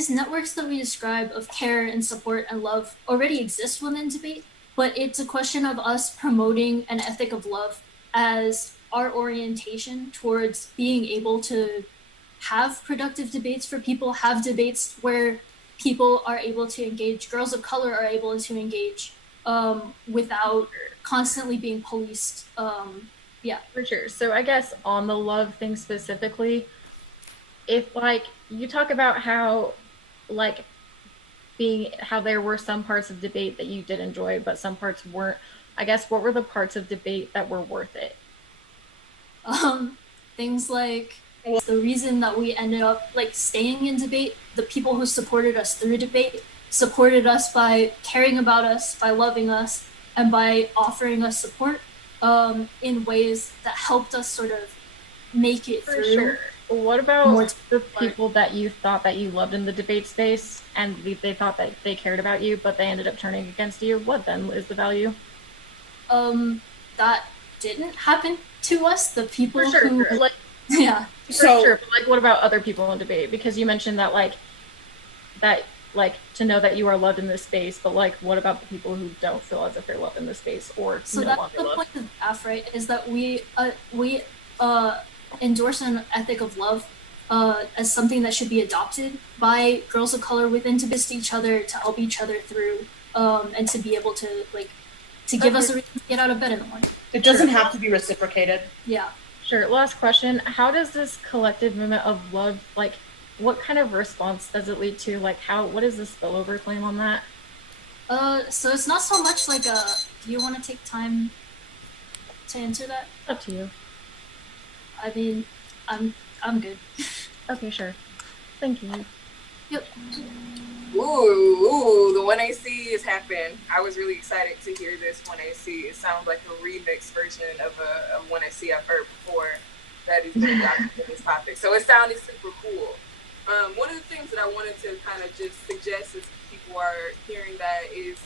these networks that we describe of care and support and love already exist within debate, but it's a question of us promoting an ethic of love as our orientation towards being able to have productive debates for people, have debates where people are able to engage, girls of color are able to engage without constantly being policed. Yeah. For sure. So I guess on the love thing specifically, if like you talk about how like being how there were some parts of debate that you did enjoy, but some parts weren't. I guess what were the parts of debate that were worth it? Things like the reason that we ended up like staying in debate, the people who supported us through debate supported us by caring about us, by loving us, and by offering us support in ways that helped us sort of make it For through. sure. What about the people that you thought that you loved in the debate space and they thought that they cared about you, but they ended up turning against you? What then is the value? That didn't happen to us. The people For sure, who, like, yeah. for sure. But like, what about other people in debate? Because you mentioned that like to know that you are loved in this space, but like, what about the people who don't feel as if they're loved in this space or So no that's longer the loved? point of AF, right? Is that we endorse an ethic of love as something that should be adopted by girls of color within to assist each other, to help each other through, and to be able to like to give us a reason to get out of bed in the morning. It doesn't have to be reciprocated. Yeah. Sure. Last question. How does this collective movement of love, like, what kind of response does it lead to? Like, what is the spillover claim on that? So it's not so much like a. Do you want to take time to answer that? Up to you. I mean, I'm good. Okay, sure. Thank you. Yep. Ooh, the 1AC has happened. I was really excited to hear this 1AC. It sounds like a remix version of a 1AC I've heard before that is been adopted for this topic. So it sounded super cool. One of the things that I wanted to kind of just suggest as people are hearing that is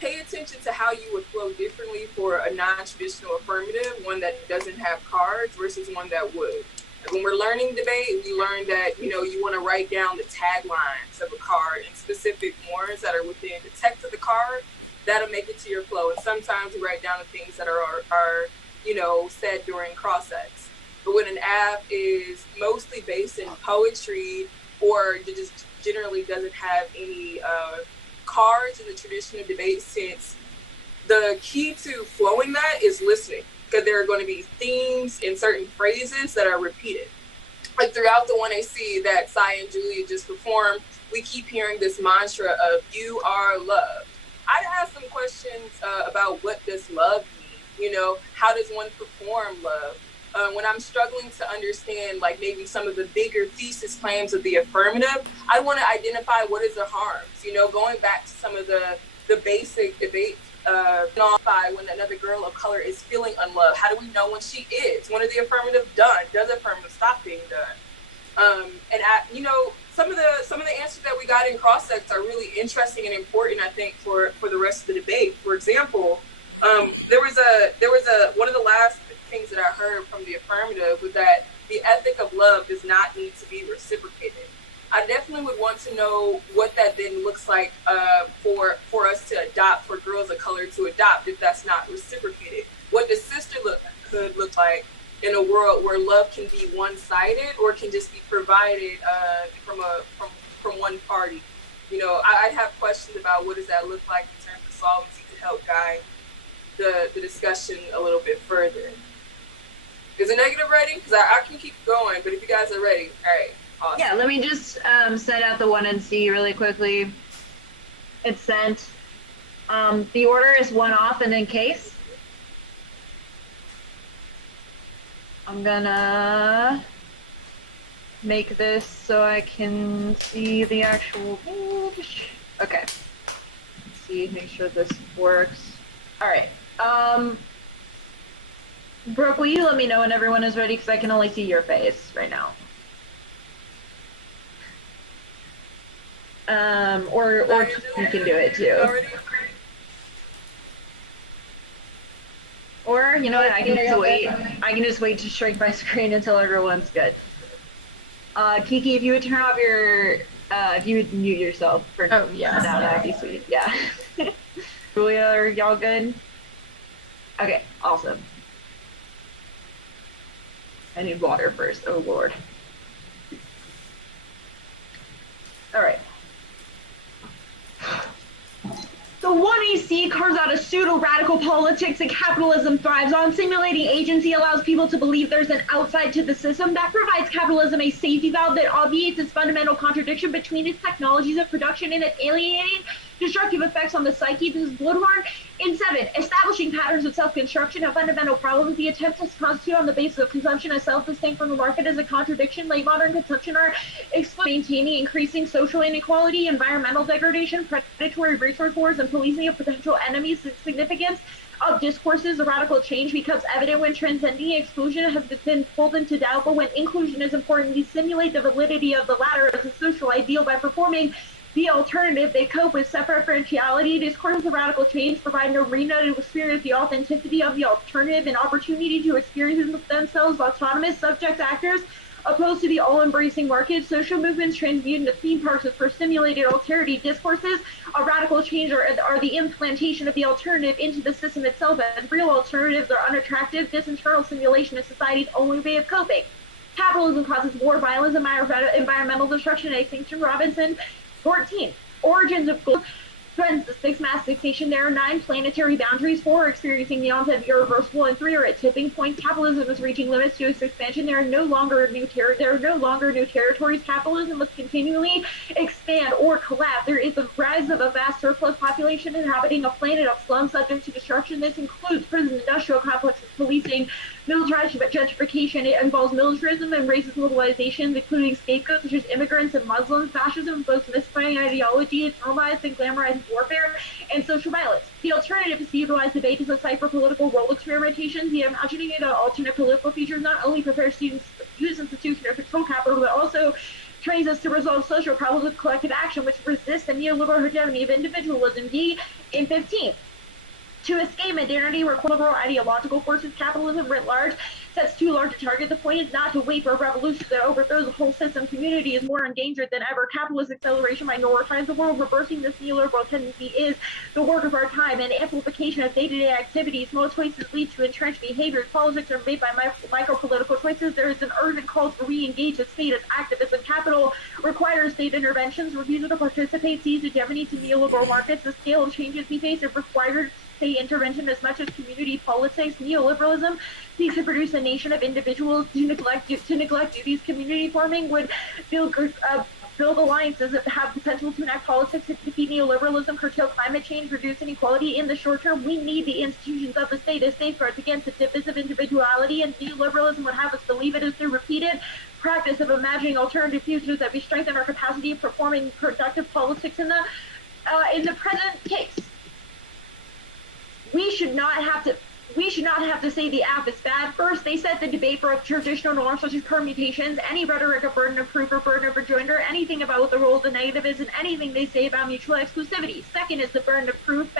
pay attention to how you would flow differently for a non-traditional affirmative, one that doesn't have cards versus one that would. When we're learning debate, we learn that, you want to write down the taglines of a card and specific words that are within the text of the card. That'll make it to your flow. And sometimes we write down the things that are said during cross-sects. But when an app is mostly based in poetry or just generally doesn't have any cards in the traditional debate sense, the key to flowing that is listening. Because there are going to be themes in certain phrases that are repeated. Like throughout the 1AC that Sai and Julia just performed, we keep hearing this mantra of "you are loved." I'd ask some questions about what does love mean? How does one perform love? When I'm struggling to understand, like maybe some of the bigger thesis claims of the affirmative, I want to identify what is the harms. Going back to some of the basic debates. When another girl of color is feeling unloved, how do we know when she is? When is the affirmative done? Does the affirmative stop being done? Some of the answers that we got in cross sects are really interesting and important, I think, for the rest of the debate. For example, there was one of the last things that I heard from the affirmative was that the ethic of love does not need to be reciprocated. I definitely would want to know what that then looks like for us to adopt, for girls of color to adopt, if that's not reciprocated. What does sisterhood look like in a world where love can be one-sided or can just be provided from one party? I'd have questions about what does that look like in terms of solvency to help guide the discussion a little bit further. Is it negative rating? Because I can keep going, but if you guys are ready, all right. Awesome. Yeah, let me just set out the 1NC really quickly. It's sent. The order is one off and then case. I'm gonna make this so I can see the actual page. Okay. Let's see, make sure this works. All right. Brooke, will you let me know when everyone is ready? Because I can only see your face right now. Or you can do it too. Or, you know what, I can just wait. I can just wait to shrink my screen until everyone's good. Kiki, if you would turn off your If you would mute yourself for Oh, yeah. now, that'd be sweet. Yeah. Julia, are y'all good? Okay, awesome. I need water first. Oh lord. All right. The 1AC carves out a pseudo-radical politics that capitalism thrives on. Simulating agency allows people to believe there's an outside to the system that provides capitalism a safety valve that obviates its fundamental contradiction between its technologies of production and its alienating, destructive effects on the psyche. This is Bloodhorn. In 7, establishing patterns of self-construction have fundamental problems. The attempt to constitute on the basis of consumption as self-distinct from the market is a contradiction. Late modern consumption are maintaining increasing social inequality, environmental degradation, predatory resource wars, and policing of potential enemies. The significance of discourses of radical change becomes evident when transcending exclusion has been pulled into doubt, but when inclusion is important, we simulate the validity of the latter as a social ideal by performing the alternative. They cope with self-referentiality. Discourses of radical change provide an arena to experience the authenticity of the alternative, an opportunity to experience themselves autonomous subject actors, opposed to the all-embracing market. Social movements transmute into theme parks for simulated alterity. Discourses of radical change are the implantation of the alternative into the system itself, as real alternatives are unattractive. This internal simulation is society's only way of coping. Capitalism causes war, violence, and environmental destruction and extinction. Robinson. 14. Origins of gold threatens the 6 mass fixation. There are 9 planetary boundaries. 4 are experiencing the onset of irreversible, and 3 are at tipping points. Capitalism is reaching limits to its expansion. There are no longer new territories. Capitalism must continually expand or collapse. There is the rise of a vast surplus population inhabiting a planet of slums subject to destruction. This includes prison, industrial complexes, policing, militarized gentrification. It involves militarism and racist mobilizations, including scapegoats such as immigrants and Muslims. Fascism boasts mystifying ideology, it normalized and glamorized warfare, and social violence. The alternative is to utilize debate as a site for political role experimentation. The imagining of alternate political features not only prepares students to use institutions or control capital, but also trains us to resolve social problems with collective action, which resists the neoliberal hegemony of individualism. D in 15. To escape modernity where liberal ideological forces, capitalism writ large, sets too large a target. The point is not to wait for a revolution that overthrows the whole system. Community is more endangered than ever. Capitalist acceleration minorities the world. Reversing this neoliberal tendency is the work of our time, and amplification of day-to-day activities. Small choices lead to entrenched behaviors. Politics are made by micro-political choices. There is an urgent call to re-engage the state as activism. Capital requires state interventions. Refusal to participate sees hegemony to neoliberal markets. The scale of changes we face is required state intervention as much as community politics. Neoliberalism seeks to produce a nation of individuals to neglect duties. Community forming would build alliances that have potential to enact politics to defeat neoliberalism, curtail climate change, reduce inequality. In the short term, we need the institutions of the state as safeguards against the divisive individuality, and neoliberalism would have us believe it is through repeated practice of imagining alternative futures that we strengthen our capacity of performing productive politics in the present case. We should not have to say the app is bad. First, they set the debate for traditional norms such as permutations, any rhetoric of burden of proof or burden of rejoinder, anything about what the role of the negative is, and anything they say about mutual exclusivity. Second is the burden of proof.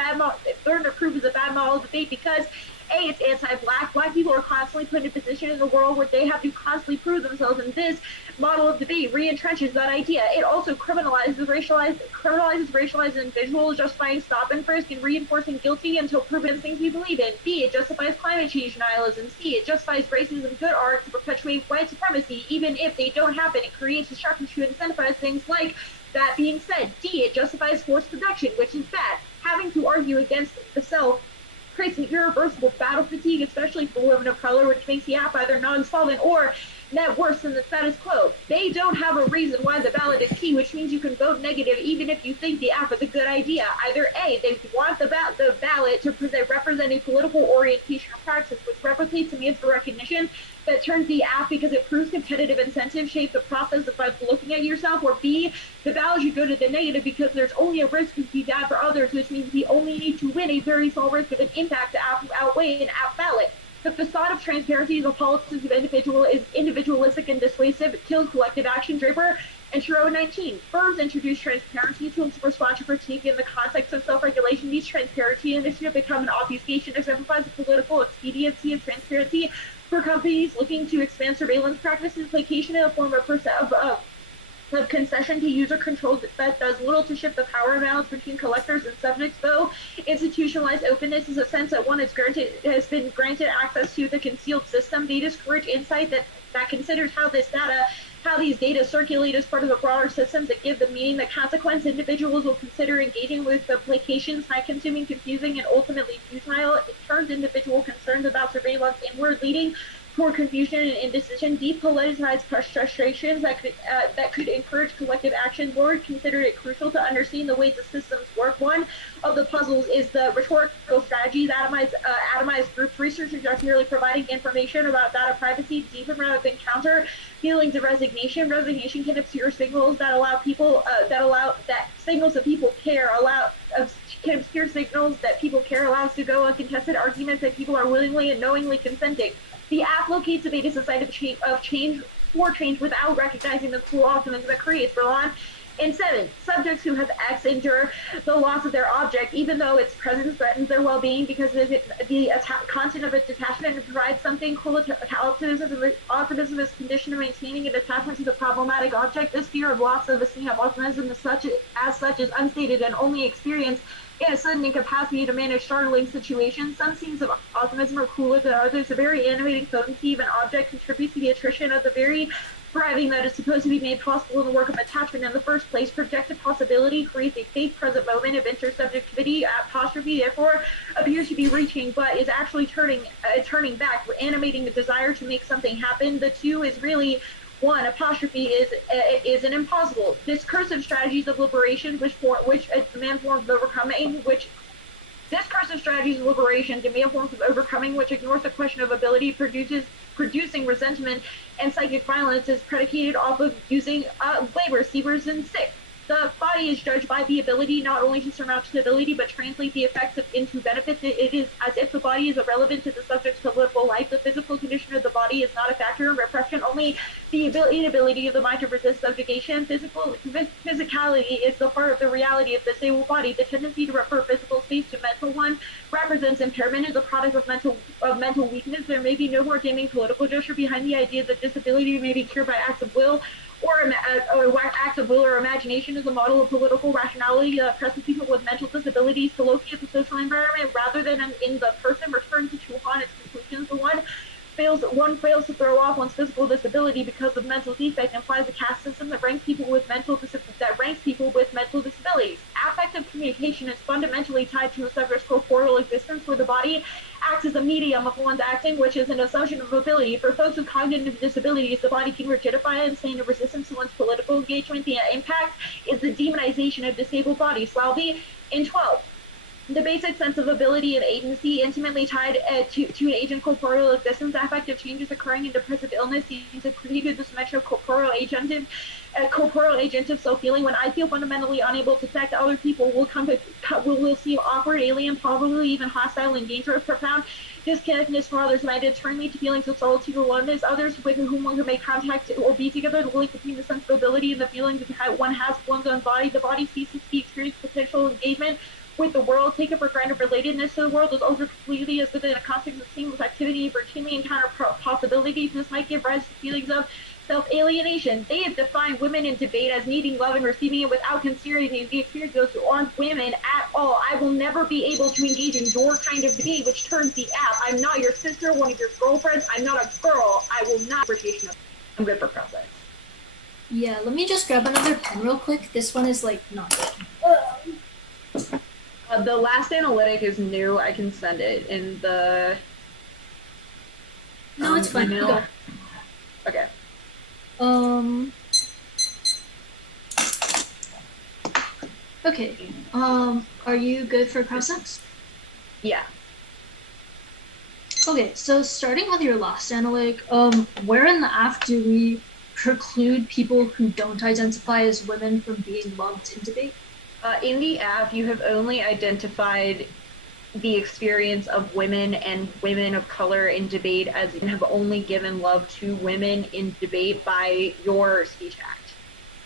Burden of proof is a bad model of debate because A, it's anti-black. Black people are constantly put in a position in the world where they have to constantly prove themselves, and this model of debate re-entrenches that idea. It also criminalizes racialized individuals, justifying stop and frisk and reinforcing guilty until proven things we believe in. B, it justifies climate change nihilism. C, it justifies racism, good art to perpetuate white supremacy, even if they don't happen. It creates a structure to incentivize things like that. Being said, D, it justifies forced production, which is bad. Having to argue against the self creates an irreversible battle fatigue, especially for women of color, which makes the app either non-solvent or net worse than the status quo. They don't have a reason why the ballot is key, which means you can vote negative even if you think the app is a good idea. Either A, they want the ballot to represent a political orientation or praxis, which replicates a means for recognition that turns the app because it proves competitive incentives shape the process of looking at yourself, or B, the ballot should go to the negative because there's only a risk to be bad for others, which means we only need to win a very small risk of an impact to outweigh an app ballot. The facade of transparency is a politics of individualistic and dissuasive. It kills collective action. Draper and Shiro 19. Firms introduce transparency tools to respond to critique in the context of self-regulation. These transparency initiatives become an obfuscation, exemplifies the political expediency of transparency for companies looking to expand surveillance practices, placation in the form of of concession to user control that does little to shift the power balance between collectors and subjects, though institutionalized openness is a sense that one has been granted access to the concealed system. They discourage insight that considers how these data circulate as part of the broader systems that give the meaning, the consequence. Individuals will consider engaging with applications time-consuming, confusing, and ultimately futile. It turns individual concerns about surveillance inward, leading toward confusion and indecision. Depoliticized frustrations that could encourage collective action. Board considered it crucial to understand the ways the systems work. One of the puzzles is the rhetorical strategies. Atomized groups researchers are merely providing information about data privacy, deepen rather than counter feelings of resignation. Resignation can obscure signals that signals that people care, can obscure signals that people care, allows to go uncontested arguments that people are willingly and knowingly consenting. The app locates the beta society of change without recognizing the cool optimism that creates for lawn. And 7, subjects who have X endure the loss of their object, even though its presence threatens their well-being because of the content of its detachment and provides something cool. Optimism is conditioned to maintaining an attachment to the problematic object. This fear of loss of esteem of optimism as such is unstated and only experienced in a sudden incapacity to manage startling situations. Some scenes of optimism are cooler than others. The very animating potency of an object contributes to the attrition of the very thriving that is supposed to be made possible in the work of attachment in the first place. Projected possibility creates a fake present moment of intersubjectivity. Apostrophe therefore appears to be reaching, but is actually turning back, animating the desire to make something happen. The two is really one. Apostrophe is an impossible. Discursive strategies of liberation, which demand forms of overcoming, discursive strategies of liberation demand forms of overcoming, which ignores the question of ability, producing resentment and psychic violence is predicated off of using labor, Sievers, and sick. The body is judged by the ability not only to surmount disability, but translate the effects into benefits. It is as if the body is irrelevant to the subject's political life. The physical condition of the body is not a factor in repression, only the inability of the mind to resist subjugation. Physicality is the part of the reality of the disabled body. The tendency to refer physical space to mental one represents impairment as a product of mental weakness. There may be no more damning political gesture behind the idea that disability may be cured by acts of will or acts of will or imagination as a model of political rationality that presses people with mental disabilities to locate the social environment rather than in the person. Return to Chuhan its conclusions. One fails to throw off one's physical disability because of mental defect implies a caste system that ranks people with mental disabilities. Affective communication is fundamentally tied to a subject's corporeal existence, where the body acts as a medium of one's acting, which is an assumption of ability. For folks with cognitive disabilities, the body can rigidify and stand in resistance to one's political engagement. The impact is the demonization of disabled bodies. Slavi in 12. The basic sense of ability and agency intimately tied to an agent corporeal existence. Affective changes occurring in depressive illness seems to prefigure this dimension of corporeal agentive self-feeling. When I feel fundamentally unable to affect other people, will seem awkward, alien, probably even hostile and dangerous. Profound disconnectedness from others might turn me to feelings of solitude or loneliness. Others with whom one can make contact or be together, the link between the sense of ability and the feelings that one has with one's own body. The body ceases to be experienced potential engagement with the world, taken for granted relatedness to the world is over completely as within a context of seamless activity, routinely encounter possibilities. This might give rise to feelings of self-alienation. They have defined women in debate as needing love and receiving it without considering the experience of those who aren't women at all. I will never be able to engage in your kind of debate, which turns the app. I'm not your sister, one of your girlfriends. I'm not a girl. I will not rotation. I'm good for process. Yeah, let me just grab another pen real quick. This one is like not good. The last analytic is new. I can send it in the No, it's fine. email. Go. Okay. Okay. Are you good for process? Yeah. Okay, so starting with your last analytic, where in the app do we preclude people who don't identify as women from being loved in debate? In the app, you have only identified the experience of women and women of color in debate as you have only given love to women in debate by your Speech Act.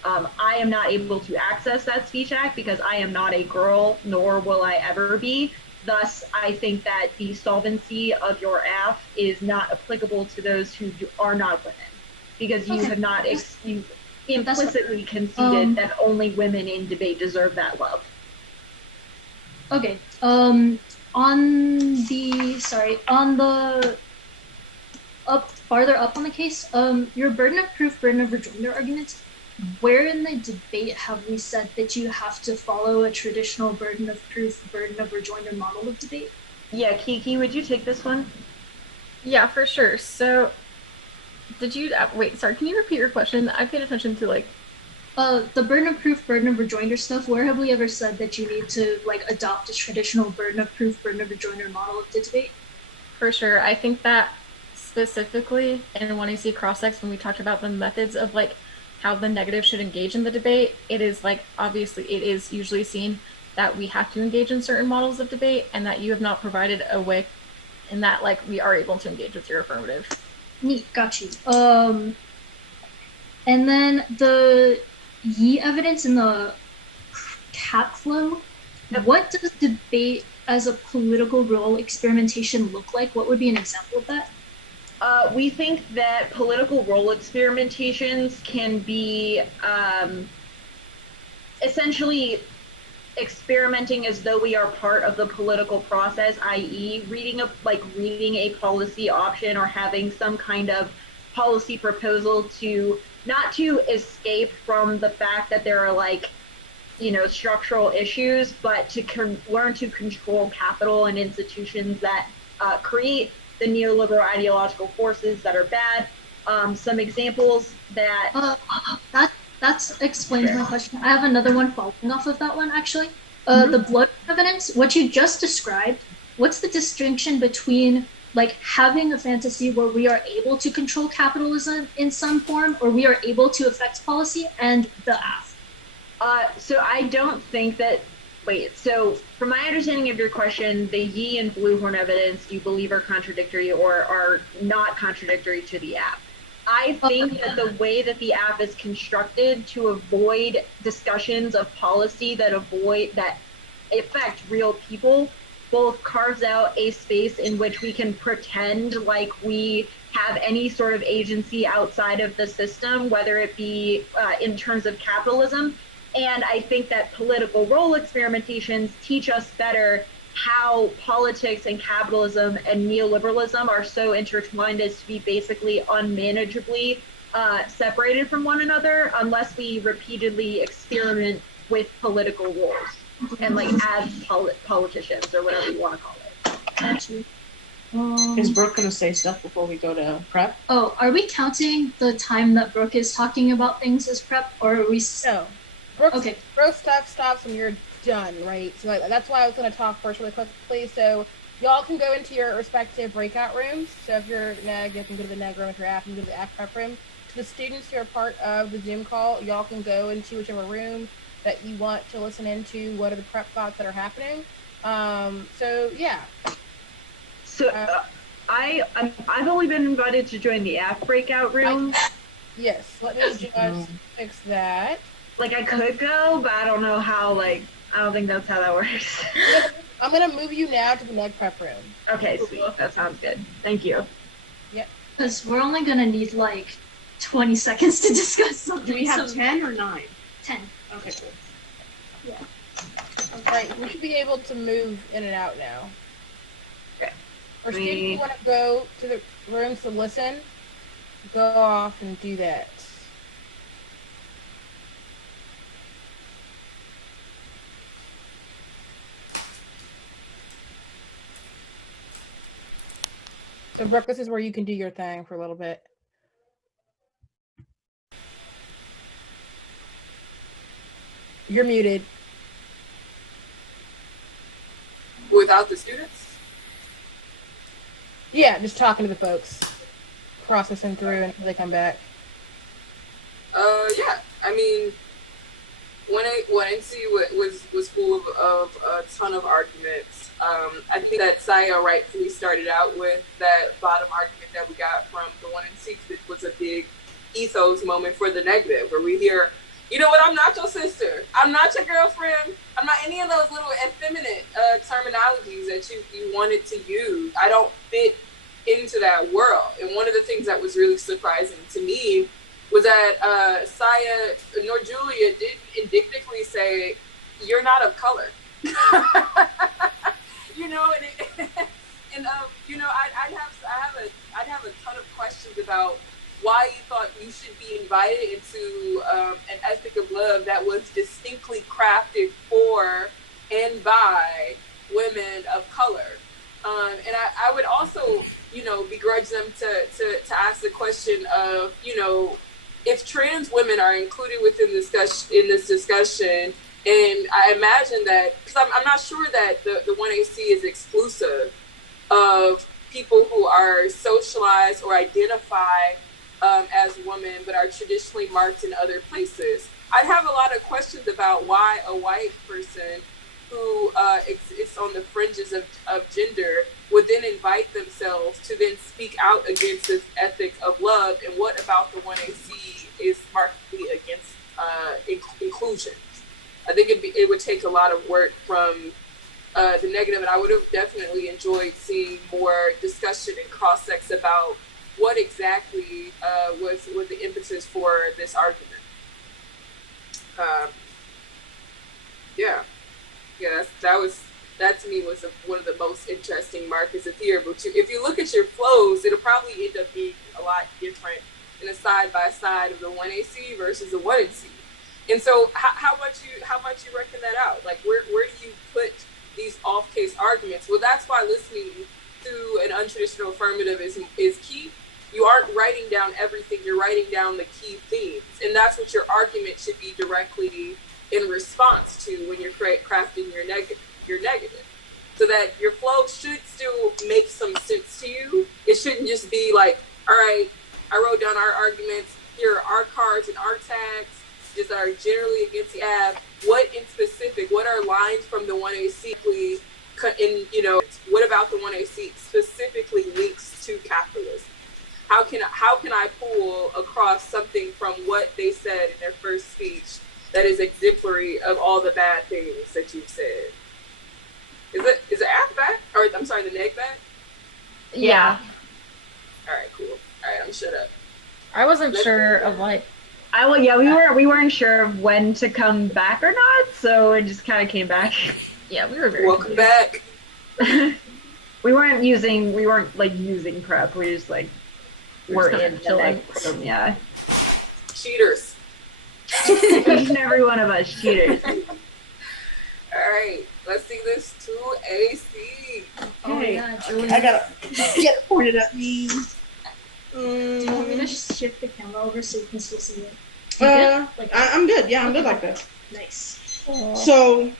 I am not able to access that Speech Act because I am not a girl, nor will I ever be. Thus, I think that the solvency of your app is not applicable to those who are not women, because you have not implicitly conceded that only women in debate deserve that love. Okay. On the farther up on the case, your burden of proof, burden of rejoinder arguments, where in the debate have we said that you have to follow a traditional burden of proof, burden of rejoinder model of debate? Yeah, Kiki, would you take this one? Yeah, for sure. So, did you wait? Sorry, can you repeat your question? I paid attention to like. The burden of proof, burden of rejoinder stuff. Where have we ever said that you need to like adopt a traditional burden of proof, burden of rejoinder model of the debate? For sure, I think that specifically in 1AC Cross-Ex, when we talked about the methods of like how the negative should engage in the debate, it is like obviously it is usually seen that we have to engage in certain models of debate, and that you have not provided a way in that like we are able to engage with your affirmative. Neat, got you. And then the Yi evidence in the cap flow. What does debate as a political role experimentation look like? What would be an example of that? We think that political role experimentations can be essentially experimenting as though we are part of the political process, i.e., reading a policy option or having some kind of policy proposal to not to escape from the fact that there are like, you know, structural issues, but to learn to control capital and institutions that create the neoliberal ideological forces that are bad. Some examples that That's explains my question. I have another one following off of that one, actually. The blood evidence, what you just described, what's the distinction between like having a fantasy where we are able to control capitalism in some form, or we are able to affect policy, and the AF? So I don't think that. Wait. So from my understanding of your question, the Yi and Bluehorn evidence you believe are contradictory or are not contradictory to the app. I think that the way that the app is constructed to avoid discussions of policy that affect real people both carves out a space in which we can pretend like we have any sort of agency outside of the system, whether it be in terms of capitalism. And I think that political role experimentations teach us better how politics and capitalism and neoliberalism are so intertwined as to be basically unmanageably separated from one another unless we repeatedly experiment with political roles and like as politicians or whatever you want to call it. Actually, Is Brooke going to say stuff before we go to prep? oh, are we counting the time that Brooke is talking about things as prep, or are we? No. Brooke's, Okay. Brooke's stuff stops when you're done, right? So that's why I was going to talk first really quickly. So y'all can go into your respective breakout rooms. So if you're neg, you can go to the neg room. If you're AF, you can go to the AF prep room. To the students who are part of the Zoom call, y'all can go into whichever room that you want to listen into what are the prep thoughts that are happening. So yeah. So I've only been invited to join the app breakout room. Yes, let me just fix that. Like I could go, but I don't know how. Like I don't think that's how that works. I'm gonna move you now to the neg prep room. Okay, sweet. That sounds good. Thank you. Because we're only gonna need like 20 seconds to discuss something. Do we have so 10 or 9? 10. Okay, cool. Right, we should be able to move in and out now. Okay. For students who want to go to the rooms to listen, go off and do that. So, Brooke, this is where you can do your thing for a little bit. You're muted. Without the students? Yeah, just talking to the folks, processing through until they come back. Yeah. I mean, 1NC was full of a ton of arguments. I think that Saya rightfully started out with that bottom argument that we got from the 1NC. It was a big ethos moment for the negative, where we hear, you know what, I'm not your sister. I'm not your girlfriend. I'm not any of those little effeminate terminologies that you wanted to use. I don't fit into that world. And one of the things that was really surprising to me was that Saya nor Julia did indignantly say, "You're not of color." You know, and you know, I'd have a ton of questions about why you thought you should be invited into an ethic of love that was distinctly crafted for and by women of color. And I would also, you know, begrudge them to ask the question of, you know, if trans women are included within this discussion, and I imagine that, because I'm not sure that the 1AC is exclusive of people who are socialized or identify as women, but are traditionally marked in other places. I'd have a lot of questions about why a white person who exists on the fringes of gender would then invite themselves to then speak out against this ethic of love, and what about the 1AC is markedly against inclusion. I think it would take a lot of work from the negative, and I would have definitely enjoyed seeing more discussion and cross-sex about what exactly was the impetus for this argument. That to me was one of the most interesting markers of here. But if you look at your flows, it'll probably end up being a lot different in a side by side of the 1AC versus the 1AC. And so, how much you reckon that out? Like, where do you put these off case arguments? Well, that's why listening to an untraditional affirmative is key. You aren't writing down everything; you're writing down the key themes, and that's what your argument should be directly in response to when you're crafting your negative, so that your flow should still make some sense to you. It shouldn't just be like, all right, I wrote down our arguments. Here are our cards and our tags. These are generally against the app. What in specific? What are lines from the 1AC? Please, and you know, what about the 1AC specifically links to capitalism? How can I pull across something from what they said in their first speech that is exemplary of all the bad things that you've said? Is it app back? Or I'm sorry, the neg back? Yeah. All right, cool. All right, I'm shut up. I wasn't sure of like. We weren't sure of when to come back or not, so it just kind of came back. Yeah, we were very. Welcome back. we weren't like using prep. We just like were in the next room. Yeah. Cheaters. Each and every one of us cheaters. All right, let's see this 2AC. Oh yeah, Julie. I gotta get it pointed at me. Do you want me to shift the camera over so you can still see it? I'm good. Yeah, I'm good like that. Nice. So,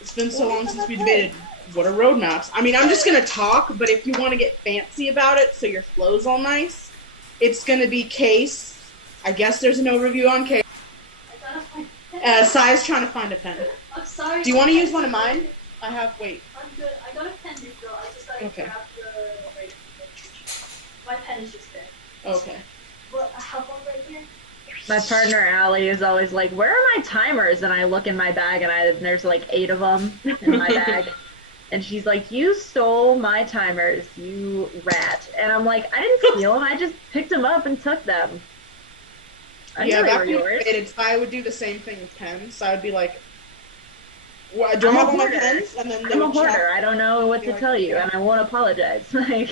it's been so long since we debated what are roadmaps. I mean, I'm just going to talk, but if you want to get fancy about it so your flow's all nice, it's going to be case. I guess there's an overview on case. I gotta find a pen. Sai's trying to find a pen. I'm sorry. Do you want to use one of mine? Wait. I'm good. I got a pen, girl. I just gotta Okay. grab my pen is just there. Okay. Well, I have one right here. My partner Allie is always like, "Where are my timers?" And I look in my bag, and there's like 8 of them in my bag. And she's like, "You stole my timers, you rat." And I'm like, "I didn't steal them. I just picked them up and took them." I knew they were back when yours. we debated, Sai would do the same thing with pens. I would be like, do I I'm a have all my hoarder. pens? And then they I'm a would hoarder. chat. I don't know what to Like, tell you, yeah. and I won't apologize. Like,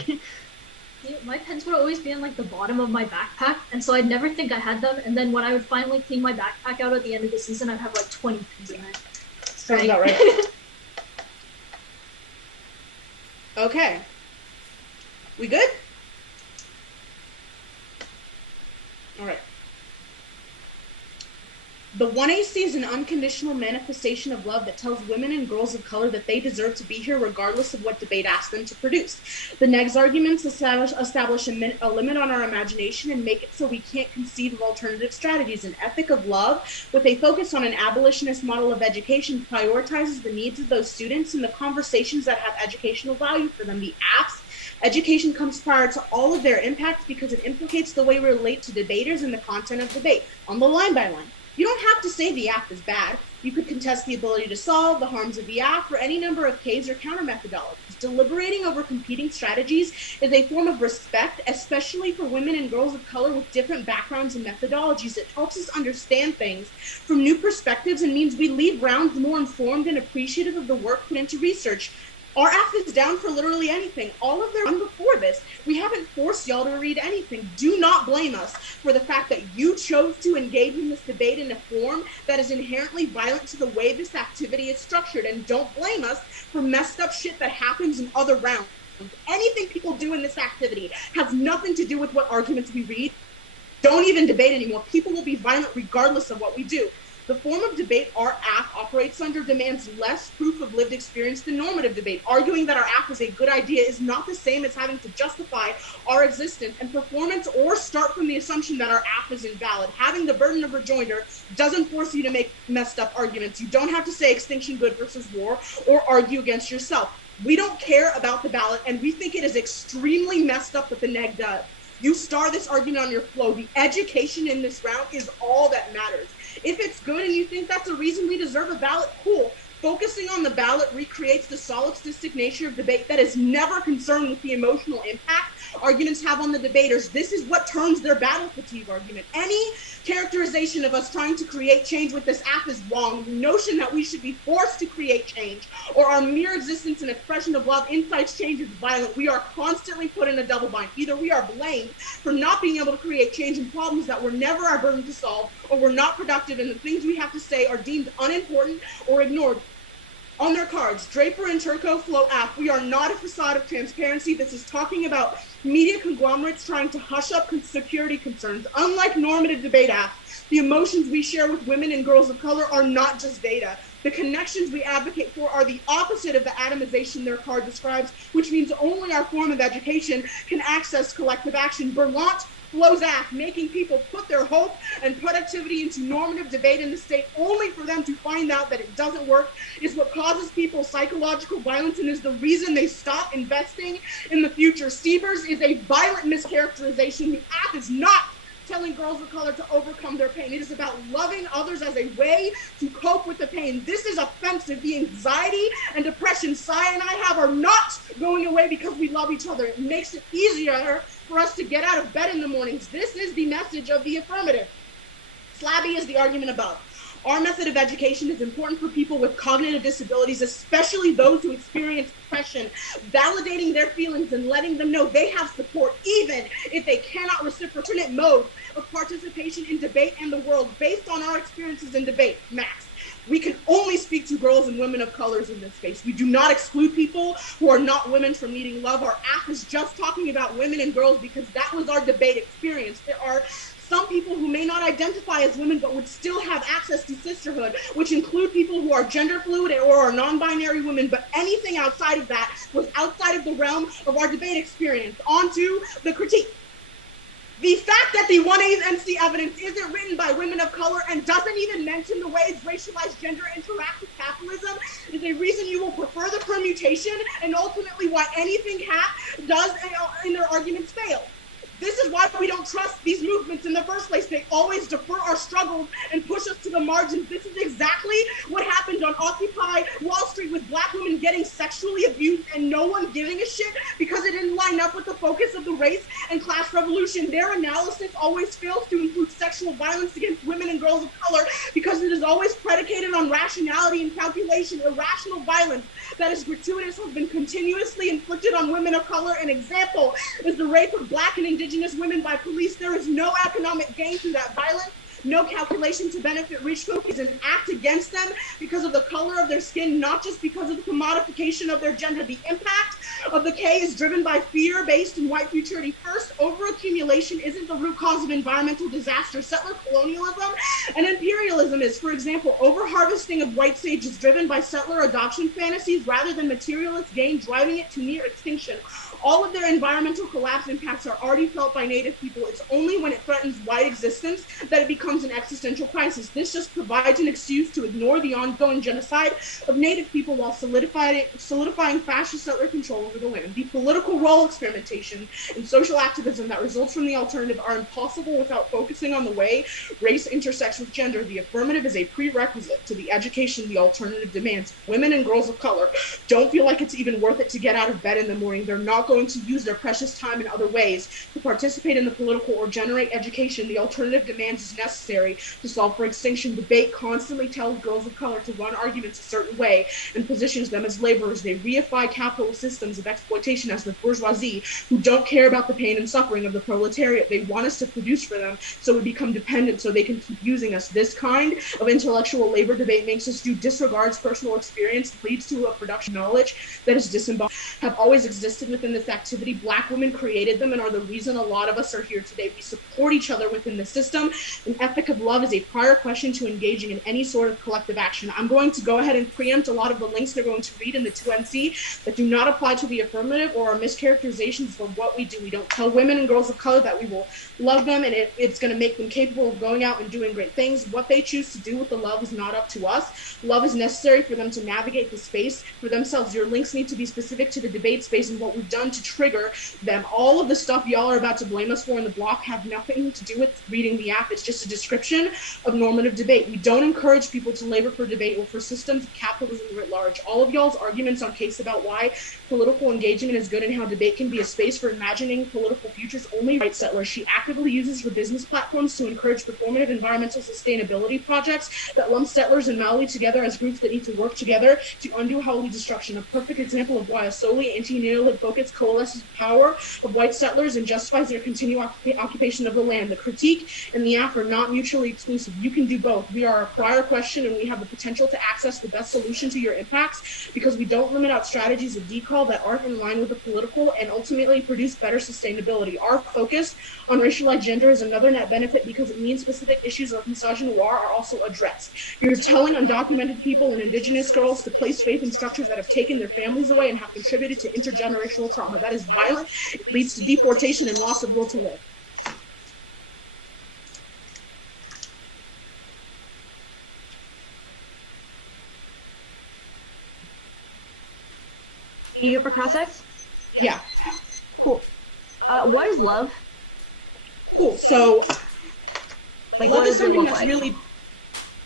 My pens would always be in like the bottom of my backpack, and so I'd never think I had them. And then when I would finally clean my backpack out at the end of the season, I'd have like 20 pens in it. Sounds about right. Okay. We good? All right. The 1AC is an unconditional manifestation of love that tells women and girls of color that they deserve to be here regardless of what debate asks them to produce. The next arguments establish a limit on our imagination and make it so we can't conceive of alternative strategies. An ethic of love with a focus on an abolitionist model of education prioritizes the needs of those students and the conversations that have educational value for them. The apps education comes prior to all of their impacts because it implicates the way we relate to debaters and the content of debate on the line by line. You don't have to say the app is bad. You could contest the ability to solve, the harms of the act, or any number of Ks or counter methodologies. Deliberating over competing strategies is a form of respect, especially for women and girls of color with different backgrounds and methodologies. It helps us understand things from new perspectives and means we leave rounds more informed and appreciative of the work put into research. Our app is down for literally anything. All of their done before this. We haven't forced y'all to read anything. Do not blame us for the fact that you chose to engage in this debate in a form that is inherently violent to the way this activity is structured. And don't blame us for messed up shit that happens in other rounds. Anything people do in this activity has nothing to do with what arguments we read. Don't even debate anymore. People will be violent regardless of what we do. The form of debate our app operates under demands less proof of lived experience than normative debate. Arguing that our app is a good idea is not the same as having to justify our existence and performance or start from the assumption that our app is invalid. Having the burden of rejoinder doesn't force you to make messed up arguments. You don't have to say extinction good versus war or argue against yourself. We don't care about the ballot, and we think it is extremely messed up what the neg does. You star this argument on your flow. The education in this round is all that matters. If it's good and you think that's a reason we deserve a ballot, cool. Focusing on the ballot recreates the solipsistic nature of debate that is never concerned with the emotional impact arguments have on the debaters. This is what turns their battle fatigue argument. Any characterization of us trying to create change with this app is wrong. The notion that we should be forced to create change or our mere existence and expression of love incites change is violent. We are constantly put in a double bind. Either we are blamed for not being able to create change in problems that were never our burden to solve, or we're not productive and the things we have to say are deemed unimportant or ignored. On their cards, Draper and Turco Flow app, we are not a facade of transparency. This is talking about media conglomerates trying to hush up security concerns. Unlike normative debate apps, the emotions we share with women and girls of color are not just data. The connections we advocate for are the opposite of the atomization their card describes, which means only our form of education can access collective action. Berlant Flow's act, making people put their hope and productivity into normative debate in the state only for them to find out that it doesn't work, is what causes people psychological violence and is the reason they stop investing in the future. Sievers is a violent mischaracterization. The app is not telling girls of color to overcome their pain. It is about loving others as a way to cope with the pain. This is offensive. The anxiety and depression Sai and I have are not going away because we love each other. It makes it easier for us to get out of bed in the mornings. This is the message of the affirmative. Slabby is the argument above. Our method of education is important for people with cognitive disabilities, especially those who experience depression, validating their feelings and letting them know they have support, even if they cannot reciprocate. Alternate mode of participation in debate and the world based on our experiences in debate. Max. We can only speak to girls and women of colors in this space. We do not exclude people who are not women from needing love. Our app is just talking about women and girls because that was our debate experience. There are some people who may not identify as women but would still have access to sisterhood, which include people who are gender fluid or are non-binary women, but anything outside of that was outside of the realm of our debate experience. On to the critique. The fact that the 1A evidence isn't written by women of color and doesn't even mention the ways racialized gender interact with capitalism is a reason you will prefer the permutation and ultimately why anything Hat does in their arguments fail. This is why we don't trust these movements in the first place. They always defer our struggles and push us to the margins. This is exactly what happened on Occupy Wall Street with Black women getting sexually abused and no one giving a shit because it didn't line up with the focus of the race and class revolution. Their analysis always fails to include sexual violence against women and girls of color because it is always predicated on rationality and calculation. Irrational violence that is gratuitous has been continuously inflicted on women of color. An example is the rape of Black and Indigenous women by police. There is no economic gain through that violence. No calculation to benefit rich folk is an act against them because of the color of their skin, not just because of the commodification of their gender. The impact of the K is driven by fear based in white futurity. First, overaccumulation isn't the root cause of environmental disaster. Settler colonialism and imperialism is. For example, overharvesting of white sage is driven by settler adoption fantasies rather than materialist gain, driving it to near extinction. All of their environmental collapse impacts are already felt by Native people. It's only when it threatens white existence that it becomes becomes an existential crisis. This just provides an excuse to ignore the ongoing genocide of Native people while solidifying fascist settler control over the land. The political role experimentation and social activism that results from the alternative are impossible without focusing on the way race intersects with gender. The affirmative is a prerequisite to the education the alternative demands. Women and girls of color don't feel like it's even worth it to get out of bed in the morning. They're not going to use their precious time in other ways to participate in the political or generate education the alternative demands is necessary to solve for extinction. Debate constantly tells girls of color to run arguments a certain way and positions them as laborers. They reify capitalist systems of exploitation as the bourgeoisie who don't care about the pain and suffering of the proletariat. They want us to produce for them so we become dependent so they can keep using us. This kind of intellectual labor debate makes us do disregards personal experience, leads to a production of knowledge that is disembodied, have always existed within this activity. Black women created them and are the reason a lot of us are here today. We support each other within the system. An ethic of love is a prior question to engaging in any sort of collective action. I'm going to go ahead and preempt a lot of the links they're going to read in the 2NC that do not apply to the affirmative or are mischaracterizations of what we do. We don't tell women and girls of color that we will love them and it's going to make them capable of going out and doing great things. What they choose to do with the love is not up to us. Love is necessary for them to navigate the space for themselves. Your links need to be specific to the debate space and what we've done to trigger them. All of the stuff y'all are about to blame us for in the block have nothing to do with reading the app. It's just a description of normative debate. We don't encourage people to labor for debate or for systems of capitalism writ large. All of y'all's arguments on case about why political engagement is good and how debate can be a space for imagining political futures only right settlers. She actively uses her business platforms to encourage performative environmental sustainability projects that lump settlers and Maoli together as groups that need to work together to undo Haole destruction. A perfect example of why a solely anti-neolithic focus coalesces the power of white settlers and justifies their continued occupation of the land. The critique and the app are not mutually exclusive. You can do both. We are a prior question and we have the potential to access the best solution to your impacts because we don't limit out strategies of decall that aren't in line with the political and ultimately produce better sustainability. Our focus on racialized gender is another net benefit because it means specific issues of misogynoir are also addressed. You're telling undocumented people and indigenous girls to place faith in structures that have taken their families away and have contributed to intergenerational trauma. That is violent. It leads to deportation and loss of will to live. Can you go for context? Yeah. Cool. What is love? Cool. So Like, love what is does it something look that's like? really,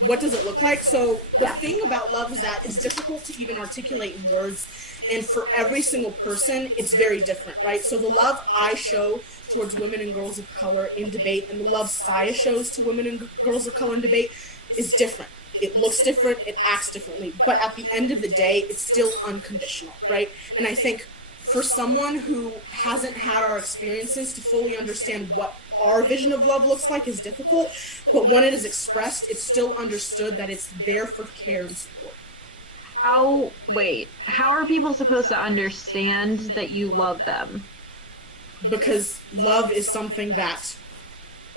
what does it look like? So the Yeah. thing about love is that it's difficult to even articulate in words. And for every single person, it's very different, right? So the love I show towards women and girls of color in debate and the love Saya shows to women and girls of color in debate is different. It looks different, it acts differently, but at the end of the day, it's still unconditional, right? And I think for someone who hasn't had our experiences to fully understand what our vision of love looks like is difficult, but when it is expressed, it's still understood that it's there for care and support. How are people supposed to understand that you love them? Because love is something that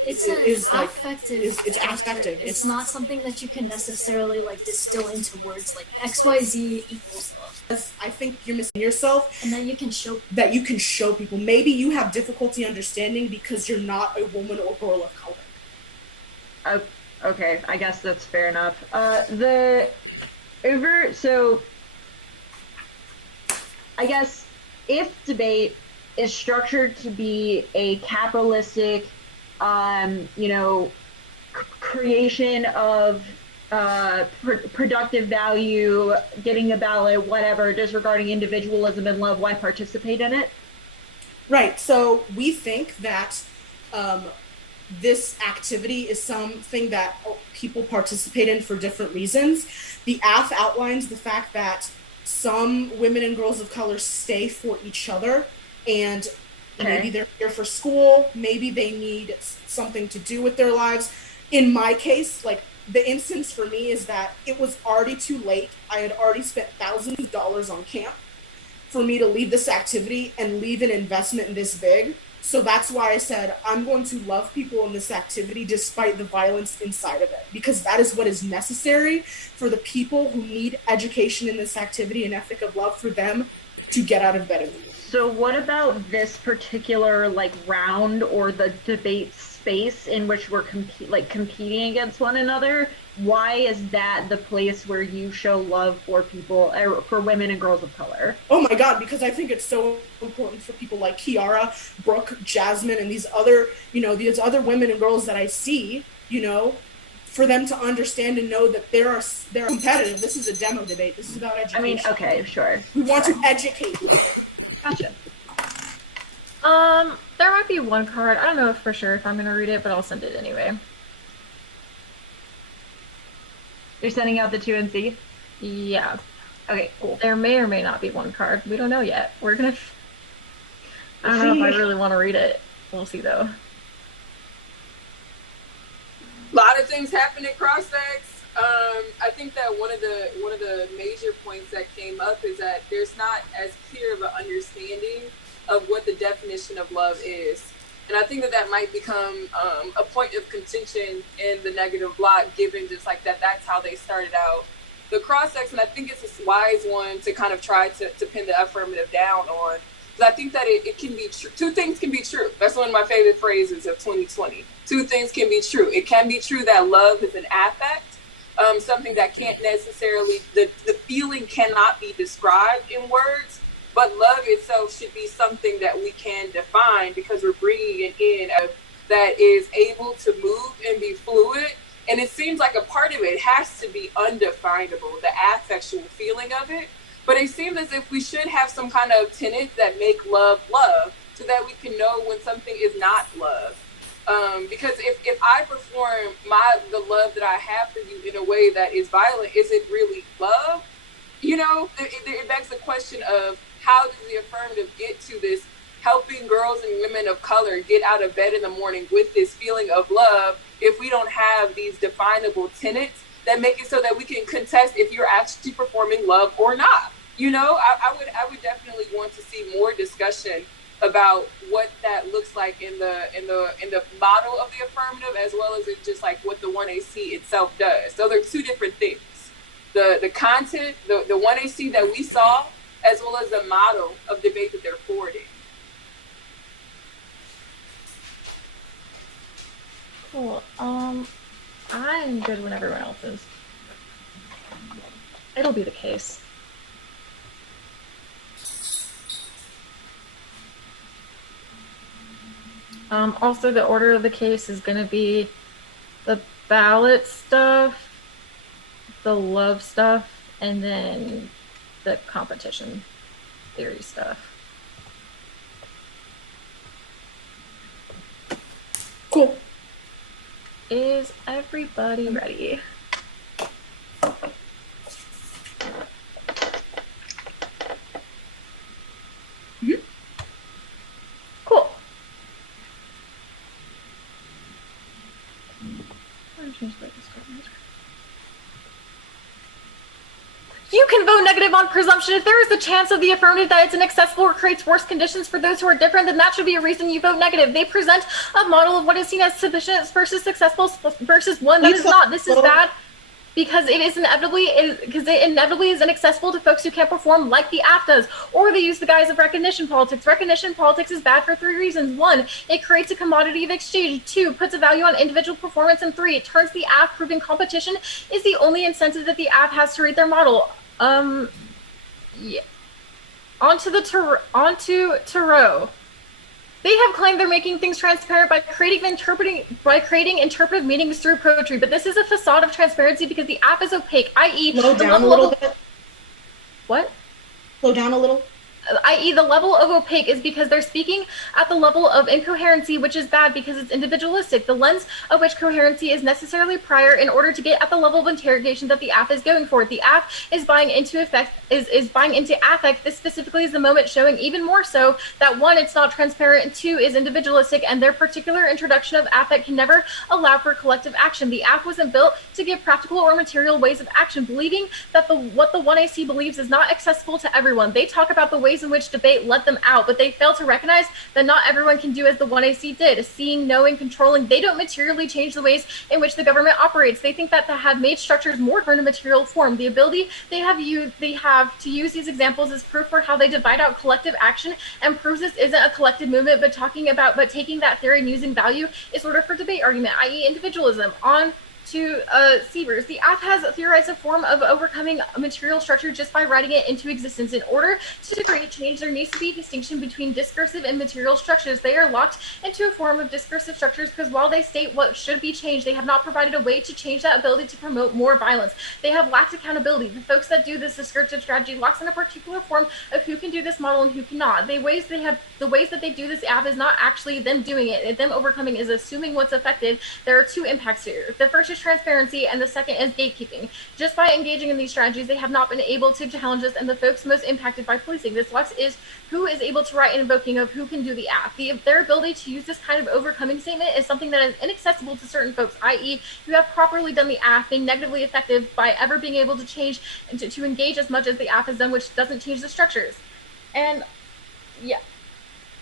It's It is, like, affective. it's affective. It's not something that you can necessarily like distill into words like XYZ equals love, I think you're missing yourself, and then you can show. that you can show people. Maybe you have difficulty understanding because you're not a woman or girl of color. Okay, I guess that's fair enough. So I guess if debate is structured to be a capitalistic, creation of productive value, getting a ballot, whatever, disregarding individualism and love, why participate in it? Right. So we think that this activity is something that people participate in for different reasons. The AF outlines the fact that some women and girls of color stay for each other, and maybe they're here for school, maybe they need something to do with their lives. In my case, like, the instance for me is that it was already too late. I had already spent thousands of dollars on camp for me to leave this activity and leave an investment this big. So that's why I said I'm going to love people in this activity despite the violence inside of it, because that is what is necessary for the people who need education in this activity and ethic of love, for them to get out of bed in the morning. So what about this particular round or the debates space in which we're competing against one another, why is that the place where you show love for people, for women and girls of color? Oh my God, because I think it's so important for people like Kiara, Brooke, Jasmine, and these other women and girls that I see, for them to understand and know that they're competitive. This is a demo debate. This is about education. I mean, okay, sure. We want to educate people. Gotcha. There might be one card. I don't know for sure if I'm gonna read it, but I'll send it anyway. You're sending out the 2NC? Yeah. Okay, cool. There may or may not be one card. We don't know yet. We're gonna. I don't know if I really want to read it. We'll see though. A lot of things happen at CrossX. I think that one of the major points that came up is that there's not as clear of an understanding of what the definition of love is. And I think that might become a point of contention in the negative block, given just like that's how they started out the CrossX. And I think it's a wise one to kind of try to pin the affirmative down on. Because I think that it can be true. Two things can be true. That's one of my favorite phrases of 2020. Two things can be true. It can be true that love is an affect, something that can't necessarily, the feeling cannot be described in words. But love itself should be something that we can define because we're bringing it in that is able to move and be fluid. And it seems like a part of it has to be undefinable, the affectual feeling of it. But it seems as if we should have some kind of tenets that make love love so that we can know when something is not love. Because if I perform the love that I have for you in a way that is violent, is it really love? It begs the question of, how does the affirmative get to this helping girls and women of color get out of bed in the morning with this feeling of love if we don't have these definable tenets that make it so that we can contest if you're actually performing love or not? I would definitely want to see more discussion about what that looks like in the model of the affirmative, as well as it just like what the 1AC itself does. So they're two different things. The content, the 1AC that we saw, as well as the model of debate that they're forwarding. Cool. I'm good when everyone else is. It'll be the case. Also, the order of the case is going to be the ballot stuff, the love stuff, and then the competition theory stuff. Cool. Is everybody ready? Mm-hmm. Cool. You can vote negative on presumption. If there is a chance of the affirmative that it's inaccessible or creates worse conditions for those who are different, then that should be a reason you vote negative. They present a model of what is seen as sufficient versus successful versus one that is not. This is bad because it inevitably is inaccessible to folks who can't perform like the AF does, or they use the guise of recognition politics. Recognition politics is bad for 3 reasons. 1, it creates a commodity of exchange. 2, puts a value on individual performance. And 3, it turns the AF, proving competition is the only incentive that the AF has to rate their model. Yeah. Onto Tarot. They have claimed they're making things transparent by creating interpretive meanings through poetry, but this is a facade of transparency because the app is opaque, i.e. Slow down a little bit. What? Slow down a little. I.e. the level of opaque is because they're speaking at the level of incoherency, which is bad because it's individualistic. The lens of which coherency is necessarily prior in order to get at the level of interrogation that the app is going for. The app is buying into affect. This specifically is the moment showing even more so that 1, it's not transparent, and 2, is individualistic, and their particular introduction of affect can never allow for collective action. The app wasn't built to give practical or material ways of action, believing that what the 1AC believes is not accessible to everyone. They talk about the ways ways in which debate let them out, but they fail to recognize that not everyone can do as the 1AC did, seeing, knowing, controlling. They don't materially change the ways in which the government operates. They think that to have made structures more in a material form. The ability they have to use these examples as proof for how they divide out collective action and proves this isn't a collective movement, but taking that theory and using value is order for debate argument, i.e. individualism. On to Siebers. The app has theorized a form of overcoming a material structure just by writing it into existence. In order to create change, there needs to be a distinction between discursive and material structures. They are locked into a form of discursive structures because while they state what should be changed, they have not provided a way to change that ability to promote more violence. They have lacked accountability. The folks that do this descriptive strategy locks in a particular form of who can do this model and who cannot. The ways that they do this app is not actually them doing it. Them overcoming is assuming what's effective. There are two impacts here. The first is transparency, and the second is gatekeeping. Just by engaging in these strategies, they have not been able to challenge this, and the folks most impacted by policing this lux is who is able to write an invoking of who can do the app. Their ability to use this kind of overcoming statement is something that is inaccessible to certain folks, i.e. who have properly done the app, being negatively effective by ever being able to change and to engage as much as the app has done, which doesn't change the structures. And yeah.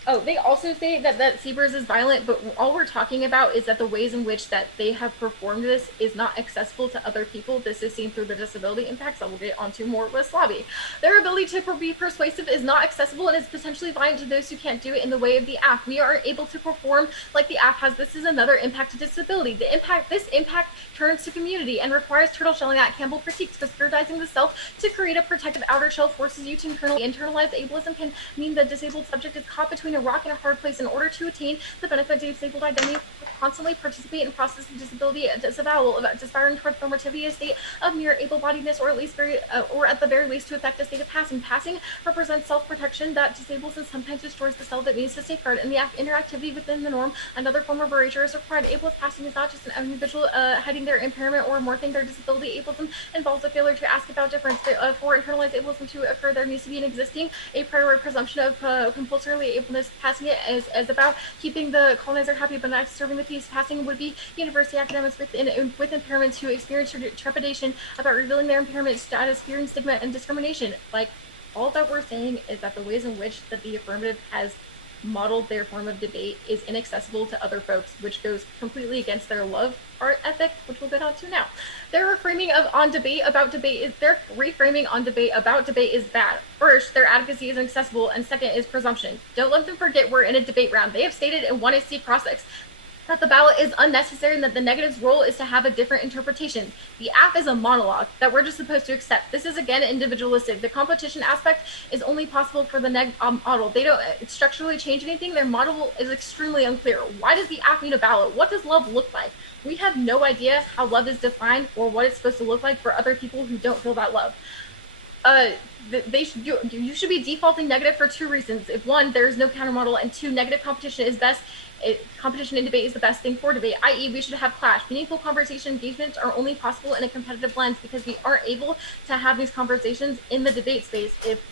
Oh, they also say that Siebers is violent, but all we're talking about is that the ways in which that they have performed this is not accessible to other people. This is seen through the disability impacts that we'll get onto more with Slavi. Their ability to be persuasive is not accessible and is potentially violent to those who can't do it in the way of the app. We aren't able to perform like the app has. This is another impact to disability. This impact turns to community and requires turtle shelling that Campbell critiques, because periodizing the self to create a protective outer shell forces you to internalize ableism can mean the disabled subject is caught between a rock and a hard place. In order to attain the benefit of disabled identity, constantly participate in process of disability disavowal, aspiring towards normativity, a state of near able-bodiedness, or at the very least to affect a state of passing. Passing represents self-protection that disables and sometimes destroys the self that needs to safeguard. In the interactivity within the norm, another form of erasure is required. Ableist passing is not just an individual hiding their impairment or morphing their disability. Ableism involves a failure to ask about difference. For internalized ableism to occur, there needs to be an existing a prior presumption of compulsory ableness. Passing it as about keeping the colonizer happy but not disturbing the peace. Passing would be university academics with impairments who experience trepidation about revealing their impairment status, fearing stigma and discrimination. Like, all that we're saying is that the ways in which that the affirmative has modeled their form of debate is inaccessible to other folks, which goes completely against their love art ethic, which we'll get on to now. Their reframing on debate about debate is bad. First, their advocacy is inaccessible, and second is presumption. Don't let them forget we're in a debate round. They have stated in 1AC Crossix that the ballot is unnecessary and that the negative's role is to have a different interpretation. The app is a monologue that we're just supposed to accept. This is again individualistic. The competition aspect is only possible for the model. They don't structurally change anything. Their model is extremely unclear. Why does the app need a ballot? What does love look like? We have no idea how love is defined or what it's supposed to look like for other people who don't feel that love. You should be defaulting negative for two reasons. If one, there is no counter model, and two, negative competition is best. Competition in debate is the best thing for debate, i.e. we should have clash. Meaningful conversation engagements are only possible in a competitive lens because we aren't able to have these conversations in the debate space if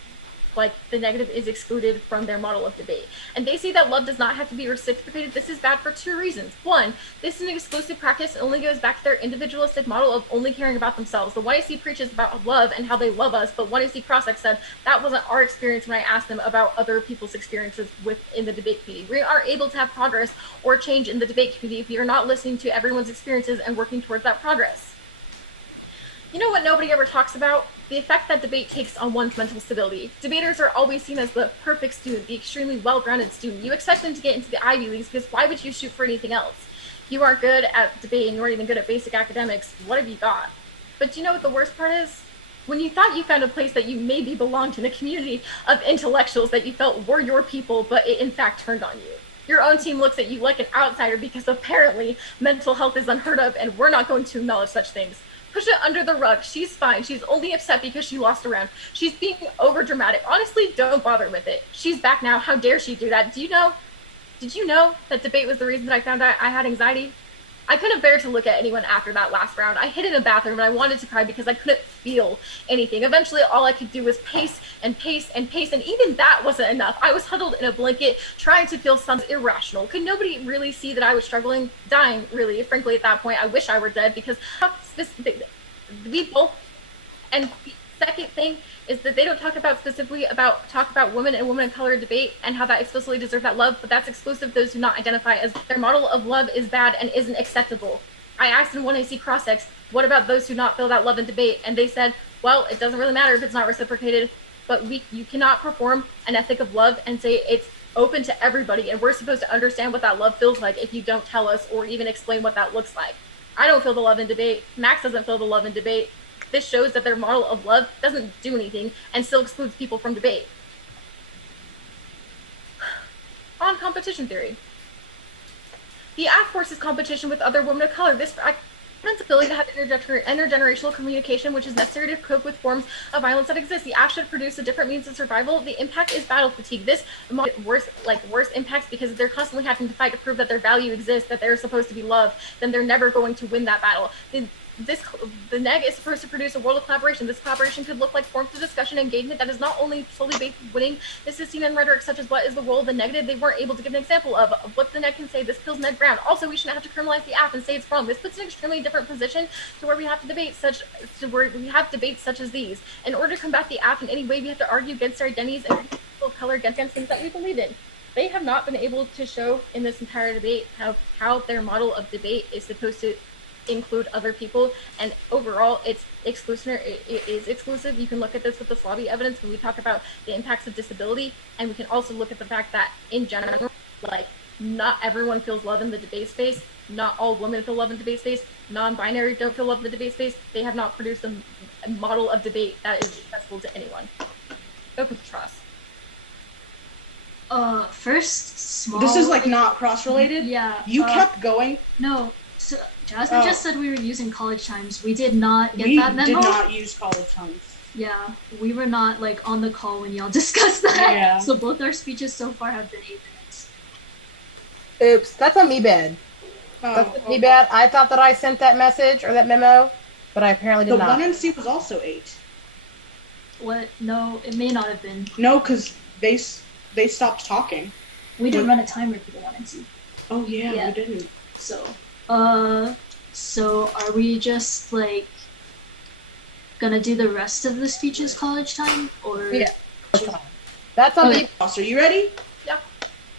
like the negative is excluded from their model of debate. And they say that love does not have to be reciprocated. This is bad for two reasons. One, this is an exclusive practice and only goes back to their individualistic model of only caring about themselves. The YAC preaches about love and how they love us, but YAC Crossix said that wasn't our experience when I asked them about other people's experiences within the debate community. We aren't able to have progress or change in the debate community if we are not listening to everyone's experiences and working towards that progress. You know what nobody ever talks about? The effect that debate takes on one's mental stability. Debaters are always seen as the perfect student, the extremely well-grounded student. You expect them to get into the Ivy Leagues because why would you shoot for anything else? You aren't good at debate and you aren't even good at basic academics. What have you got? But do you know what the worst part is? When you thought you found a place that you maybe belonged in a community of intellectuals that you felt were your people, but it in fact turned on you. Your own team looks at you like an outsider because apparently mental health is unheard of and we're not going to acknowledge such things. Push it under the rug. She's fine. She's only upset because she lost a round. She's being over dramatic. Honestly, don't bother with it. She's back now. How dare she do that? Did you know that debate was the reason that I found out I had anxiety? I couldn't bear to look at anyone after that last round. I hid in a bathroom and I wanted to cry because I couldn't feel anything. Eventually, all I could do was pace and pace and pace, and even that wasn't enough. I was huddled in a blanket, trying to feel something irrational. Could nobody really see that I was struggling? Dying, really. Frankly, at that point, I wish I were dead because we both. And the second thing is that they don't talk about women and women of color debate and how that explicitly deserve that love, but that's exclusive to those who not identify as their model of love is bad and isn't acceptable. I asked in 1AC Cross-Ex, what about those who not feel that love in debate? And they said, well, it doesn't really matter if it's not reciprocated, but you cannot perform an ethic of love and say it's open to everybody, and we're supposed to understand what that love feels like if you don't tell us or even explain what that looks like. I don't feel the love in debate. Max doesn't feel the love in debate. This shows that their model of love doesn't do anything and still excludes people from debate. On competition theory. The ACT forces competition with other women of color. This ability to have intergenerational communication, which is necessary to cope with forms of violence that exist. The ACT should produce a different means of survival. The impact is battle fatigue. This worse impacts because they're constantly having to fight to prove that their value exists, that they're supposed to be loved. Then they're never going to win that battle. The neg is supposed to produce a world of collaboration. This collaboration could look like forms of discussion and engagement that is not only solely based on winning. This is seen in rhetoric such as what is the role of the negative. They weren't able to give an example of what the neg can say. This kills Ned Brown. Also, we shouldn't have to criminalize the app and say it's wrong. This puts an extremely different position to where we have debates such as these. In order to combat the app in any way, we have to argue against our identities and people of color against things that we believe in. They have not been able to show in this entire debate how their model of debate is supposed to include other people, and overall it is exclusive. You can look at this with the Slaby evidence when we talk about the impacts of disability, and we can also look at the fact that in general, like, not everyone feels love in the debate space. Not all women feel love in the debate space. Non-binary don't feel love in the debate space. They have not produced a model of debate that is accessible to anyone. Open to trust. First, small. This is like not cross-related. Yeah. You kept going. No. So Jasmine just said we were using college times. We did not get that memo. We did not use college times. Yeah, we were not like on the call when y'all discussed that. Yeah. So both our speeches so far have been 8 minutes. Oops, that's on me bad. That's on me bad. I thought that I sent that message or that memo, but I apparently did not. The 1MC was also 8. What? No, it may not have been. No, because they stopped talking. We didn't run a timer for the 1MC. Oh yeah, we didn't. So are we just like gonna do the rest of the speeches college time, or? Yeah, that's on me. Are you ready? Yeah.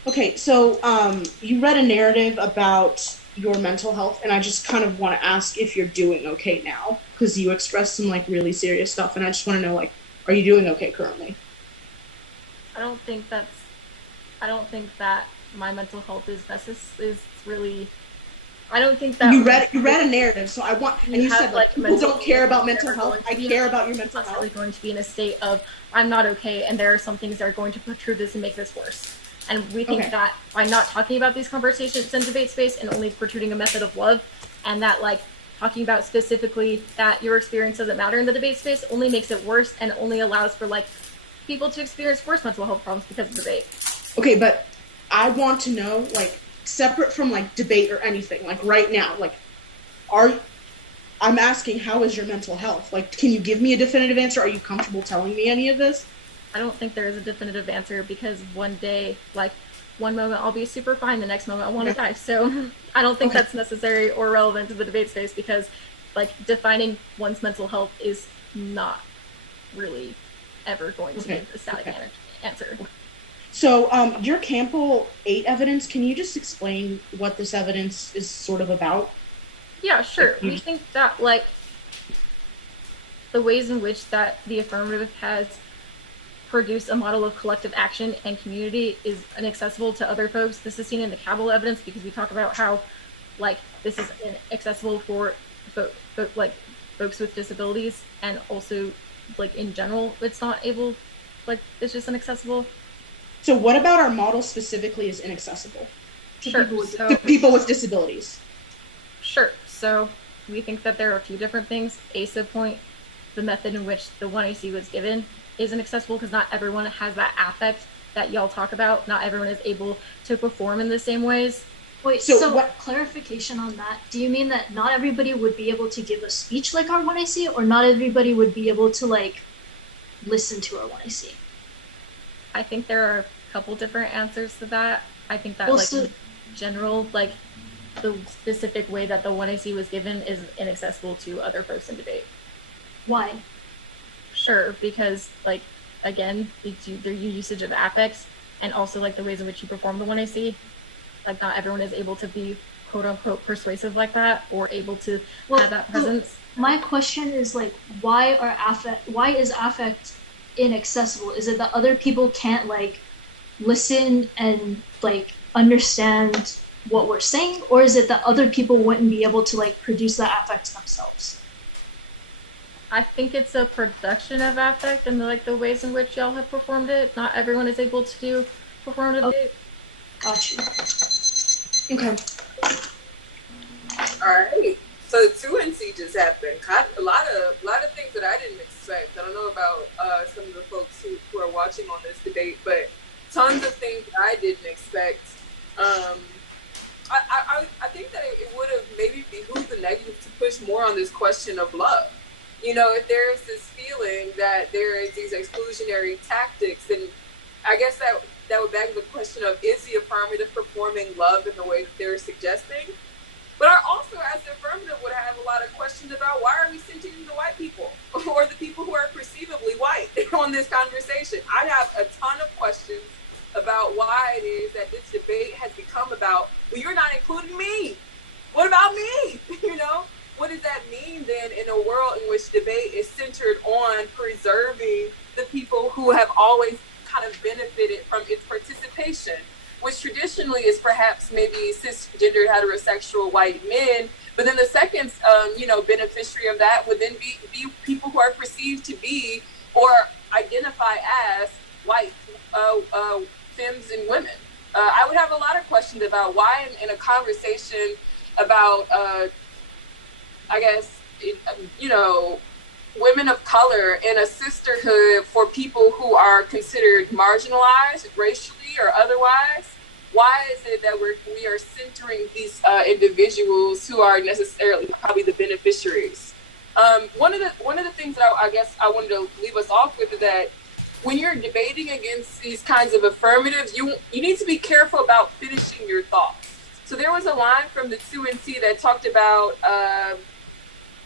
Okay, so you read a narrative about your mental health, and I just kind of want to ask if you're doing okay now, because you expressed some like really serious stuff, and I just want to know, like, are you doing okay currently? I don't think that my mental health is really. I don't think that you read a narrative, so I want, and you said like people don't care about mental health. I care about your mental health. I'm going to be in a state of I'm not okay, and there are some things that are going to protrude this and make this worse. And we think that by not talking about these conversations in debate space and only protruding a method of love, and that like talking about specifically that your experience doesn't matter in the debate space only makes it worse and only allows for like people to experience worse mental health problems because of debate. Okay, but I want to know, like, separate from like debate or anything, like right now, like, I'm asking, how is your mental health? Like, can you give me a definitive answer? Are you comfortable telling me any of this? I don't think there is a definitive answer, because one day, like, one moment I'll be super fine, the next moment I want to die. So I don't think that's necessary or relevant to the debate space, because like defining one's mental health is not really ever going to be a static answer. So your Campbell 8 evidence, can you just explain what this evidence is sort of about? Yeah, sure. We think that like the ways in which that the affirmative has produced a model of collective action and community is inaccessible to other folks. This is seen in the Cabell evidence, because we talk about how like this is inaccessible for like folks with disabilities, and also like in general it's not able, like it's just inaccessible. So what about our model specifically is inaccessible to people with disabilities? Sure. So we think that there are a few different things. ASA point, the method in which the 1AC was given is inaccessible, because not everyone has that affect that y'all talk about. Not everyone is able to perform in the same ways. Wait, so what clarification on that? Do you mean that not everybody would be able to give a speech like our 1AC, or not everybody would be able to like listen to our 1AC? I think there are a couple different answers to that. I think that in general, like the specific way that the 1AC was given is inaccessible to other folks in debate. Why? Sure. sure, because like again, their usage of affects and also like the ways in which you perform the 1AC. Like not everyone is able to be quote unquote persuasive like that or able to have that presence. My question is like, why is affect inaccessible? Is it that other people can't like listen and like understand what we're saying, or is it that other people wouldn't be able to like produce that affect themselves? I think it's a production of affect and like the ways in which y'all have performed it. Not everyone is able to do performative debate. Got you. Okay. All right. So 2NC just happened. A lot of things that I didn't expect. I don't know about some of the folks who are watching on this debate, but tons of things that I didn't expect. I think that it would have maybe behooved the negative to push more on this question of love. You know, if there is this feeling that there is these exclusionary tactics, then I guess that would beg the question of, is the affirmative performing love in the way that they're suggesting? But I also, as the affirmative, would have a lot of questions about why are we centering the white people or the people who are perceivably white on this conversation. I have a ton of questions about why it is that this debate has become about, well, you're not including me. What about me? You know, what does that mean then in a world in which debate is centered on preserving the people who have always kind of benefited from its participation, which traditionally is perhaps maybe cisgendered heterosexual white men, but then the second, beneficiary of that would then be people who are perceived to be or identify as white femmes and women. I would have a lot of questions about why in a conversation about, women of color in a sisterhood for people who are considered marginalized racially or otherwise, why is it that we are centering these individuals who are necessarily probably the beneficiaries? One of the things that I guess I wanted to leave us off with is that when you're debating against these kinds of affirmatives, you need to be careful about finishing your thoughts. So there was a line from the 2NC that talked about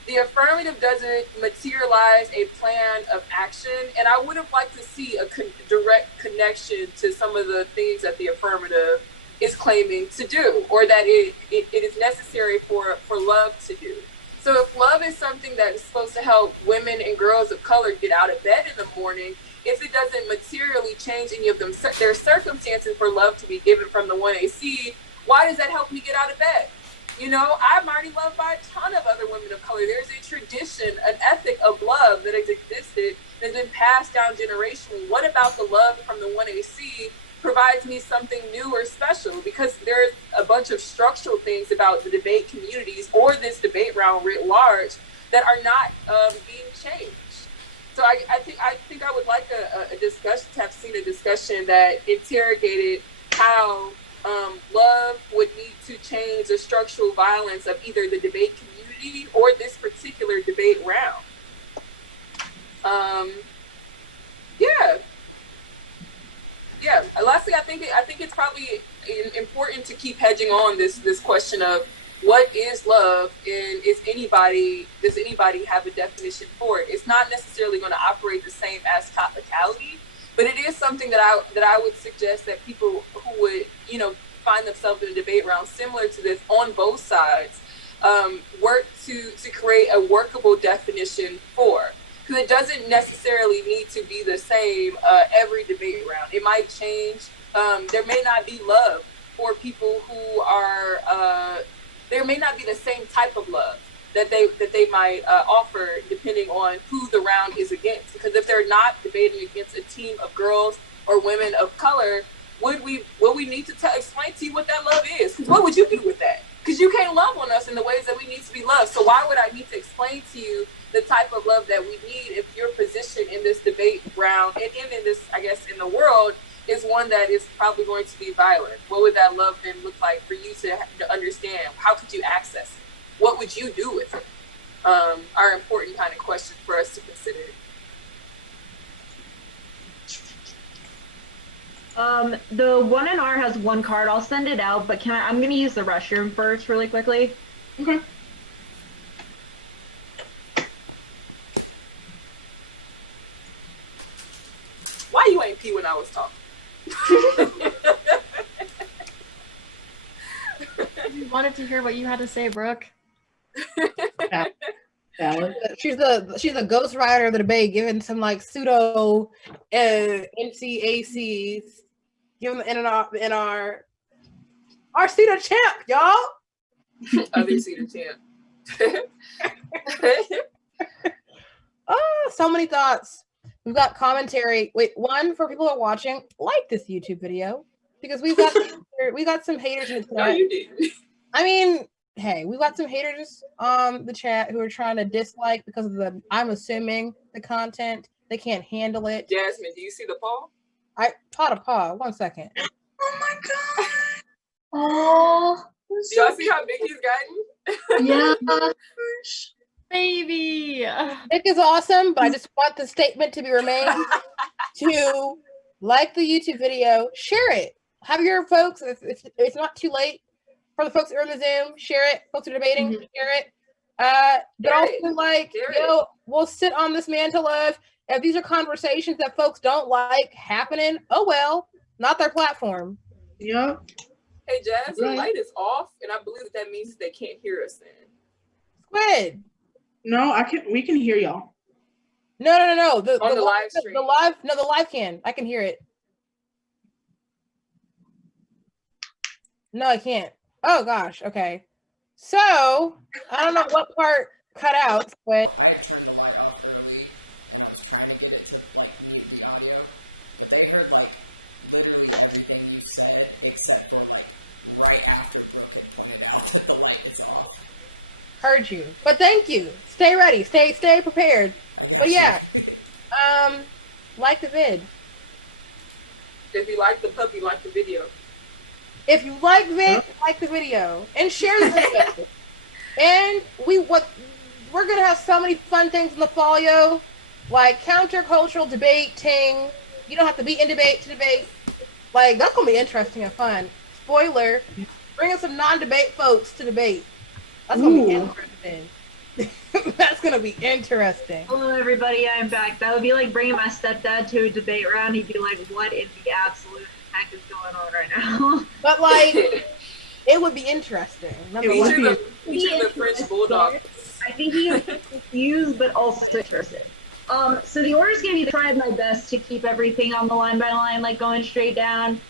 the affirmative doesn't materialize a plan of action, and I would have liked to see a direct connection to some of the things that the affirmative is claiming to do, or that it is necessary for love to do. So if love is something that is supposed to help women and girls of color get out of bed in the morning, if it doesn't materially change any of their circumstances for love to be given from the 1AC, why does that help me get out of bed? You know, I'm already loved by a ton of other women of color. There's a tradition, an ethic of love that has existed, that's been passed down generationally. What about the love from the 1AC provides me something new or special? Because there's a bunch of structural things about the debate communities or this debate round writ large that are not being changed. So I think I would like a discussion to have seen a discussion that interrogated how love would need to change the structural violence of either the debate community or this particular debate round. Lastly, I think it's probably important to keep hedging on this question of what is love, and does anybody have a definition for it? It's not necessarily going to operate the same as topicality, but it is something that I would suggest that people who would, find themselves in a debate round similar to this on both sides, work to create a workable definition for. Because it doesn't necessarily need to be the same every debate round. It might change. There may not be love for people who are, there may not be the same type of love that they might offer depending on who the round is against. Because if they're not debating against a team of girls or women of color, would we need to explain to you what that love is? Because what would you do with that? Because you can't love on us in the ways that we need to be loved. So why would I need to explain to you the type of love that we need if your position in this debate round and in this, I guess, in the world is one that is probably going to be violent? What would that love then look like for you to understand? How could you access it? What would you do with it? Are important kind of questions for us to consider. The 1NR has one card. I'll send it out, but I'm going to use the restroom first really quickly. Okay. Why you ain't pee when I was talking? We wanted to hear what you had to say, Brooke. Valid. She's a ghost writer of the debate, giving some like pseudo NCACs, giving the NR our pseudo champ, y'all. Other Cedar champ. Oh, so many thoughts. We've got commentary. Wait, one for people who are watching, like this YouTube video because we got some haters in the chat. No, you didn't. I mean, hey, we got some haters on the chat who are trying to dislike because of the, I'm assuming, the content. They can't handle it. Jasmine, do you see the poll? Paw. 1 second. Oh my god. Oh, Do y'all see how big he's gotten? yeah. Baby. Nick is awesome, but I just want the statement to be remained to like the YouTube video, share it. Have your folks, if it's not too late for the folks that are in the Zoom, share it. Folks are debating, share it. But also we'll sit on this mantle of, if these are conversations that folks don't like happening, oh well, not their platform. Yep. Hey, Jazz, the light is off, and I believe that means they can't hear us then. Squid. No, we can hear y'all. No. On the live stream. The live can. I can hear it. No, I can't. Oh gosh. Okay. So I don't know what part cut out, but I turned the light off early when I was trying to get it to mute the audio, but they heard literally everything you said except for right after Brooke had pointed out that the light is off. heard you. But thank you. Stay ready. Stay prepared. But yeah. Like the vid. If you like the puppy, like the video. If you like vid, like the video. And share the video. And we're gonna have so many fun things in the fall, yo. Like countercultural debating. You don't have to be in debate to debate. Like, that's gonna be interesting and fun. Spoiler, bringing some non-debate folks to debate. That's gonna be interesting. That's gonna be interesting. Hello, everybody. I'm back. That would be like bringing my stepdad to a debate round. He'd be like, "What in the absolute heck is going on right now?" But like, it would be interesting. Feature the French bulldog. I think he is confused, but also interested. So the order is going to be to try my best to keep everything on the line by line, like going straight down.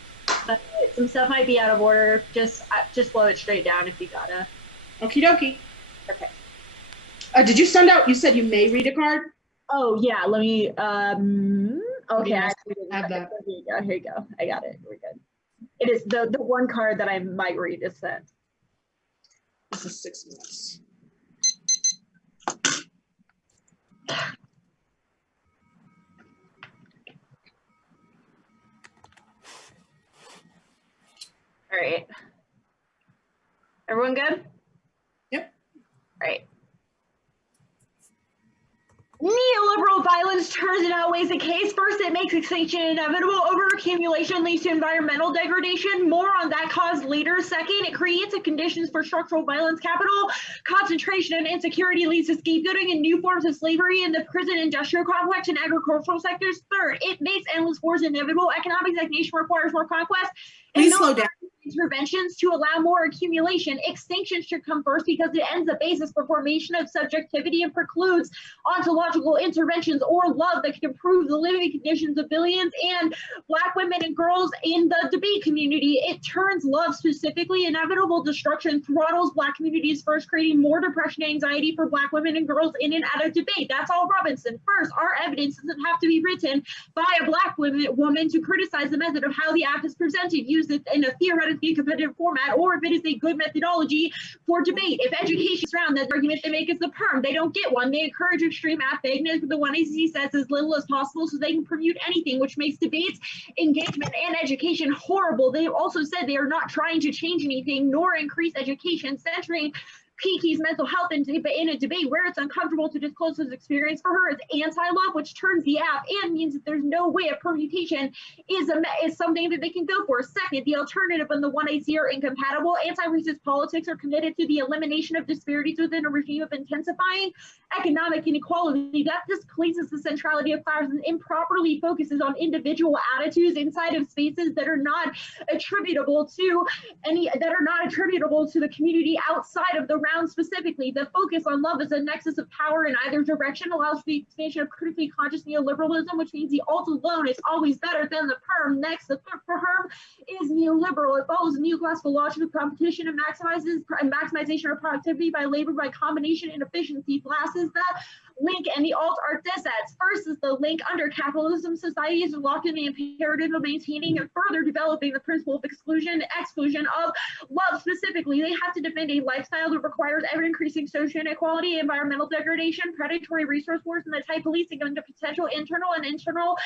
Some stuff might be out of order. Just flow it straight down if you gotta. Okie dokie. Okay. Did you send out? You said you may read a card. Oh yeah. Let me. Okay. Yes, I have that. Here you go. I got it. We're good. It is the one card that I might read is sent. This is 6 minutes. All right. Everyone good? Yep. All right. Neoliberal violence turns and outweighs the case. First, it makes extinction inevitable. Overaccumulation leads to environmental degradation. More on that cause later. Second, it creates the conditions for structural violence. Capital concentration and insecurity leads to scapegoating and new forms of slavery in the prison, industrial complex, and agricultural sectors. Third, it makes endless wars inevitable. Economic stagnation requires more conquest. Please slow down. Interventions to allow more accumulation. Extinction should come first because it ends the basis for formation of subjectivity and precludes ontological interventions or love that can improve the living conditions of billions and Black women and girls in the debate community. It turns love, specifically inevitable destruction, throttles Black communities first, creating more depression and anxiety for Black women and girls in and out of debate. That's all Robinson. First, our evidence doesn't have to be written by a Black woman to criticize the method of how the act is presented. Use it in a theoretically competitive format, or if it is a good methodology for debate. If education is around, that argument they make is the perm. They don't get one. They encourage extreme affectiveness, but the one ACC says as little as possible so they can permute anything, which makes debates, engagement, and education horrible. They also said they are not trying to change anything nor increase education, centering Kiki's mental health in a debate where it's uncomfortable to disclose his experience. For her, it's anti-love, which turns the app and means that there's no way a permutation is something that they can go for. Second, the alternative and the one I see are incompatible. Anti-racist politics are committed to the elimination of disparities within a regime of intensifying economic inequality. That displaces the centrality of class and improperly focuses on individual attitudes inside of spaces that are not attributable to the community outside of the round specifically. The focus on love as a nexus of power in either direction allows for the expansion of critically conscious neoliberalism, which means the alt alone is always better than the perm. Next, the perm is neoliberal. It follows a neoclassical logic of competition and maximization of productivity by labor by combination and efficiency. Last is the link, and the alt are dissets. First is the link. Under capitalism, societies are locked in the imperative of maintaining and further developing the principle of exclusion of love. Specifically, they have to defend a lifestyle that requires ever-increasing social inequality, environmental degradation, predatory resource wars, and the tight policing of the potential internal and external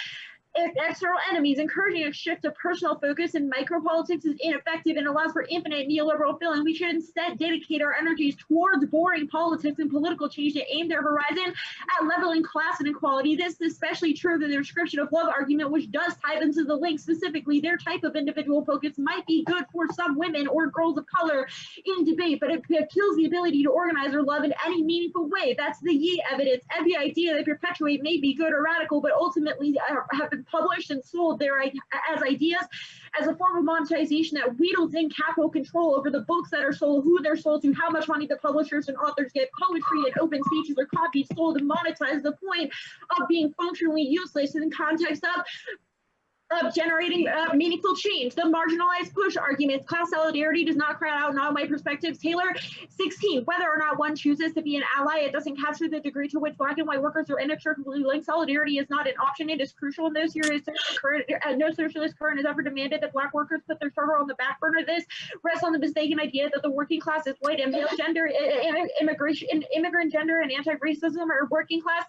enemies. Encouraging a shift of personal focus in micropolitics is ineffective and allows for infinite neoliberal filling. We should instead dedicate our energies towards boring politics and political change to aim their horizon at leveling class inequality. This is especially true of the description of love argument, which does tie into the link. Specifically, their type of individual focus might be good for some women or girls of color in debate, but it kills the ability to organize or love in any meaningful way. That's the Ye evidence. Every idea they perpetuate may be good or radical, but ultimately have been published and sold there as ideas as a form of monetization that wheedles in capital control over the books that are sold, who they're sold to, how much money the publishers and authors get. Poetry and open speeches are copied, sold, and monetized. The point of being functionally useless in the context of generating meaningful change. The marginalized push arguments. Class solidarity does not crowd out non-white perspectives. Taylor, 16. Whether or not one chooses to be an ally, it doesn't capture the degree to which Black and white workers are inextricably linked. Solidarity is not an option. It is crucial. No socialist current has ever demanded that Black workers put their struggle on the back burner. This rests on the mistaken idea that the working class is white and male gender, immigrant gender, and anti-racism are working class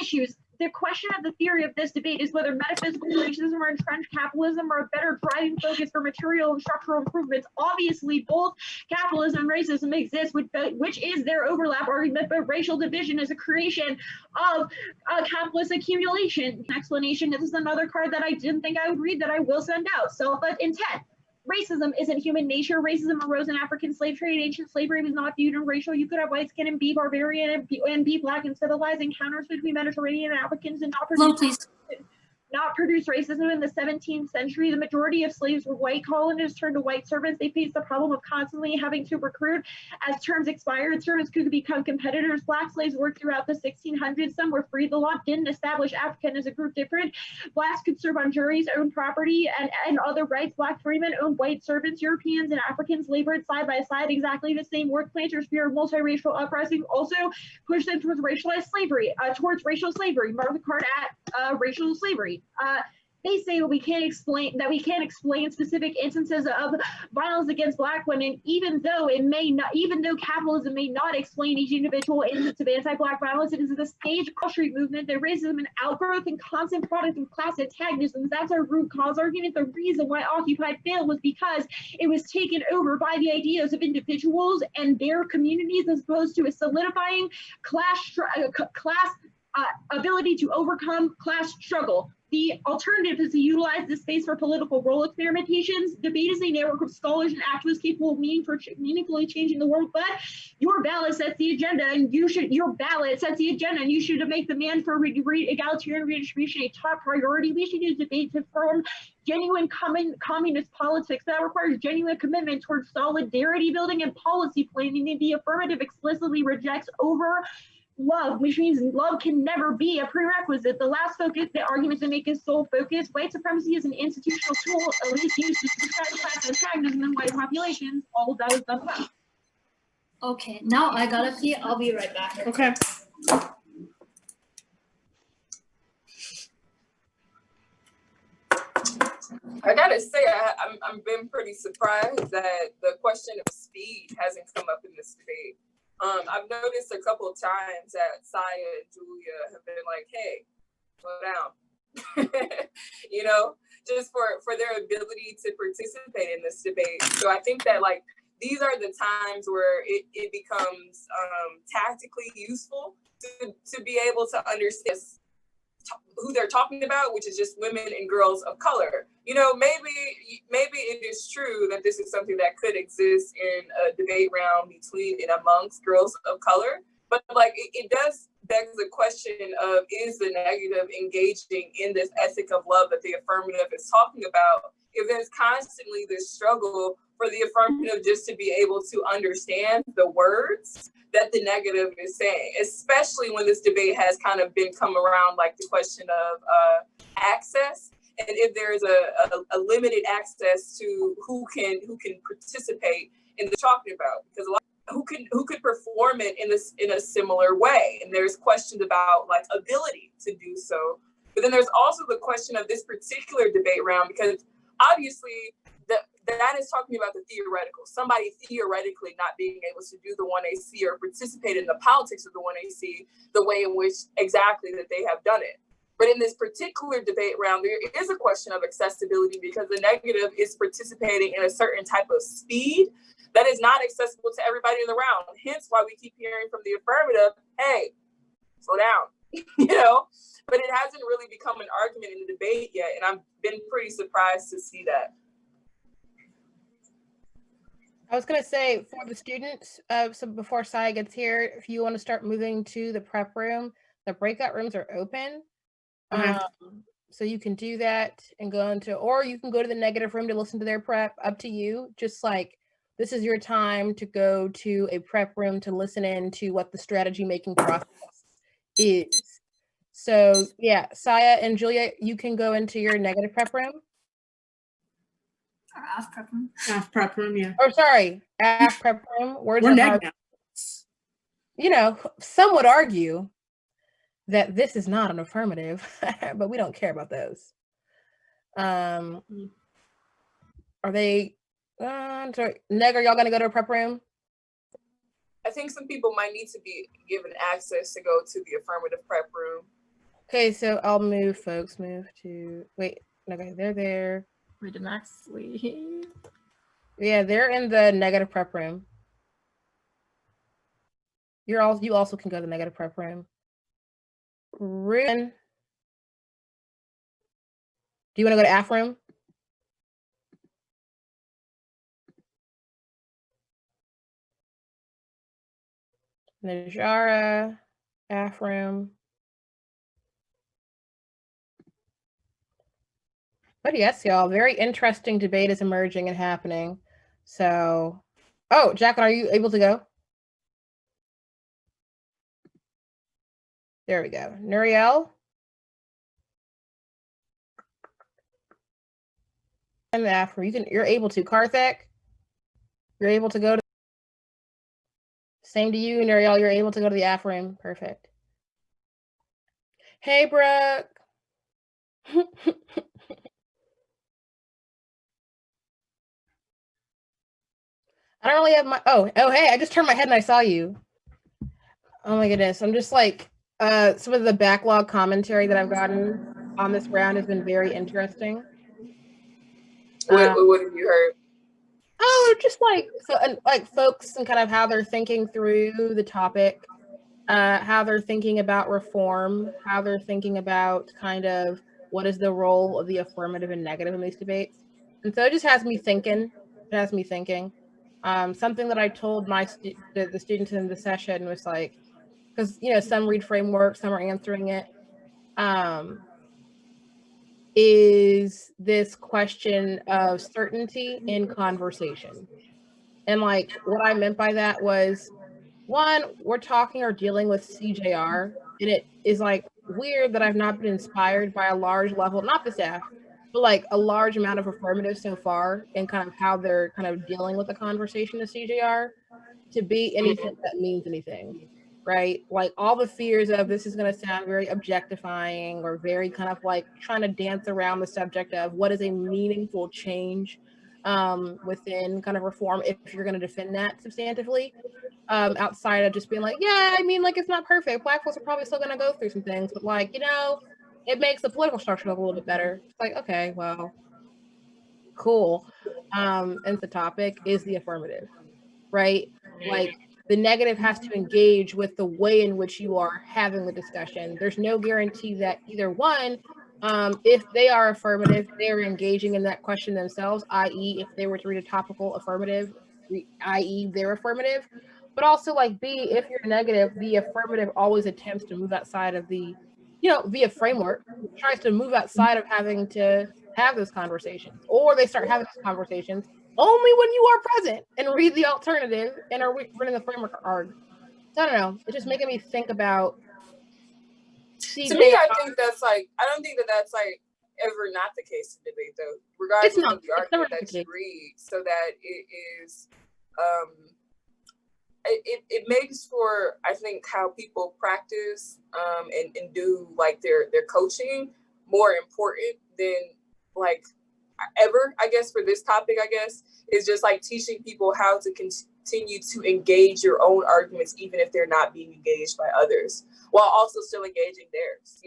issues. The question of the theory of this debate is whether metaphysical racism or entrenched capitalism are a better driving focus for material and structural improvements. Obviously, both capitalism and racism exist, which is their overlap argument, but racial division is a creation of capitalist accumulation. Explanation. This is another card that I didn't think I would read that I will send out. Self-intent. Racism isn't human nature. Racism arose in African slave trade. Ancient slavery was not viewed in racial. You could have white skin and be barbarian and be Black and civilized. Encounters between Mediterranean and Africans and not produce racism in the 17th century. The majority of slaves were white. Colonists turned to white servants. They faced the problem of constantly having to recruit as terms expired. Servants could become competitors. Black slaves worked throughout the 1600s. Some were free. The law didn't establish African as a group different. Blacks could serve on juries, own property, and other rights. Black freemen owned white servants. Europeans and Africans labored side by side, exactly the same. Work planters fear multiracial uprising also pushed them towards racial slavery. Mark the card at racial slavery. They say we can't explain specific instances of violence against Black women, even though capitalism may not explain each individual instance of anti-Black violence. It is the stage Wall Street movement that racism an outgrowth and constant product of class antagonisms. That's our root cause argument. The reason why Occupy failed was because it was taken over by the ideas of individuals and their communities, as opposed to a solidifying class ability to overcome class struggle. The alternative is to utilize this space for political role experimentations. Debate is a network of scholars and activists capable of meaningfully changing the world, but your ballot sets the agenda, and you should make the demand for egalitarian redistribution a top priority. We should use debate to form genuine communist politics that requires genuine commitment towards solidarity building and policy planning. The affirmative explicitly rejects over love, which means love can never be a prerequisite. The last focus, the argument to make is sole focus. White supremacy is an institutional tool, at least used to describe class antagonism in white populations. All of that is done well. Okay, now I gotta pee. I'll be right back. Okay. I gotta say, I'm been pretty surprised that the question of speed hasn't come up in this debate. I've noticed a couple of times that Saya and Julia have been like, hey, slow down, just for their ability to participate in this debate. So I think that these are the times where it becomes tactically useful to be able to understand who they're talking about, which is just women and girls of color. You know, maybe it is true that this is something that could exist in a debate round between and amongst girls of color, but like it does beg the question of, is the negative engaging in this ethic of love that the affirmative is talking about, if there's constantly this struggle for the affirmative just to be able to understand the words that the negative is saying, especially when this debate has kind of been come around like the question of access, and if there's a limited access to who can participate in the talking about, because a lot who could perform it in a similar way, and there's questions about like ability to do so. But then there's also the question of this particular debate round, because obviously that is talking about the theoretical, somebody theoretically not being able to do the 1AC or participate in the politics of the 1AC the way in which exactly that they have done it. But in this particular debate round, there is a question of accessibility, because the negative is participating in a certain type of speed that is not accessible to everybody in the round. Hence why we keep hearing from the affirmative, hey, slow down, you know? But it hasn't really become an argument in the debate yet, and I've been pretty surprised to see that. I was going to say, for the students, so before Saya gets here, if you want to start moving to the prep room, the breakout rooms are open. So you can do that and go into, or you can go to the negative room to listen to their prep, up to you. Just like, this is your time to go to a prep room to listen in to what the strategy making process is. So yeah, Saya and Julia, you can go into your negative prep room. Or AF prep room. AF prep room, yeah. Or sorry, AF prep room. We're neg now. You know, some would argue that this is not an affirmative, but we don't care about those. Are they, sorry, Neg, are y'all gonna go to a prep room? I think some people might need to be given access to go to the affirmative prep room. Okay, so I'll move folks, move to, wait, okay, they're there. Read to Max Lee. Yeah, they're in the negative prep room. You also can go to the negative prep room. Ruben, do you want to go to AF room? Najara, AF room. But yes, y'all, very interesting debate is emerging and happening. So, oh, Jacqueline, are you able to go? There we go. Nuriel? And the AF room, you're able to. Karthik? You're able to go to. Same to you, Nuriel, you're able to go to the AF room. Perfect. Hey, Brooke. I don't really have my, oh, hey, I just turned my head and I saw you. Oh my goodness, I'm just like, some of the backlog commentary that I've gotten on this round has been very interesting. What have you heard? Oh, just like, so, and like folks and kind of how they're thinking through the topic, how they're thinking about reform, how they're thinking about kind of what is the role of the affirmative and negative in these debates. And so it just has me thinking, something that I told the students in the session was like, because, you know, some read framework, some are answering it, is this question of certainty in conversation. And like, what I meant by that was, one, we're talking or dealing with CJR, and it is like weird that I've not been inspired by a large level, not the staff, but like a large amount of affirmatives so far and kind of how they're kind of dealing with the conversation of CJR to be anything that means anything, right? Like all the fears of this is going to sound very objectifying or very kind of like trying to dance around the subject of what is a meaningful change within kind of reform if you're going to defend that substantively, outside of just being like, yeah, I mean, like it's not perfect. Black folks are probably still going to go through some things, but like, you know, it makes the political structure look a little bit better. It's like, okay, well, cool. And the topic is the affirmative. right? Like the negative has to engage with the way in which you are having the discussion. There's no guarantee that either one, if they are affirmative, they're engaging in that question themselves, i.e., if they were to read a topical affirmative, i.e., they're affirmative. But also, like B, if you're negative, the affirmative always attempts to move outside of the, via framework, tries to move outside of having to have those conversations, or they start having those conversations only when you are present and read the alternative and are running the framework arg. So I don't know. It's just making me think about CJ. To me, I don't think that that's like ever not the case in debate, though. Regardless of the argument that you read, so that it is, it makes for, I think, how people practice and do like their coaching more important than like ever, I guess, for this topic, I guess, is just like teaching people how to continue to engage your own arguments, even if they're not being engaged by others, while also still engaging theirs.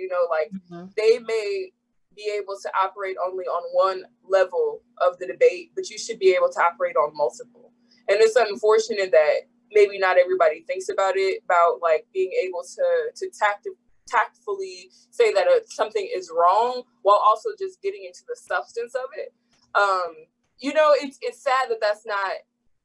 They may be able to operate only on one level of the debate, but you should be able to operate on multiple. And it's unfortunate that maybe not everybody thinks about it, about like being able to tactfully say that something is wrong while also just getting into the substance of it. It's sad that that's not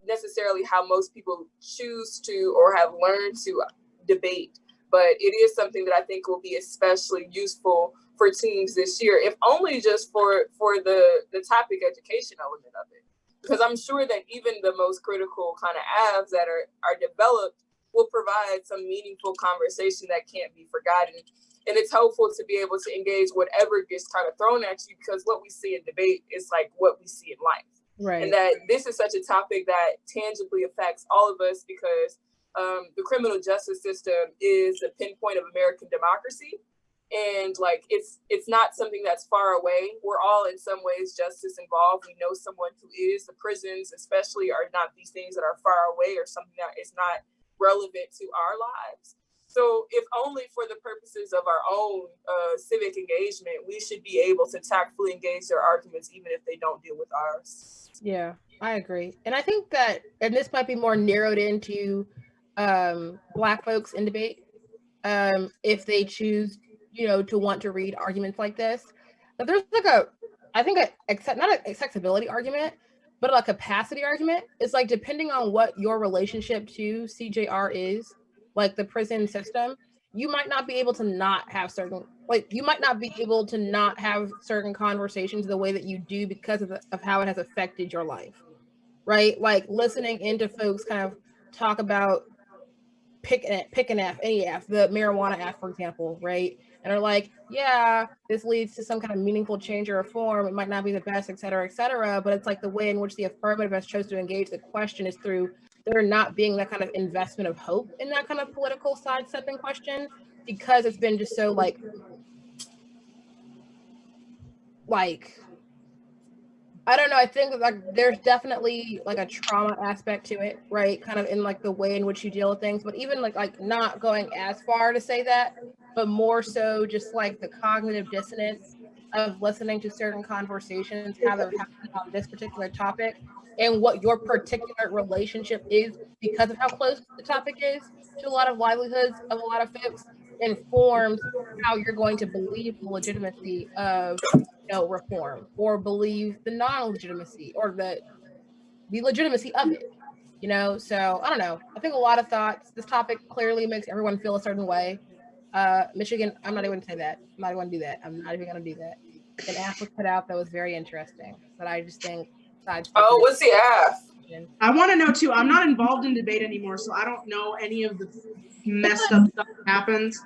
necessarily how most people choose to or have learned to debate, but it is something that I think will be especially useful for teams this year, if only just for the topic education element of it. Because I'm sure that even the most critical kind of avs that are developed will provide some meaningful conversation that can't be forgotten. And it's helpful to be able to engage whatever gets kind of thrown at you, because what we see in debate is like what we see in life. Right. And that this is such a topic that tangibly affects all of us, because the criminal justice system is a pinpoint of American democracy. And like, it's not something that's far away. We're all in some ways justice involved. We know someone who is. The prisons especially are not these things that are far away or something that is not relevant to our lives. So if only for the purposes of our own civic engagement, we should be able to tactfully engage their arguments, even if they don't deal with ours. Yeah, I agree. And I think that, and this might be more narrowed into Black folks in debate, if they choose, to want to read arguments like this. But there's like not an accessibility argument, but a capacity argument. It's like, depending on what your relationship to CJR is, like the prison system, you might not be able to not have certain conversations the way that you do because of how it has affected your life, right? Like listening into folks kind of talk about pick an F, any F, the marijuana F, for example, right? And are like, yeah, this leads to some kind of meaningful change or reform. It might not be the best, et cetera, but it's like the way in which the affirmative has chosen to engage the question is through there not being that kind of investment of hope in that kind of political sidestepping question, because it's been just so like I don't know. I think like there's definitely like a trauma aspect to it, right? Kind of in like the way in which you deal with things, but even like not going as far to say that, but more so just like the cognitive dissonance of listening to certain conversations, how they're happening on this particular topic, and what your particular relationship is because of how close the topic is to a lot of livelihoods of a lot of folks, informs how you're going to believe the legitimacy of reform, or believe the non-legitimacy or the legitimacy of it. So I don't know. I think a lot of thoughts. This topic clearly makes everyone feel a certain way. Michigan, I'm not even going to say that. I'm not even going to do that. I'm not even going to do that. An app was put out that was very interesting, but I just think what's the app? I want to know too. I'm not involved in debate anymore, so I don't know any of the messed up stuff that happens.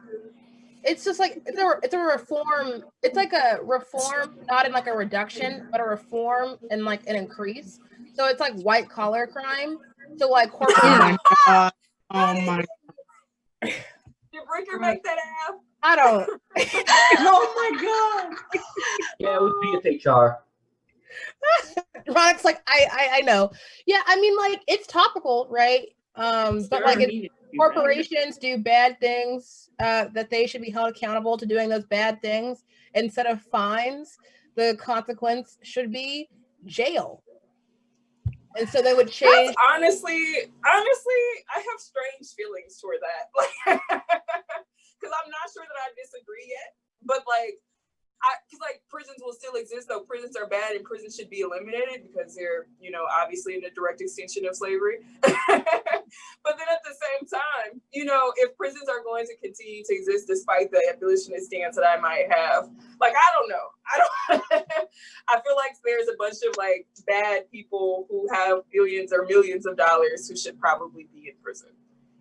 It's just like it's a reform. It's like a reform, not in like a reduction, but a reform and like an increase. So it's like white collar crime. So like corporate. Oh my Did Brinker make that app? I don't. Oh my god. Yeah, it was BSHR. Ron's like, I know. Yeah, I mean, like, it's topical, right? But like corporations do bad things, that they should be held accountable to doing those bad things. Instead of fines, the consequence should be jail. And so they would That's change. honestly, I have strange feelings toward that. Like, because I'm not sure that I disagree yet. But like, because like prisons will still exist, though prisons are bad and prisons should be eliminated because they're, you know, obviously in a direct extension of slavery. But then at the same time, you know, if prisons are going to continue to exist despite the abolitionist stance that I might have, like, I don't know. I feel like there's a bunch of like bad people who have billions or millions of dollars who should probably be in prison.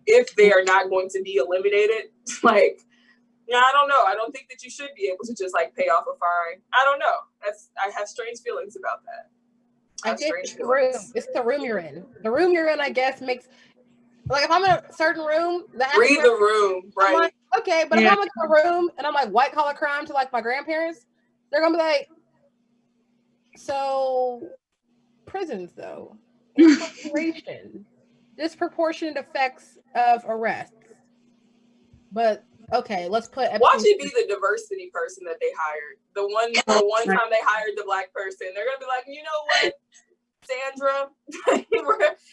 If they are not going to be eliminated, like, yeah, I don't know. I don't think that you should be able to just like pay off a fine. I don't know. I have strange feelings about that. I think it's the room. It's the room you're in. The room you're in, I guess, makes like if I'm in a certain room, read the room, right? I'm like, okay, but if I'm in a room and I'm like white collar crime to like my grandparents, they're gonna be like, so prisons though, incarceration, disproportionate effects of arrests, but. Okay, let's put. Watch it be the diversity person that they hired. The one time they hired the black person, they're gonna be like, you know what, Sandra,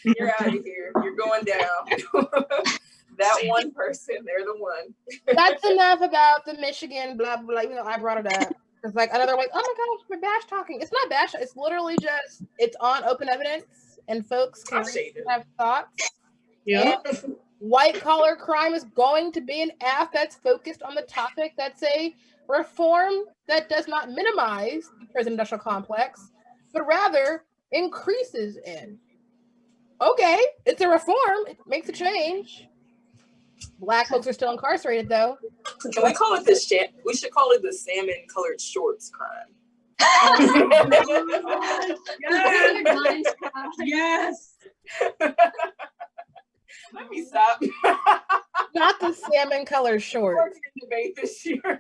you're out of here. You're going down. That one person, they're the one. That's enough about the Michigan blah blah. You know, I brought it up. It's like another like, oh my gosh, we're bash talking. It's not bash. It's literally just it's on open evidence, and folks can have thoughts. Yeah. White collar crime is going to be an app that's focused on the topic that's a reform that does not minimize the prison industrial complex, but rather increases in. Okay, it's a reform. It makes a change. Black folks are still incarcerated, though. Can we call it we should call it the salmon-colored shorts crime. Yes. Let me stop. Not the salmon colored shorts. We're gonna debate this year. I'm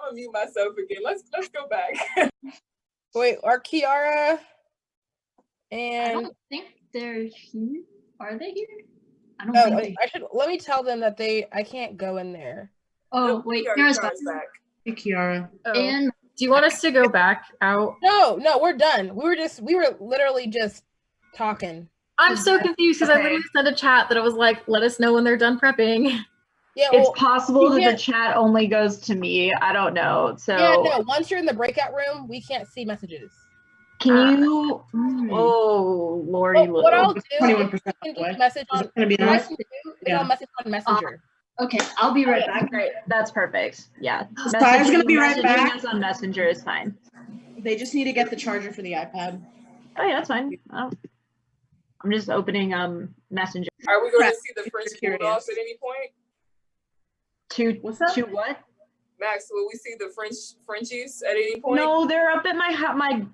gonna mute myself again. Let's go back. Wait, are Kiara and I don't think they're here. Are they here? I don't think I should let me tell them that I can't go in there. Oh wait, Kiara's back. Hey, Kiara. And do you want us to go back out? No, we're done. We were literally just talking. I'm so confused because I literally sent a chat that it was like, let us know when they're done prepping. Yeah, it's possible that the chat only goes to me. I don't know. So yeah, no. Once you're in the breakout room, we can't see messages. Can you? Oh, Lordy, what I'll do 21% is message on. I'll message on Messenger. Okay, I'll be right back. Great, that's perfect. Yeah, Sky's gonna be right back. Us on Messenger is fine. They just need to get the charger for the iPad. Oh yeah, that's fine. I'm just opening Messenger. Are we going to see the French Bulldogs at any point? What's that? To what? Max, will we see the Frenchies at any point? No, they're up at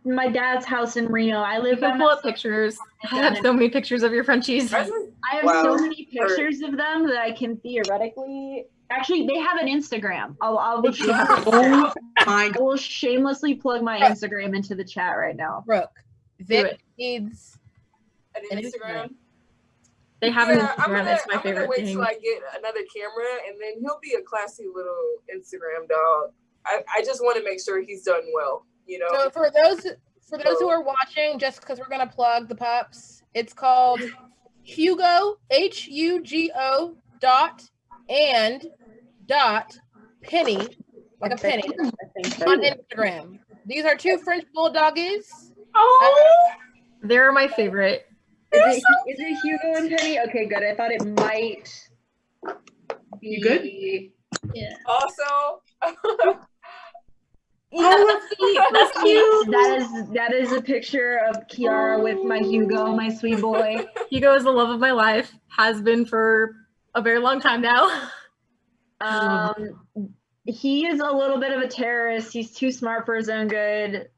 my dad's house in Reno. I live. Pull up pictures. I have so many pictures of your Frenchies. I have so many pictures of them that I can theoretically. Actually, they have an Instagram. I'll Oh my God. I will shamelessly plug my Instagram into the chat right now. Brooke, Vic needs an Instagram. They have an Instagram. It's my favorite wait thing. Till I get another camera, and then he'll be a classy little Instagram dog. I just want to make sure he's done well. You know. So for those who are watching, just because we're gonna plug the pups, it's called Hugo HUGO Penny, like a penny, on Instagram. These are two French bulldogies. Oh, they're my favorite. Is it Hugo and Penny? Okay, good. I thought it might be. You good? Yeah. Also. That's cute. That is a picture of Kiara with my Hugo, my sweet boy. Hugo is the love of my life. Has been for a very long time now. He is a little bit of a terrorist. He's too smart for his own good.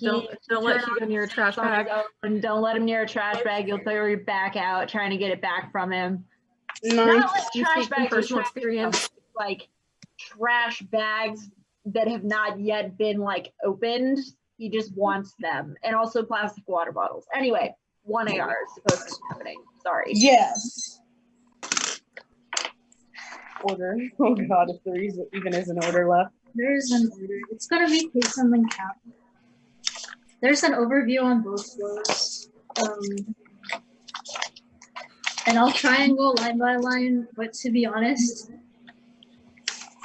Don't let Hugo near a trash bag. And don't let him near a trash bag. You'll throw your back out trying to get it back from him. Nice. Not like trash bags, personal experience. like trash bags that have not yet been like opened. He just wants them, and also plastic water bottles. Anyway, 1 AR is supposed to be happening. Sorry. Yes. Order. Oh God, if there even is an order left. There's an order. It's gonna be Payson and Cap. There's an overview on both floors. And I'll try and go line by line, but to be honest,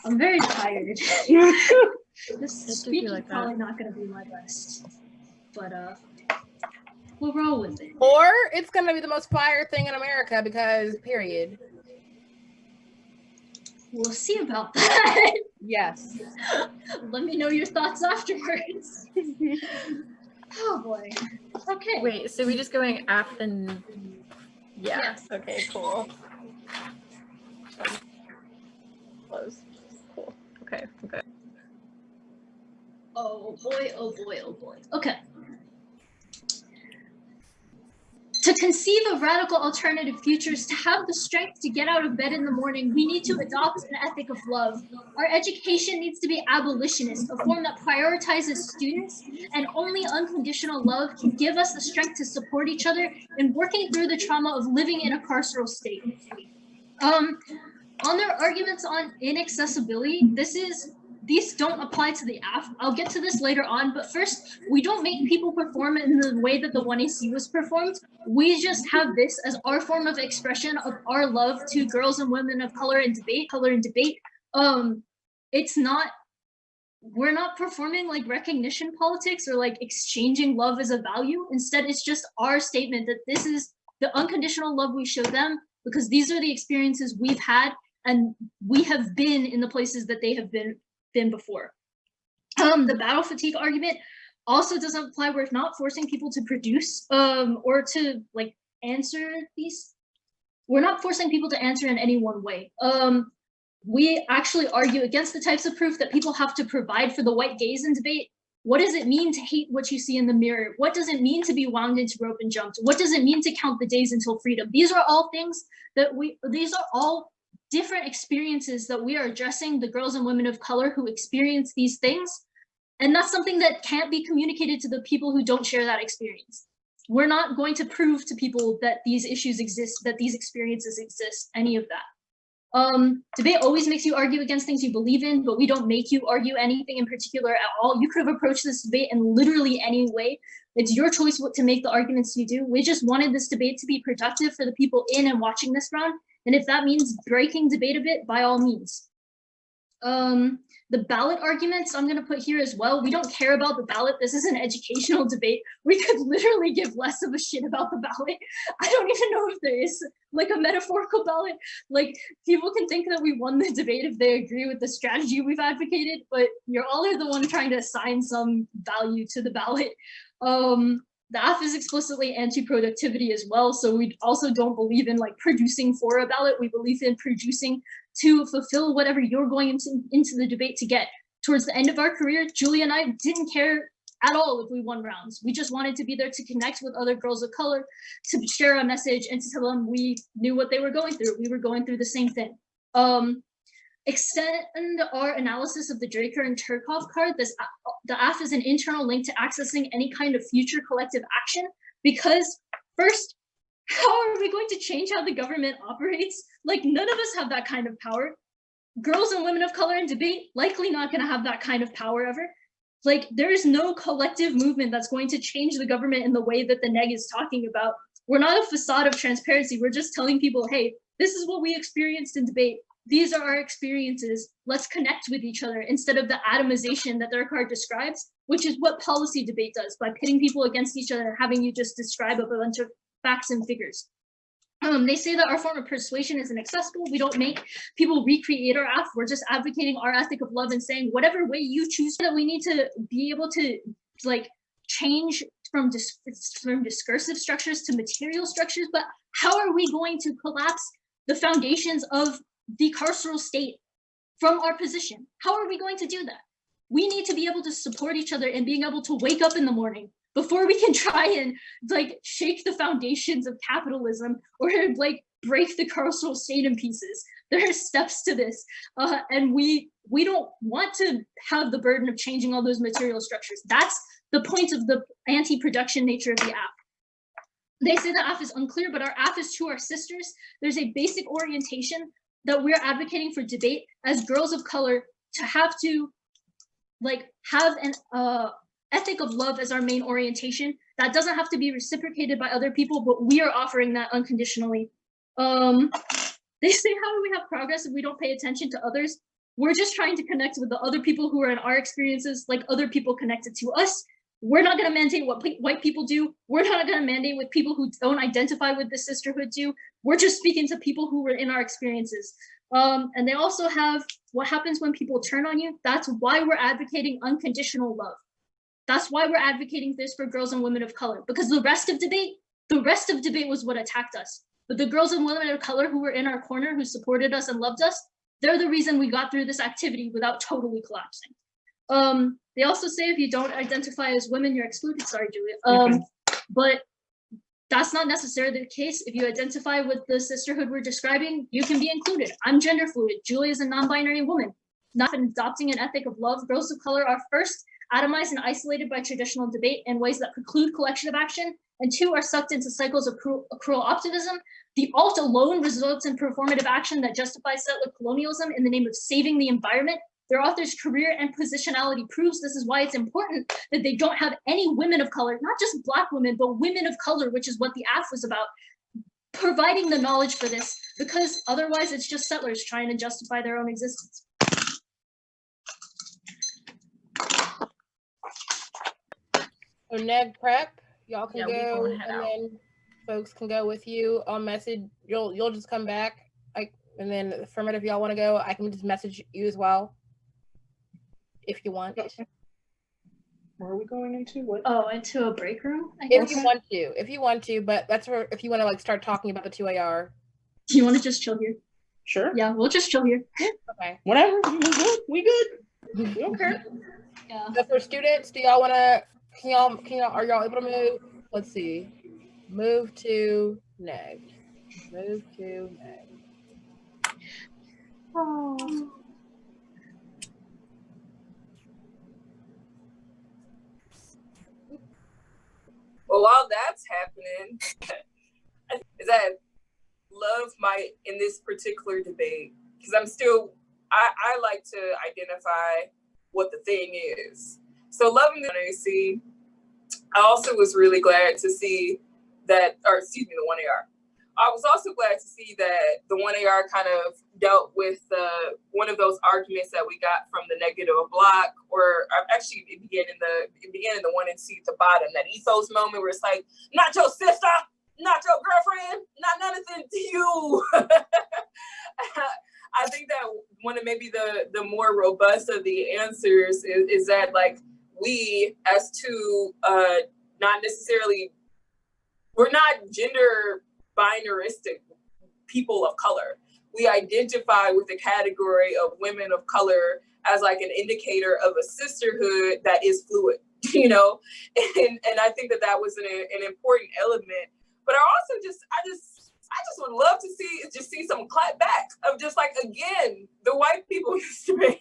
I'm very tired. This speech is like probably not going to be my best, but we'll roll with it. Or it's gonna be the most fire thing in America because period. We'll see about that. Yes. Let me know your thoughts afterwards. Oh boy. Okay. Wait, so we just going after and yeah. Yes. Okay, cool. Close. Cool. Okay, okay. Oh boy, oh boy, oh boy. Okay. To conceive of radical alternative futures, to have the strength to get out of bed in the morning, we need to adopt an ethic of love. Our education needs to be abolitionist, a form that prioritizes students, and only unconditional love can give us the strength to support each other in working through the trauma of living in a carceral state. On their arguments on inaccessibility, these don't apply to the AF. I'll get to this later on, but first, we don't make people perform in the way that the 1AC was performed. We just have this as our form of expression of our love to girls and women of color in debate. We're not performing like recognition politics or like exchanging love as a value. Instead, it's just our statement that this is the unconditional love we show them because these are the experiences we've had and we have been in the places that they have been before. The battle fatigue argument also doesn't apply. We're not forcing people to produce or to like answer these. We're not forcing people to answer in any one way. We actually argue against the types of proof that people have to provide for the white gaze in debate. What does it mean to hate what you see in the mirror? What does it mean to be wound into rope and jumped? What does it mean to count the days until freedom? These are all things that these are all different experiences that we are addressing the girls and women of color who experience these things. And that's something that can't be communicated to the people who don't share that experience. We're not going to prove to people that these issues exist, that these experiences exist, any of that. Debate always makes you argue against things you believe in, but we don't make you argue anything in particular at all. You could have approached this debate in literally any way. It's your choice what to make the arguments you do. We just wanted this debate to be productive for the people in and watching this round. And if that means breaking debate a bit, by all means. The ballot arguments I'm going to put here as well. We don't care about the ballot. This is an educational debate. We could literally give less of a shit about the ballot. I don't even know if there is like a metaphorical ballot. Like people can think that we won the debate if they agree with the strategy we've advocated, but you're all are the one trying to assign some value to the ballot. The AF is explicitly anti-productivity as well, so we also don't believe in like producing for a ballot. We believe in producing to fulfill whatever you're going into the debate to get. Towards the end of our career, Julia and I didn't care at all if we won rounds. We just wanted to be there to connect with other girls of color, to share a message, and to tell them we knew what they were going through. We were going through the same thing. Extend our analysis of the Draker and Turkov card. The AF is an internal link to accessing any kind of future collective action because first, how are we going to change how the government operates? Like none of us have that kind of power. Girls and women of color in debate, likely not gonna have that kind of power ever. Like there is no collective movement that's going to change the government in the way that the neg is talking about. We're not a facade of transparency. We're just telling people, hey, this is what we experienced in debate. These are our experiences. Let's connect with each other instead of the atomization that their card describes, which is what policy debate does by pitting people against each other and having you just describe a bunch of facts and figures. They say that our form of persuasion is inaccessible. We don't make people recreate our AF. We're just advocating our ethic of love and saying whatever way you choose that we need to be able to like change from discursive structures to material structures. But how are we going to collapse the foundations of the carceral state from our position? How are we going to do that? We need to be able to support each other and being able to wake up in the morning before we can try and like shake the foundations of capitalism or like break the carceral state in pieces. There are steps to this, and we don't want to have the burden of changing all those material structures. That's the point of the anti-production nature of the AF. They say the AF is unclear, but our AF is to our sisters. There's a basic orientation that we're advocating for debate as girls of color to have to like have ethic of love as our main orientation. That doesn't have to be reciprocated by other people, but we are offering that unconditionally. They say, how do we have progress if we don't pay attention to others? We're just trying to connect with the other people who are in our experiences, like other people connected to us. We're not going to mandate what white people do. We're not going to mandate what people who don't identify with the sisterhood do. We're just speaking to people who were in our experiences. And they also have what happens when people turn on you. That's why we're advocating unconditional love. That's why we're advocating this for girls and women of color, because the rest of debate was what attacked us. But the girls and women of color who were in our corner, who supported us and loved us, they're the reason we got through this activity without totally collapsing. They also say if you don't identify as women, you're excluded. Sorry, Julia. But that's not necessarily the case. If you identify with the sisterhood we're describing, you can be included. I'm gender fluid. Julia is a non-binary woman. Not adopting an ethic of love, girls of color are first atomized and isolated by traditional debate in ways that preclude collective action, and two, are sucked into cycles of cruel optimism. The alt alone results in performative action that justifies settler colonialism in the name of saving the environment. Their author's career and positionality proves this is why it's important that they don't have any women of color, not just Black women, but women of color, which is what the AF was about, providing the knowledge for this, because otherwise it's just settlers trying to justify their own existence. So neg prep, y'all can Yeah, we go, gonna head and out. then folks can go with you on message. You'll just come back, and then affirmative, if y'all want to go, I can just message you as well, if you want. Where are we going into? What? Oh, into a break room? If you want to, but that's where if you want to like start talking about the 2AR. Do you want to just chill here? Sure. Yeah, we'll just chill here. Okay. Whatever. We good. We don't care. Yeah. But for students, do y'all want to? Can y'all? Are y'all able to move? Let's see. Move to neg. Move to neg. Oh. Well, while that's happening, is that love might, in this particular debate, because I like to identify what the thing is. So loving the AC, I also was really glad to see that, or excuse me, the 1AR. I was also glad to see that the 1AR kind of dealt with one of those arguments that we got from the negative block, or actually it began in the 1 and C at the bottom, that ethos moment where it's like, not your sister, not your girlfriend, not nothing to you. I think that one of maybe the more robust of the answers is that like we as two, not necessarily, we're not gender binaristic people of color. We identify with the category of women of color as like an indicator of a sisterhood that is fluid, you know? And I think that was an important element. But I just would love to see some clap back of just like, again, the white people used to be.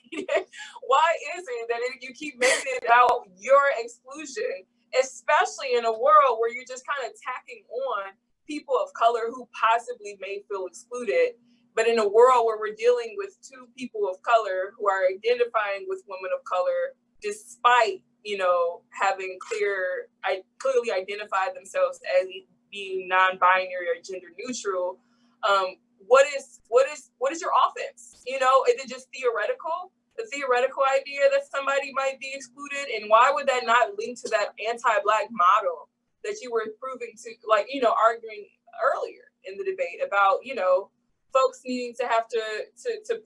Why is it that you keep making it about your exclusion, especially in a world where you're just kind of tacking on people of color who possibly may feel excluded, but in a world where we're dealing with two people of color who are identifying with women of color, despite, you know, having clearly identified themselves as being non-binary or gender neutral, what is your offense? You know, is it just theoretical? The theoretical idea that somebody might be excluded, and why would that not link to that anti-Black model that you were proving to, like, you know, arguing earlier in the debate about, you know, folks needing to have to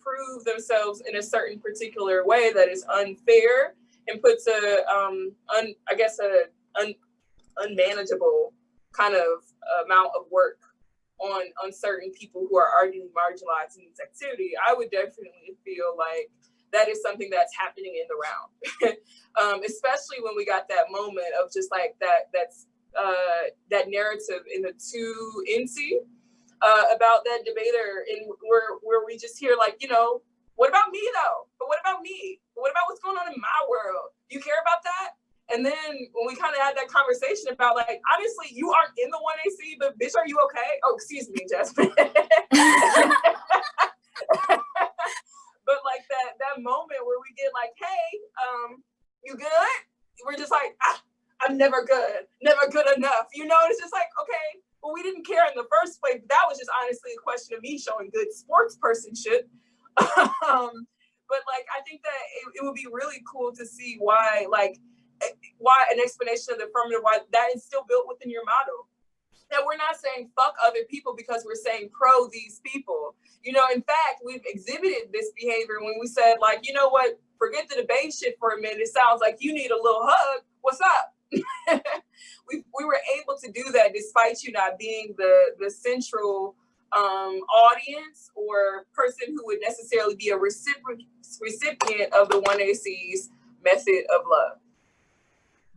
prove themselves in a certain particular way that is unfair and puts unmanageable kind of amount of work on certain people who are arguably marginalized in this activity. I would definitely feel like that is something that's happening in the round, especially when we got that moment of just like that narrative in the 2NC about that debater, and where we just hear like, you know, what about me though? But what about me? But what about what's going on in my world? Do you care about that? And then when we kind of had that conversation about like, obviously you aren't in the 1AC, but bitch, are you okay? Oh, excuse me, Jasmine. But like that moment where we get like, hey, you good? we're just like, I'm never good enough. You know, and it's just like, okay, well, we didn't care in the first place. But that was just honestly a question of me showing good sports personship. But like, I think that it would be really cool to see why an explanation of the affirmative, why that is still built within your model. That we're not saying fuck other people because we're saying pro these people. You know, in fact, we've exhibited this behavior when we said, like, you know what, forget the debate shit for a minute. It sounds like you need a little hug. What's up? we were able to do that despite you not being the central audience or person who would necessarily be a recipient of the 1AC's method of love.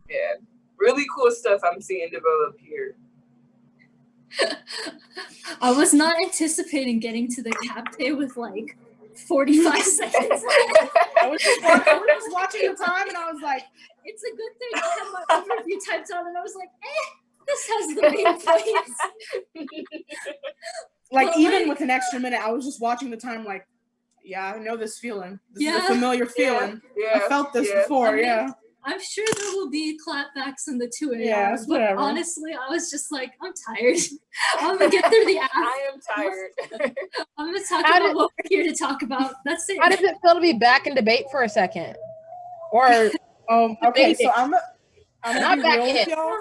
Yeah, really cool stuff I'm seeing develop here. I was not anticipating getting to the capte with like 45 seconds. I was just watching the time and I was like, it's a good thing I had my overview typed on and I was like, this has the main points. like, even with an extra minute, I was just watching the time like, yeah, I know this feeling. This is a familiar feeling. Yeah. I felt this before, I mean, I'm sure there will be clapbacks in the 2 a.m. But whatever. honestly, I was just like, I'm tired. I'm gonna get through the app. I am tired. I'm gonna talk about what we're here to talk about. That's it. How does it feel to be back in debate for a second? Or okay, so I'm not back in. Y'all.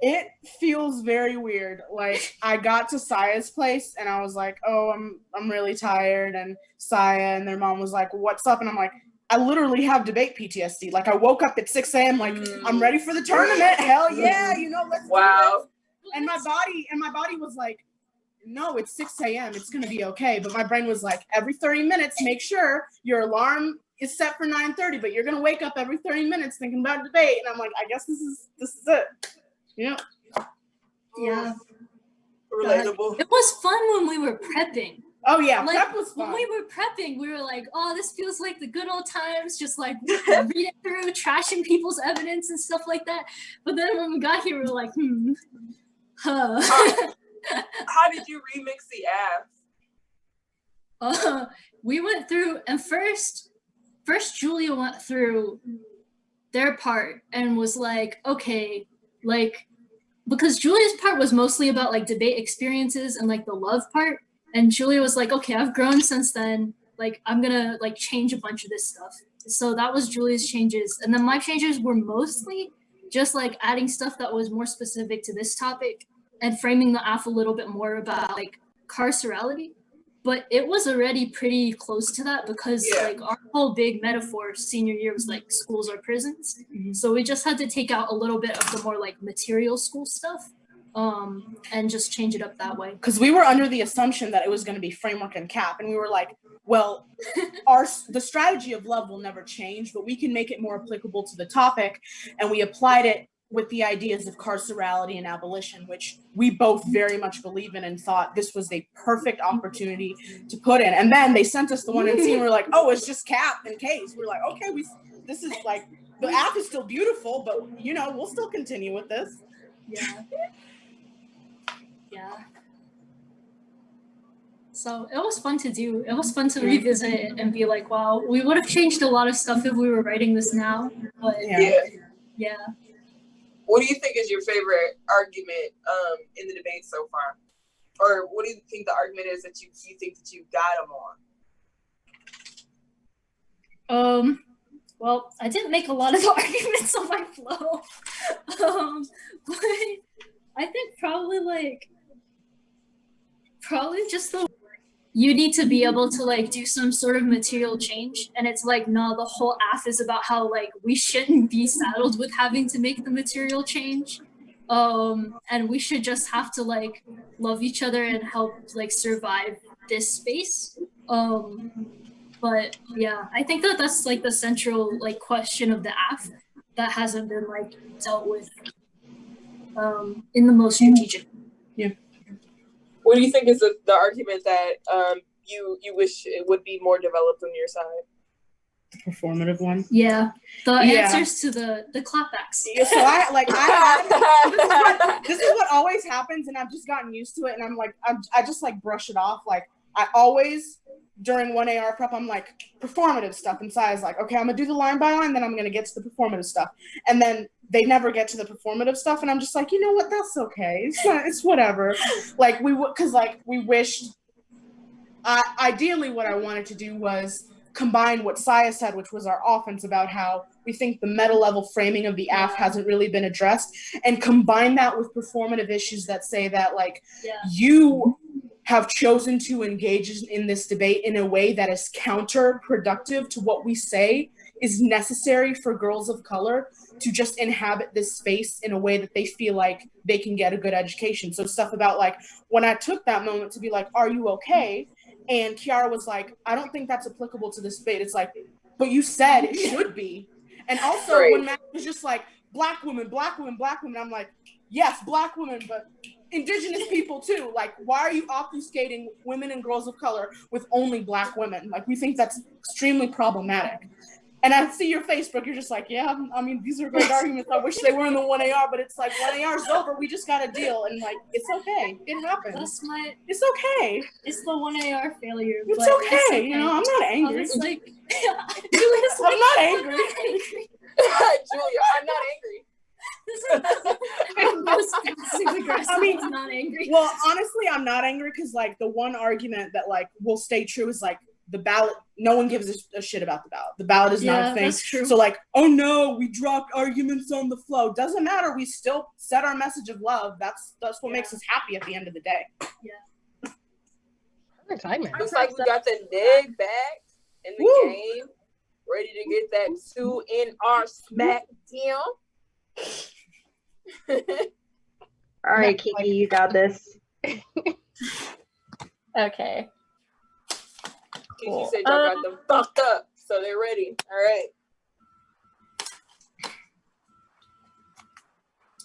It feels very weird. Like, I got to Saya's place and I was like, oh, I'm really tired. And Saya and their mom was like, what's up? And I'm like, I literally have debate PTSD. Like, I woke up at 6 a.m. like, I'm ready for the tournament. Hell yeah, you know, let's do this. And my body was like, no, it's 6 a.m. It's gonna be okay. But my brain was like, every 30 minutes, make sure your alarm is set for 9:30, but you're gonna wake up every 30 minutes thinking about debate. And I'm like, I guess this is it. Yeah. Yeah. Relatable. It was fun when we were prepping. Oh yeah, like, prep was fun. When we were prepping, we were like, oh, this feels like the good old times, just like reading through, trashing people's evidence and stuff like that. But then when we got here, we were like, How did you remix the apps? We went through, and first Julia went through their part and was like, okay, like, because Julia's part was mostly about like debate experiences and like the love part. And Julia was like, okay, I've grown since then. Like, I'm gonna like change a bunch of this stuff. So that was Julia's changes. And then my changes were mostly just like adding stuff that was more specific to this topic and framing the AF a little bit more about like carcerality. But it was already pretty close to that because like our whole big metaphor senior year was like schools are prisons. Mm-hmm. So we just had to take out a little bit of the more like material school stuff. And just change it up that way. Because we were under the assumption that it was going to be framework and cap, and we were like, well, the strategy of love will never change, but we can make it more applicable to the topic, and we applied it with the ideas of carcerality and abolition, which we both very much believe in and thought this was the perfect opportunity to put in. And then they sent us the 1NC, and we're like, oh, it's just cap in case. We're like, okay, this is like, the app is still beautiful, but, you know, we'll still continue with this. Yeah. Yeah. So it was fun to do. It was fun to revisit it and be like, wow, we would have changed a lot of stuff if we were writing this now. But yeah. What do you think is your favorite argument in the debate so far? Or what do you think the argument is that you think that you got them on? Well, I didn't make a lot of arguments on my flow. But I think probably just you need to be able to like do some sort of material change, and it's like, no, the whole AF is about how like we shouldn't be saddled with having to make the material change, and we should just have to like love each other and help like survive this space. But yeah, I think that's like the central like question of the AF that hasn't been like dealt with in the most strategic. Yeah. What do you think is the argument that you wish it would be more developed on your side? The performative one. Yeah, the answers to the clapbacks. Yeah, so this is what always happens, and I've just gotten used to it, and I'm like, I just like brush it off. Like, I always, during 1AR prep, I'm like, performative stuff. And Saya's like, okay, I'm going to do the line by line, then I'm going to get to the performative stuff. And then they never get to the performative stuff. And I'm just like, you know what? That's okay. It's whatever. Like, we wished, ideally what I wanted to do was combine what Saya said, which was our offense, about how we think the meta level framing of the AF hasn't really been addressed, and combine that with performative issues that say that, like, you have chosen to engage in this debate in a way that is counterproductive to what we say is necessary for girls of color to just inhabit this space in a way that they feel like they can get a good education. So stuff about, like, when I took that moment to be like, are you okay? And Kiara was like, I don't think that's applicable to this debate. It's like, but you said it should be. And also when Matt was just like, black women, I'm like, yes, black women, but indigenous people too. Like, why are you obfuscating women and girls of color with only black women? Like, we think that's extremely problematic. And I see your face, Brooke, you're just like, yeah, I mean, these are great arguments. I wish they were in the 1AR, but it's like, 1AR's over. We just got to deal. And, like, it's okay. It happens. It's okay. It's the 1AR failure. It's but okay. It's okay. You know, I'm not angry. I was like, I'm not angry. Julia, I'm not angry. This is most passive aggressive. I mean, I'm not angry. Well, honestly, I'm not angry because, like, the one argument that, like, will stay true is, like, the ballot. No one gives a shit about the ballot. The ballot is not a thing. That's true. So, like, oh no, we dropped arguments on the flow. Doesn't matter. We still said our message of love. That's what makes us happy at the end of the day. Yeah. Perfect timing. Looks like we got the neg back in the game, ready to get that 2 in our SmackDown. All right, Kiki, you got this. Okay. Kiki said y'all got them fucked up, so they're ready. All right.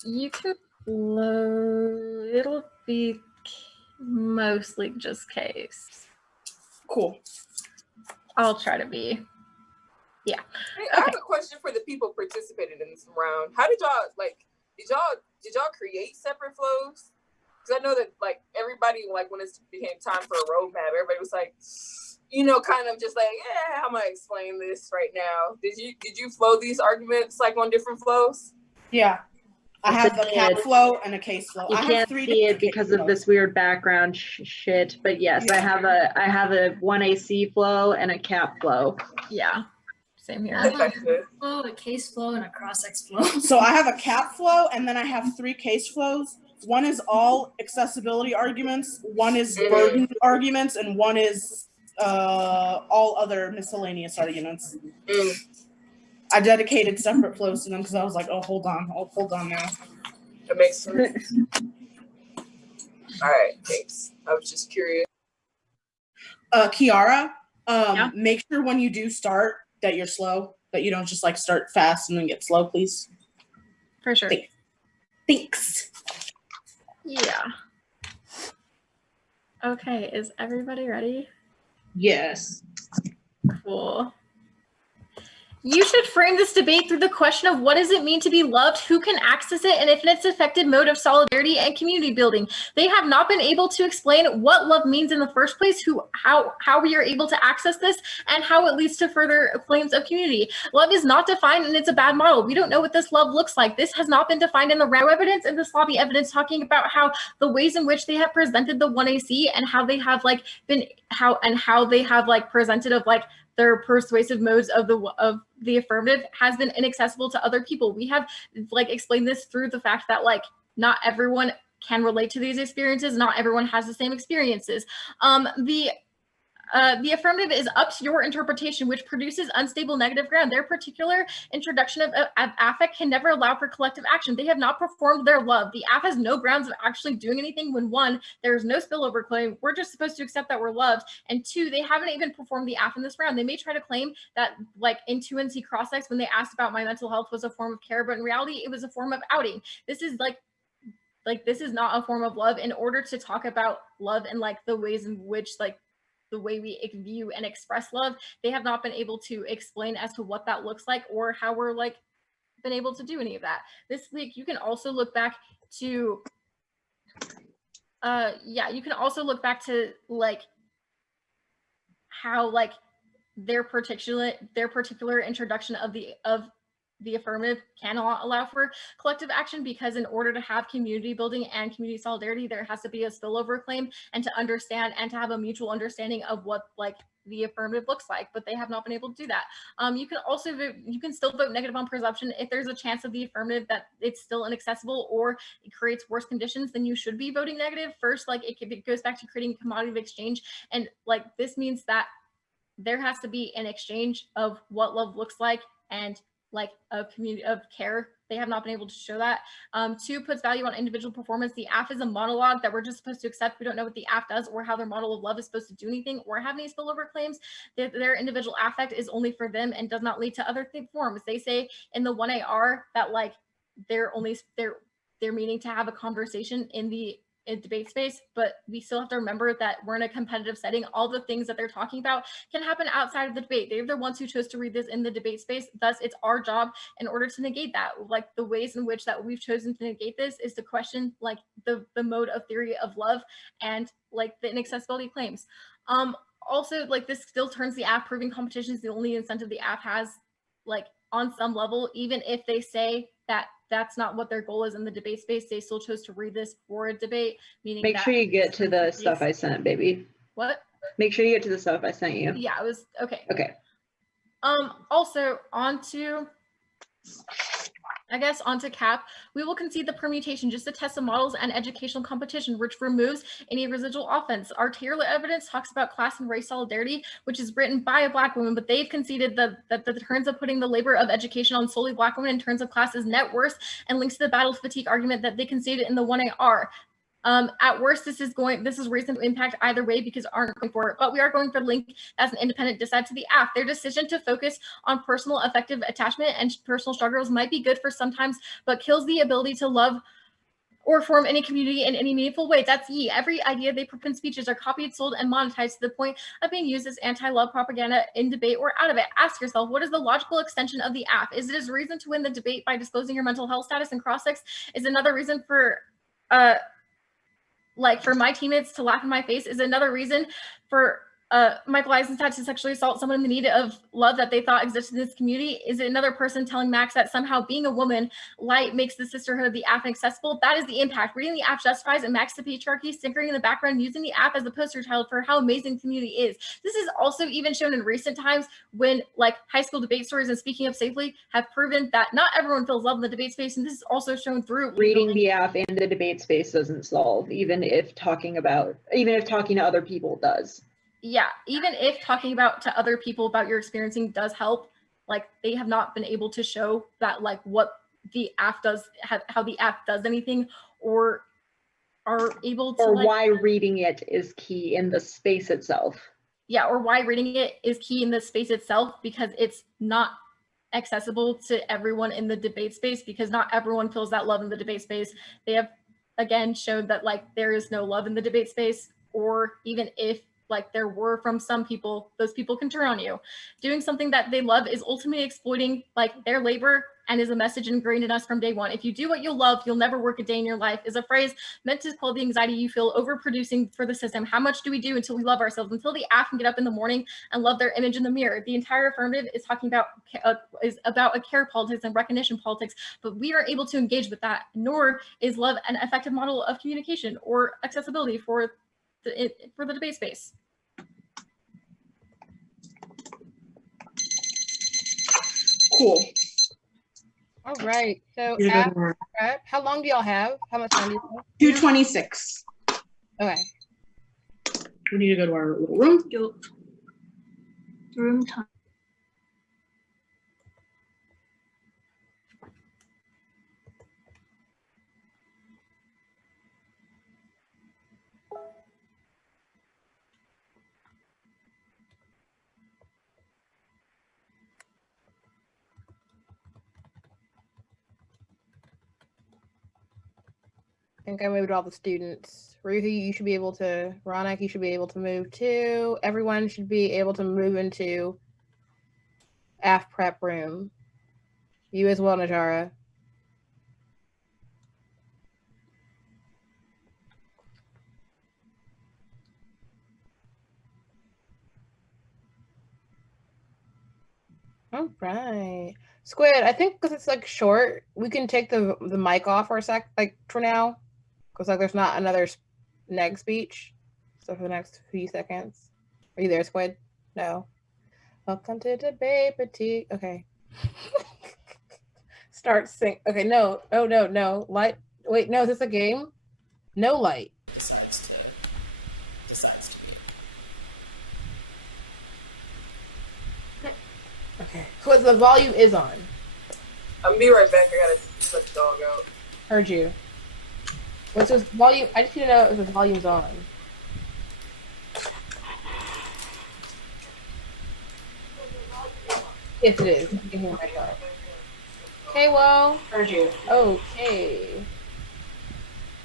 You could load. It'll be mostly just case. Cool. I'll try to be. Yeah. Hey, I have a question for the people participating in this round. How did y'all did y'all create separate flows? Because I know that, like, everybody, like, when it became time for a roadmap, everybody was like, you know, kind of just like, yeah, how am I explain this right now? Did you flow these arguments, like, on different flows? Yeah. I have a cap flow and a case flow. You can't see it because of this weird background shit, but yes, I have a 1AC flow and a cap flow. Yeah. Same here. I have a flow, a case flow, and a cross-X flow. So I have a cap flow, and then I have 3 case flows. One is all accessibility arguments, one is burden arguments, and one is all other miscellaneous arguments. I dedicated separate flows to them because I was like, oh, hold on now. That makes sense. All right, thanks. I was just curious. Kiara, make sure when you do start that you're slow, that you don't just, like, start fast and then get slow, please. For sure. Thanks. Yeah. Okay, is everybody ready? Yes. Cool. You should frame this debate through the question of what does it mean to be loved, who can access it, and if it's an effective mode of solidarity and community building. They have not been able to explain what love means in the first place, how we are able to access this, and how it leads to further claims of community. Love is not defined, and it's a bad model. We don't know what this love looks like. This has not been defined in the RAW evidence and the sloppy evidence, talking about how the ways in which they have presented the 1AC and how they have, like, how they have, like, presented of, like, their persuasive modes of the affirmative has been inaccessible to other people. We have, like, explained this through the fact that, like, not everyone can relate to these experiences. Not everyone has the same experiences. The affirmative is up to your interpretation, which produces unstable negative ground. Their particular introduction of affect can never allow for collective action. They have not performed their love. The aff has no grounds of actually doing anything when, 1, there is no spillover claim. We're just supposed to accept that we're loved. And 2, they haven't even performed the aff in this round. They may try to claim that, like, in 2NC cross-X, when they asked about my mental health was a form of care, but in reality, it was a form of outing. This is like this is not a form of love. In order to talk about love and, like, the ways in which, like, the way we view and express love, they have not been able to explain as to what that looks like or how we're, like, been able to do any of that. This week, you can also look back to, like, how like their particular introduction of the affirmative cannot allow for collective action, because in order to have community building and community solidarity, there has to be a spillover claim and to understand and to have a mutual understanding of what like the affirmative looks like, but they have not been able to do that. You can also vote, you can still vote negative on presumption if there's a chance of the affirmative that it's still inaccessible or it creates worse conditions, then you should be voting negative. First, like it goes back to creating a commodity of exchange, and like this means that there has to be an exchange of what love looks like and like a community of care. They have not been able to show that. 2, puts value on individual performance. The AF is a monologue that we're just supposed to accept. We don't know what the AF does or how their model of love is supposed to do anything or have any spillover claims. Their individual affect is only for them and does not lead to other forms. They say in the 1AR that like they're meaning to have a conversation in the debate space, but we still have to remember that we're in a competitive setting. All the things that they're talking about can happen outside of the debate. They're the ones who chose to read this in the debate space. Thus, it's our job in order to negate that. Like the ways in which that we've chosen to negate this is to question like the mode of theory of love and like the inaccessibility claims. Also, like this still turns the AF proving competition is the only incentive the AF has, like on some level, even if they say that that's not what their goal is in the debate space, they still chose to read this for a debate, meaning Make sure you get to the stuff I sent, baby. What? Make sure you get to the stuff I sent you. Yeah, it was okay. Okay. Also onto CAP, we will concede the permutation just to test the models and educational competition, which removes any residual offense. Our tailor evidence talks about class and race solidarity, which is written by a Black woman, but they've conceded that the terms of putting the labor of education on solely Black women in terms of class is net worse and links to the battle fatigue argument that they conceded in the 1AR. At worst, this is reason to impact either way because aren't going for it, but we are going for link as an independent decide to the AF. Their decision to focus on personal affective attachment and personal struggles might be good for sometimes, but kills the ability to love or form any community in any meaningful way. That's ye. Every idea they print speeches are copied, sold, and monetized to the point of being used as anti-love propaganda in debate or out of it. Ask yourself, what is the logical extension of the AF? Is it a reason to win the debate by disclosing your mental health status and cross-sex? Is another reason for for my teammates to laugh in my face? Is another reason for Michael Eisenstadt to sexually assault someone in the need of love that they thought existed in this community? Is it another person telling Max that somehow being a woman light makes the sisterhood of the AF inaccessible? That is the impact. Reading the AF justifies and Max the patriarchy, stinkering in the background, using the AF as a poster child for how amazing the community is. This is also even shown in recent times when like high school debate stories and speaking up safely have proven that not everyone feels love in the debate space, and this is also shown through reading the AF and the debate space doesn't solve, even if talking to other people does. Yeah, even if talking to other people about your experiencing does help, like they have not been able to show that like what the AF does, how the AF does anything, or are able to, or why reading it is key in the space itself. Yeah, or why reading it is key in the space itself, because it's not accessible to everyone in the debate space, because not everyone feels that love in the debate space. They have again shown that like there is no love in the debate space, or even if like there were from some people, those people can turn on you. Doing something that they love is ultimately exploiting like their labor and is a message ingrained in us from day one. If you do what you love, you'll never work a day in your life is a phrase meant to quell the anxiety you feel overproducing for the system. How much do we do until we love ourselves, until the AF can get up in the morning and love their image in the mirror? The entire affirmative is talking about a care politics and recognition politics, but we are able to engage with that, nor is love an effective model of communication or accessibility for the debate space. Cool. All right. So how long do y'all have? How much time do you have? 2:26. Okay. We need to go to our little room. Room time. I think I moved all the students. Ruthie, you should be able to, Ronak, you should be able to move too. Everyone should be able to move into AF prep room. You as well, Najara. All right. Squid, I think because it's like short, we can take the mic off for a sec, like for now, because like there's not another neg speech. So for the next few seconds, are you there, Squid? No. Welcome to debate fatigue. Okay. Start sing. Okay, no. Light. Wait, no. Is this a game? No light. Decides to be. Okay. So the volume is on. I'm gonna be right back. I gotta let the dog out. Heard you. What's this volume? I just need to know if the volume's on. Yes, it is. You can hear my dog. Okay, well. Heard you. Okay.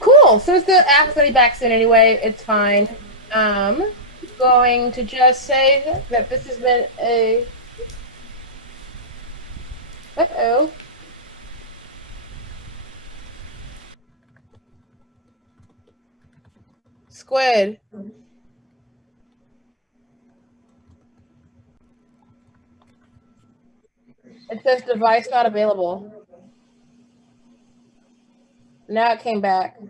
Cool. So it's the app's gonna be back soon anyway. It's fine. Going to just say that this has been a. Uh-oh. Squid. It says device not available. Now it came back.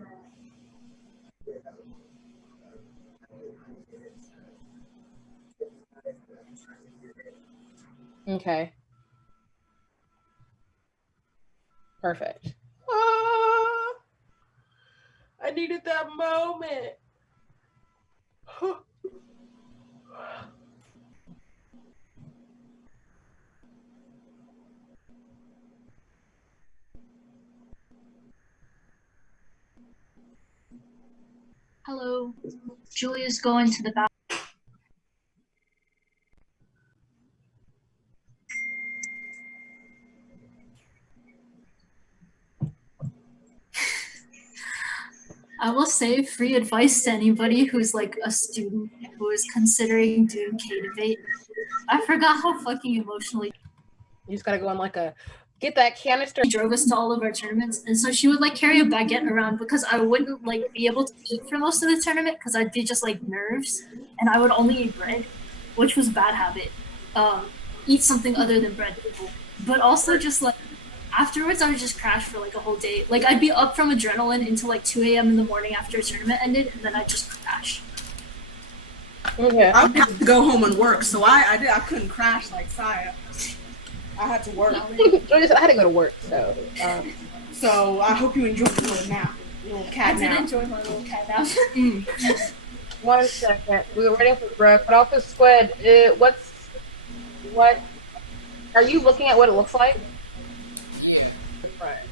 Okay. Perfect. Ah, I needed that moment. Hello. Julia's going to the bathroom. I will say free advice to anybody who's like a student who is considering doing K-Debate. I forgot how fucking emotionally You just gotta go on like a get that canister. she drove us to all of our tournaments, and so she would like carry a baguette around because I wouldn't like be able to eat for most of the tournament because I'd be just like nerves, and I would only eat bread, which was a bad habit. Eat something other than bread, but also just like afterwards I would just crash for like a whole day. Like I'd be up from adrenaline until like 2 a.m. in the morning after a tournament ended, and then I'd just crash. Okay. I would have to go home and work, so I couldn't crash like Saya. I had to work. I had to go to work, so. So I hope you enjoyed your little nap, little cat I nap. did enjoy my little cat nap. 1 second. We were waiting for Brooke, but also Squid. What? Are you looking at what it looks like? Yeah. Right.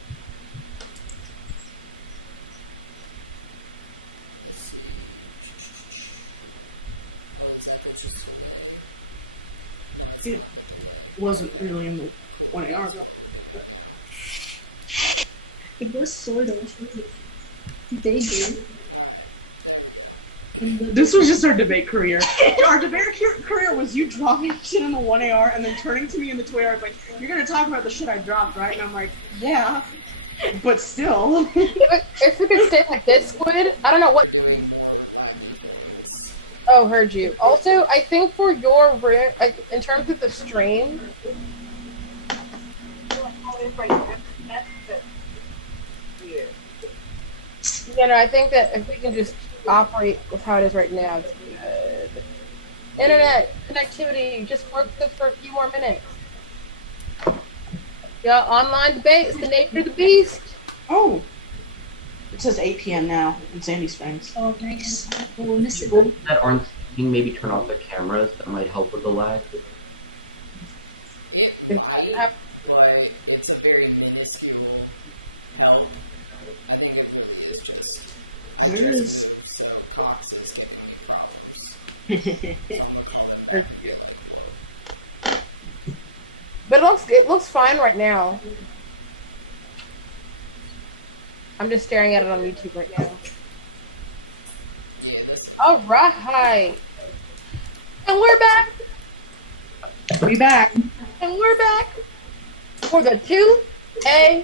It wasn't really in the 1 AR. It was sort of. They do. This was just our debate career. Our debate career was you dropping shit in the 1 AR and then turning to me in the 2 AR like, you're gonna talk about the shit I dropped, right? And I'm like, yeah, but still. If we could stay like this, Squid, I don't know what. Oh, heard you. Also, I think for your room, like, in terms of the stream. You know, I think that if we can just operate with how it is right now, it's good. Internet connectivity just works good for a few more minutes. Yeah, online debate is the nature of the beast. Oh, it says 8 p.m. now in Sandy Springs. Oh, nice. We'll miss it. People that aren't speaking maybe turn off their cameras. That might help with the lag. It might, but it's a very minuscule help. I think it really is just. There is. So Cox is giving me problems. But it looks fine right now. I'm just staring at it on YouTube right now. All right, and we're back. We back. And we're back for the 2AR.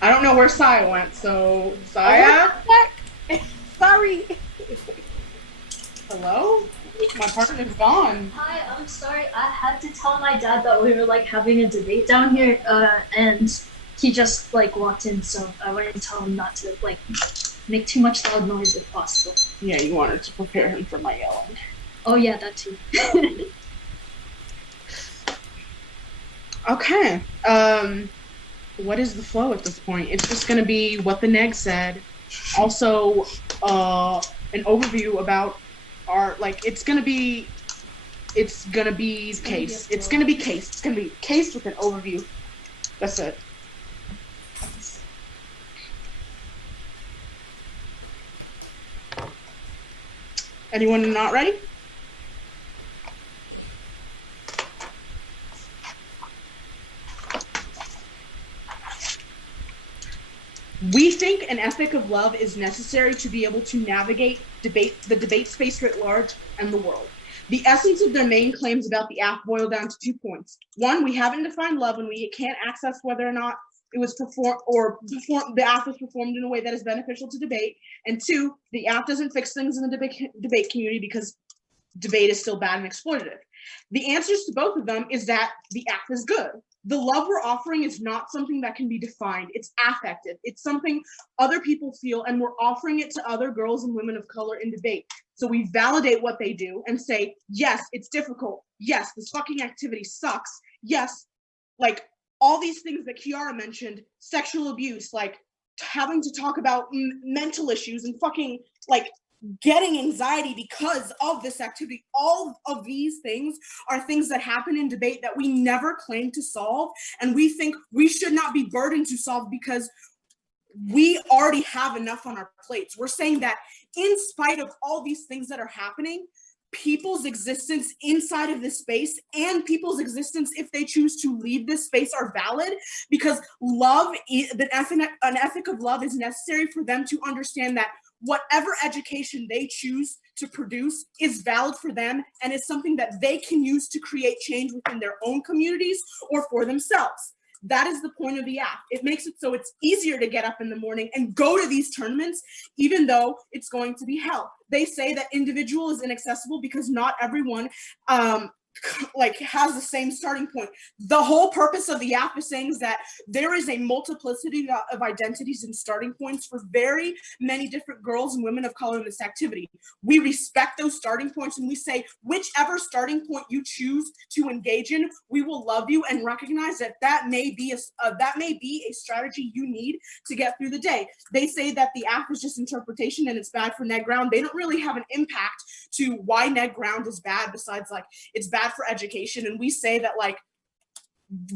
I don't know where Saya went, so Saya? Back. Sorry. Hello? My partner's gone. Hi, I'm sorry. I had to tell my dad that we were like having a debate down here, and he just like walked in, so I wanted to tell him not to like make too much loud noise if possible. Yeah, you wanted to prepare him for my yelling. Oh yeah, that too. Okay. What is the flow at this point? It's just gonna be what the neg said. Also, an overview about our it's gonna be case. It's gonna be case. It's gonna be case with an overview. That's it. Anyone not ready? We think an ethic of love is necessary to be able to navigate the debate space writ large and the world. The essence of their main claims about the app boil down to 2 points. One, we haven't defined love and we can't access whether or not it was the app was performed in a way that is beneficial to debate. And two, the app doesn't fix things in the debate community because debate is still bad and exploitative. The answers to both of them is that the app is good. The love we're offering is not something that can be defined. It's affective. It's something other people feel, and we're offering it to other girls and women of color in debate. So we validate what they do and say, yes, it's difficult. Yes, this fucking activity sucks. Yes, like all these things that Kiara mentioned, sexual abuse, like having to talk about mental issues and fucking like getting anxiety because of this activity. All of these things are things that happen in debate that we never claim to solve, and we think we should not be burdened to solve because we already have enough on our plates. We're saying that in spite of all these things that are happening, people's existence inside of this space and people's existence if they choose to leave this space are valid, because love, an ethic of love is necessary for them to understand that whatever education they choose to produce is valid for them and is something that they can use to create change within their own communities or for themselves. That is the point of the app. It makes it so it's easier to get up in the morning and go to these tournaments, even though it's going to be hell. They say that individual is inaccessible because not everyone has the same starting point. The whole purpose of the app is saying is that there is a multiplicity of identities and starting points for very many different girls and women of color in this activity. We respect those starting points and we say whichever starting point you choose to engage in, we will love you and recognize that that may be a strategy you need to get through the day. They say that the app is just interpretation and it's bad for neg ground. They don't really have an impact to why neg ground is bad besides it's bad for education. And we say that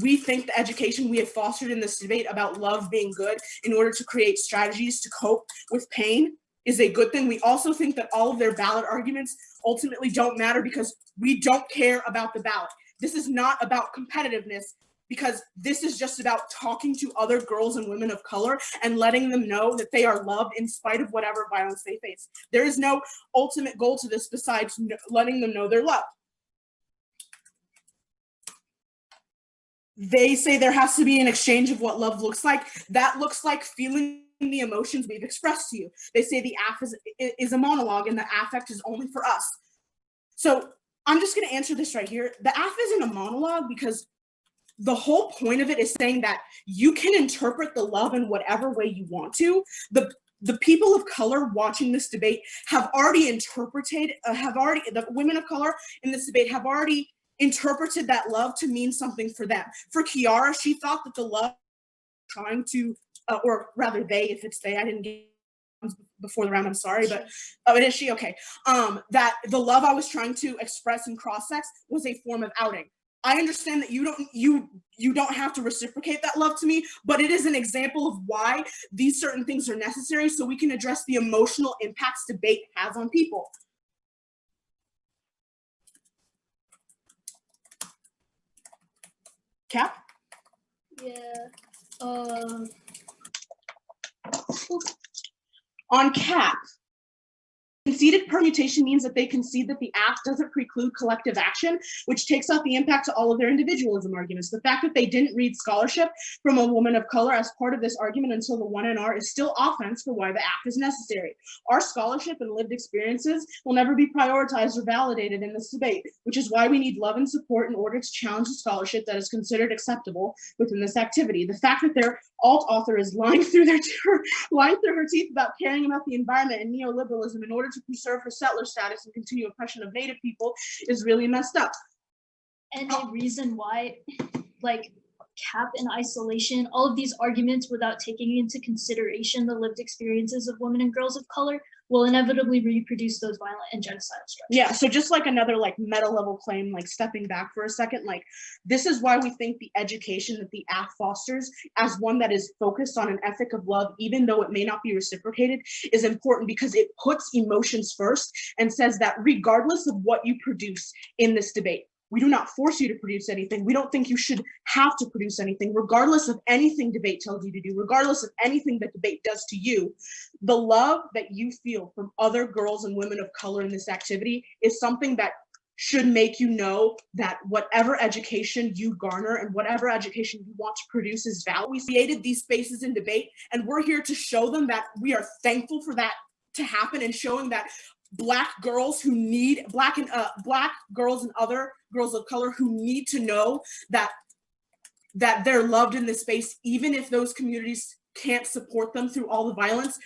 we think the education we have fostered in this debate about love being good in order to create strategies to cope with pain is a good thing. We also think that all of their ballot arguments ultimately don't matter because we don't care about the ballot. This is not about competitiveness, because this is just about talking to other girls and women of color and letting them know that they are loved in spite of whatever violence they face. There is no ultimate goal to this besides letting them know they're loved. They say there has to be an exchange of what love looks like. That looks like feeling the emotions we've expressed to you. They say the aff is a monologue and the affect is only for us. So I'm just going to answer this right here. The aff isn't a monologue because the whole point of it is saying that you can interpret the love in whatever way you want to. The people of color watching this debate have already the women of color in this debate have already interpreted that love to mean something for them. For Kiara, she thought that the love trying to, or rather they, if it's they, I didn't get before the round, I'm sorry, but it is she, okay. That the love I was trying to express in cross-sex was a form of outing. I understand that you don't have to reciprocate that love to me, but it is an example of why these certain things are necessary so we can address the emotional impacts debate has on people. Cap? Yeah. On Cap, conceded permutation means that they concede that the act doesn't preclude collective action, which takes out the impact to all of their individualism arguments. The fact that they didn't read scholarship from a woman of color as part of this argument until the 1NR is still offense for why the act is necessary. Our scholarship and lived experiences will never be prioritized or validated in this debate, which is why we need love and support in order to challenge the scholarship that is considered acceptable within this activity. The fact that their alt author is lying through her teeth about caring about the environment and neoliberalism in order to preserve her settler status and continue oppression of Native people is really messed up. And a reason why, like, cap and isolation, all of these arguments without taking into consideration the lived experiences of women and girls of color will inevitably reproduce those violent and genocidal structures. Yeah, so just like another like meta level claim, like stepping back for a second, like this is why we think the education that the act fosters as one that is focused on an ethic of love, even though it may not be reciprocated, is important because it puts emotions first and says that regardless of what you produce in this debate, we do not force you to produce anything. We don't think you should have to produce anything, regardless of anything debate tells you to do, regardless of anything that debate does to you. The love that you feel from other girls and women of color in this activity is something that should make you know that whatever education you garner and whatever education you want to produce is valid. We created these spaces in debate, and we're here to show them that we are thankful for that to happen, and showing that Black girls who need Black girls and other girls of color who need to know that they're loved in this space, even if those communities can't support them through all the violence.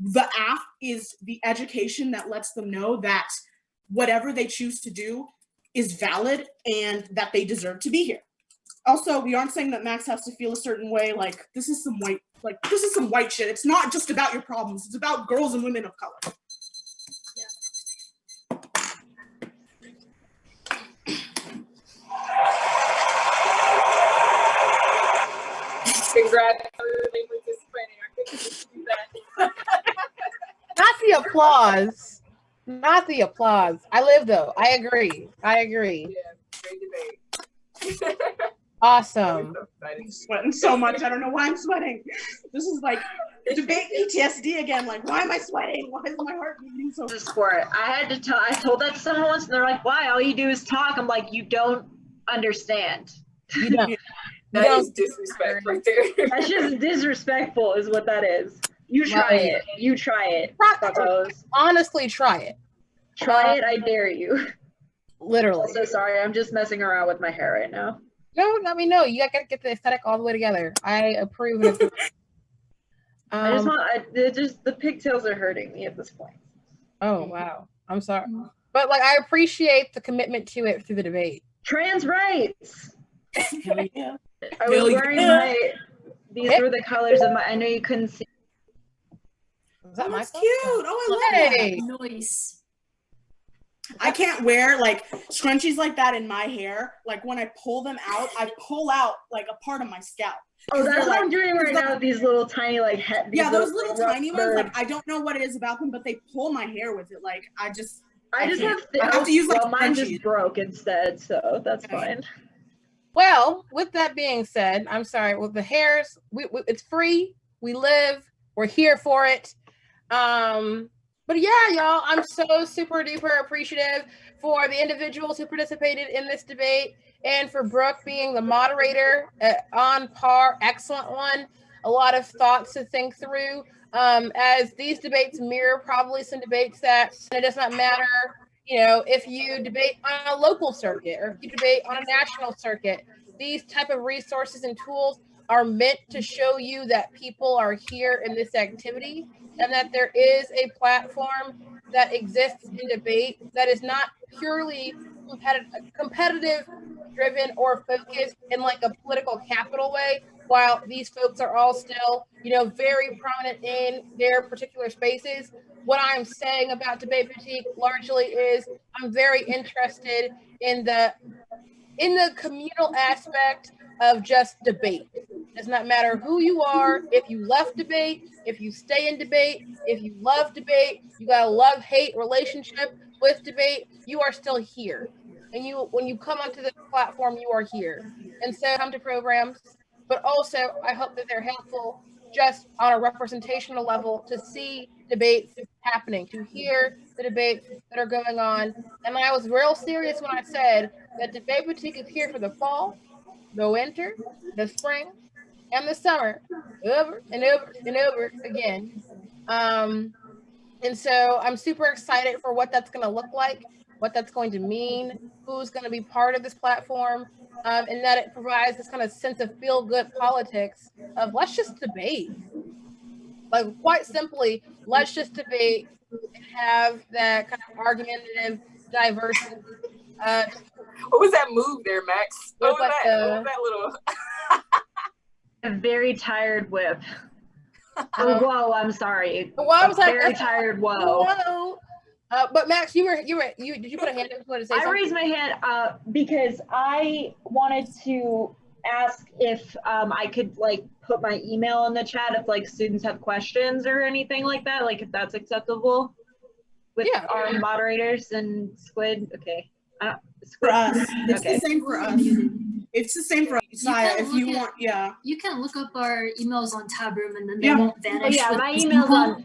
The app is the education that lets them know that whatever they choose to do is valid and that they deserve to be here. Also, we aren't saying that Max has to feel a certain way. Like this is some white shit. It's not just about your problems. It's about girls and women of color. Congrats on participating. I couldn't do that. Not the applause. Not the applause. I live though. I agree. Yeah, great debate. Awesome. I'm sweating so much. I don't know why I'm sweating. This is like debate PTSD again. Like, why am I sweating? Why is my heart beating so? For it. I told that to someone once, and they're like, "Why? All you do is talk." I'm like, "You don't understand." You don't. That is disrespect right there. That's just disrespectful, is what that is. You try it. You try it. Fuckos. Honestly, try it. Try it. I dare you. Literally. So sorry. I'm just messing around with my hair right now. No, let me know. You gotta get the aesthetic all the way together. I approve of it. I just want. The pigtails are hurting me at this point. Oh wow. I'm sorry, but like I appreciate the commitment to it through the debate. Trans rights. Yeah. I was wearing these were the colors of my, I know you couldn't see. Is that That's cute. Oh, I love that. Nice. I can't wear like scrunchies like that in my hair. Like when I pull them out, I pull out like a part of my scalp. Oh, that's what I'm doing right now with these little tiny like those little tiny ones. Like I don't know what it is about them, but they pull my hair with it. Like I just I have to use like mine just broke instead, so that's fine. Well, with that being said, I'm sorry. With the hairs, it's free. We live. We're here for it. But yeah, y'all, I'm so super duper appreciative for the individuals who participated in this debate and for Brooke being the moderator on par. Excellent one. A lot of thoughts to think through. As these debates mirror probably some debates that it does not matter. You know, if you debate on a local circuit or if you debate on a national circuit, these type of resources and tools are meant to show you that people are here in this activity and that there is a platform that exists in debate that is not purely competitive driven or focused in like a political capital way, while these folks are all still, you know, very prominent in their particular spaces. What I'm saying about debate fatigue largely is I'm very interested in the communal aspect of just debate. It does not matter who you are, if you left debate, if you stay in debate, if you love debate, you got a love-hate relationship with debate, you are still here. And when you come onto the platform, you are here. And so come to programs, but also I hope that they're helpful just on a representational level to see debates happening, to hear the debates that are going on. And I was real serious when I said that Debate Boutique is here for the fall, the winter, the spring, and the summer, over and over and over again. And so I'm super excited for what that's going to look like, what that's going to mean, who's going to be part of this platform, and that it provides this kind of sense of feel-good politics of let's just debate. Like, quite simply, let's just debate and have that kind of argumentative, diverse. What was that move there, Max? What was that little? A very tired whip. Whoa, I'm sorry. Well, I was like, very tired. Whoa. But Max, you did you put a hand up? To say I raised my hand because I wanted to ask if I could like put my email in the chat if like students have questions or anything like that, like if that's acceptable with our moderators and Squid. Okay. For us, it's okay. the same for us. It's the same for us. Saya, if you want, you can look up our emails on Tab Room, and then they won't vanish. Oh, yeah,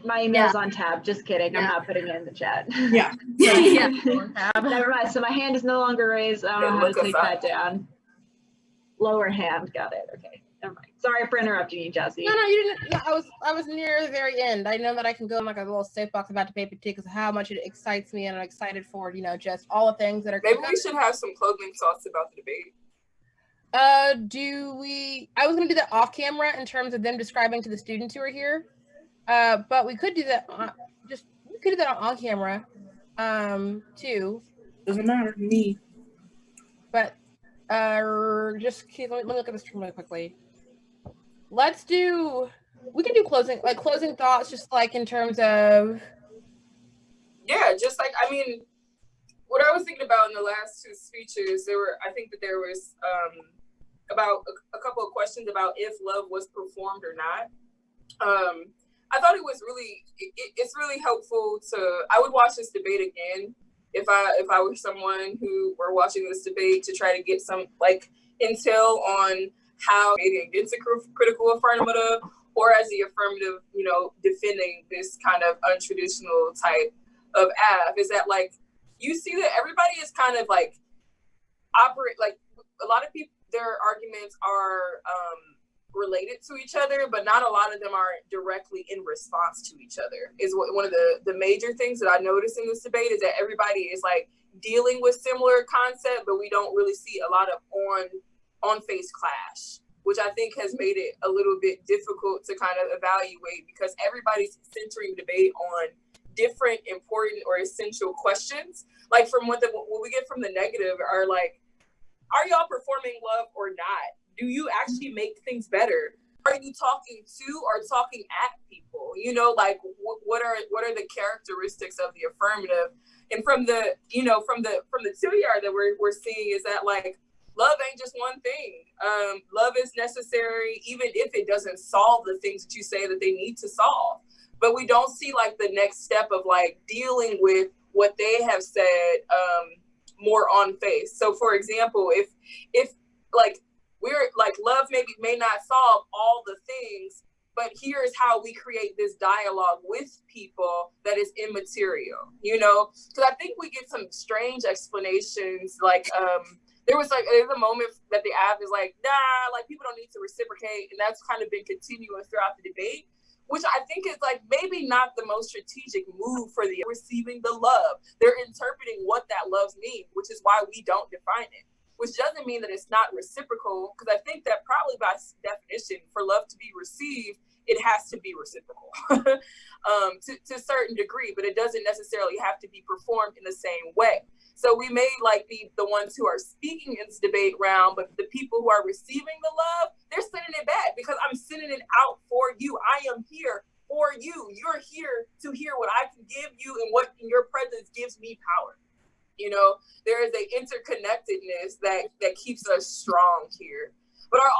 my email's on Tab. Just kidding. I'm not putting it in the chat. Yeah. Never mind. So my hand is no longer raised. I don't know how to take that down. Lower hand. Got it. Okay. Never mind. Sorry for interrupting you, Jesse. No, you didn't. No, I was near the very end. I know that I can go in like a little soapbox about Debate Boutique because of how much it excites me, and I'm excited for just all the things that are. Maybe we should have some closing thoughts about the debate. I was gonna do that off camera in terms of them describing to the students who are here, but we could do that on camera, too. Doesn't matter to me. But let me look at this really quickly. We can do closing thoughts, just like in terms of. Yeah, just like, I mean, what I was thinking about in the last two speeches, I think that there was about a couple of questions about if love was performed or not. I thought it was really, it's really helpful I would watch this debate again if I were someone who were watching this debate to try to get some like intel on how maybe against a critical affirmative or as the affirmative, defending this kind of untraditional type of av. Is that like, you see that everybody is kind of like operate, like a lot of people, their arguments are related to each other, but not a lot of them are directly in response to each other. Is one of the major things that I noticed in this debate is that everybody is like dealing with similar concept, but we don't really see a lot of on-face clash, which I think has made it a little bit difficult to kind of evaluate because everybody's centering debate on different important or essential questions. Like from what we get from the negative are like, are y'all performing love or not? Do you actually make things better? Are you talking to or talking at people? Like what are the characteristics of the affirmative? And from the from the 2 yard that we're seeing is that like love ain't just one thing. Love is necessary even if it doesn't solve the things that you say that they need to solve. But we don't see like the next step of like dealing with what they have said more on face. So for example, if like we're like love may not solve all the things, but here's how we create this dialogue with people that is immaterial, because I think we get some strange explanations. Like there's a moment that the app is like, nah, like people don't need to reciprocate. And that's kind of been continuous throughout the debate, which I think is like maybe not the most strategic move for the receiving the love. They're interpreting what that love means, which is why we don't define it, which doesn't mean that it's not reciprocal, because I think that probably by definition for love to be received, it has to be reciprocal to a certain degree, but it doesn't necessarily have to be performed in the same way. So we may like be the ones who are speaking in this debate round, but the people who are receiving the love, they're sending it back because I'm sending it out for you. I am here for you. You're here to hear what I can give you, and what in your presence gives me power. There is a interconnectedness that keeps us strong here. But I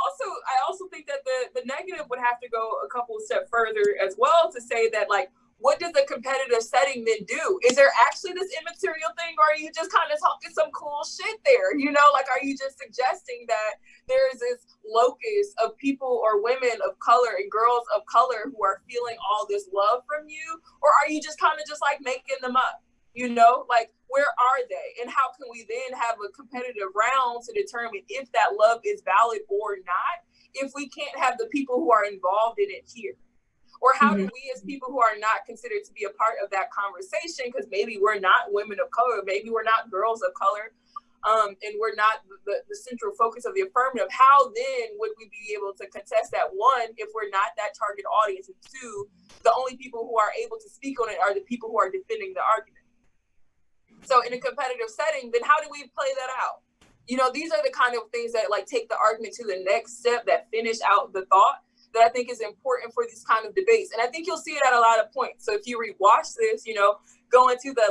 also think that the negative would have to go a couple of steps further as well to say that like what does a competitive setting then do? Is there actually this immaterial thing, or are you just kind of talking some cool shit there? You know, like, are you just suggesting that there is this locus of people or women of color and girls of color who are feeling all this love from you? Or are you just kind of just like making them up? You know, like, where are they? And how can we then have a competitive round to determine if that love is valid or not, if we can't have the people who are involved in it here? Or how do we, as people who are not considered to be a part of that conversation, because maybe we're not women of color, maybe we're not girls of color, and we're not the central focus of the affirmative, how then would we be able to contest that, one, if we're not that target audience, and two, the only people who are able to speak on it are the people who are defending the argument? So in a competitive setting, then how do we play that out? You know, these are the kind of things that like take the argument to the next step, that finish out the thought, that I think is important for these kind of debates. And I think you'll see it at a lot of points. So if you rewatch this, you know, go into the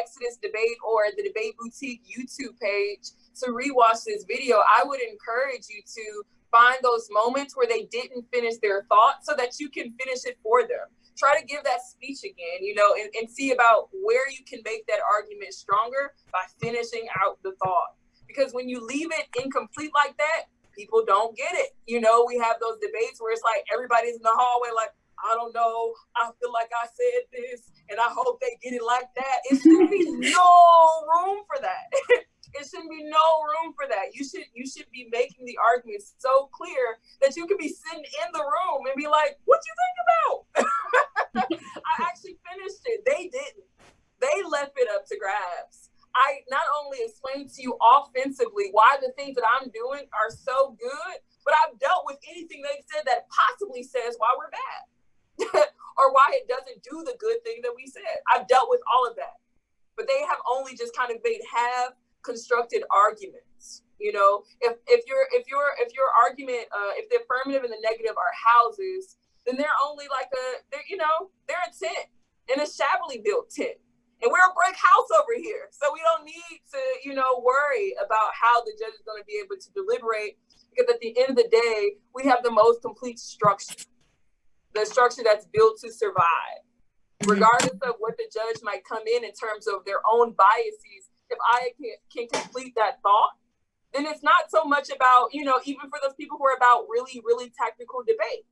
Exodus debate or the Debate Boutique YouTube page to rewatch this video, I would encourage you to find those moments where they didn't finish their thought so that you can finish it for them. Try to give that speech again, you know, and see about where you can make that argument stronger by finishing out the thought. Because when you leave it incomplete like that, people don't get it. You know, we have those debates where it's like everybody's in the hallway like, I don't know, I feel like I said this and I hope they get it like that. It shouldn't be no room for that. It shouldn't be no room for that. You should be making the argument so clear that you can be sitting in the room and be like, what you think about? I actually finished it. They didn't. They left it up to grabs. I not only explained to you offensively why the things that I'm doing are so good, but I've dealt with anything they said that possibly says why we're bad or why it doesn't do the good thing that we said. I've dealt with all of that, but they have only just kind of made half constructed arguments. You know, if your argument, if the affirmative and the negative are houses, then they're only like they're a tent, in a shabbily built tent. And we're a brick house over here. So we don't need to, you know, worry about how the judge is going to be able to deliberate, because at the end of the day, we have the most complete structure, the structure that's built to survive. Regardless of what the judge might come in terms of their own biases, if I can complete that thought, then it's not so much about, you know, even for those people who are about really, really technical debate.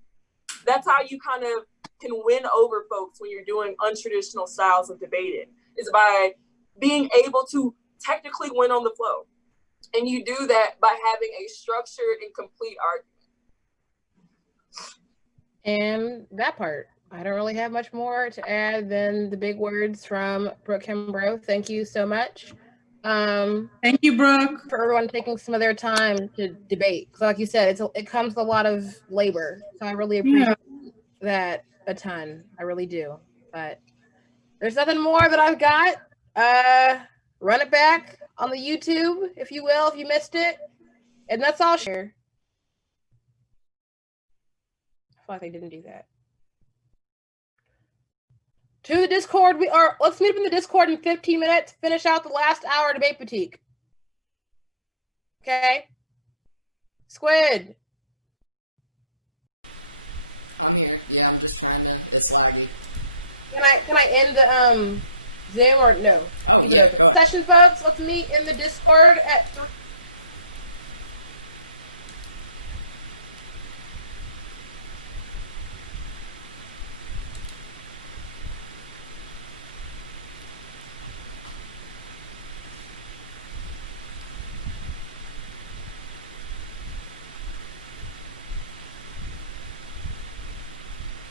That's how you kind of can win over folks when you're doing untraditional styles of debating, is by being able to technically win on the flow. And you do that by having a structured and complete argument. And that part, I don't really have much more to add than the big words from Brooke Kimbrough. Thank you so much. Thank you, Brooke. For everyone taking some of their time to debate. So like you said, it comes with a lot of labor. So I really appreciate that a ton. I really do. But there's nothing more that I've got. Run it back on the YouTube, if you will, if you missed it. And that's all. Share. I feel like they didn't do that. To the Discord, let's meet up in the Discord in 15 minutes, finish out the last hour of Debate Boutique. Okay? Squid. I'm here. Yeah, I'm just trying to. It's laggy. Can I end the Zoom or no? Oh, Keep it yeah, open. go. Session, folks. Let's meet in the Discord at 3.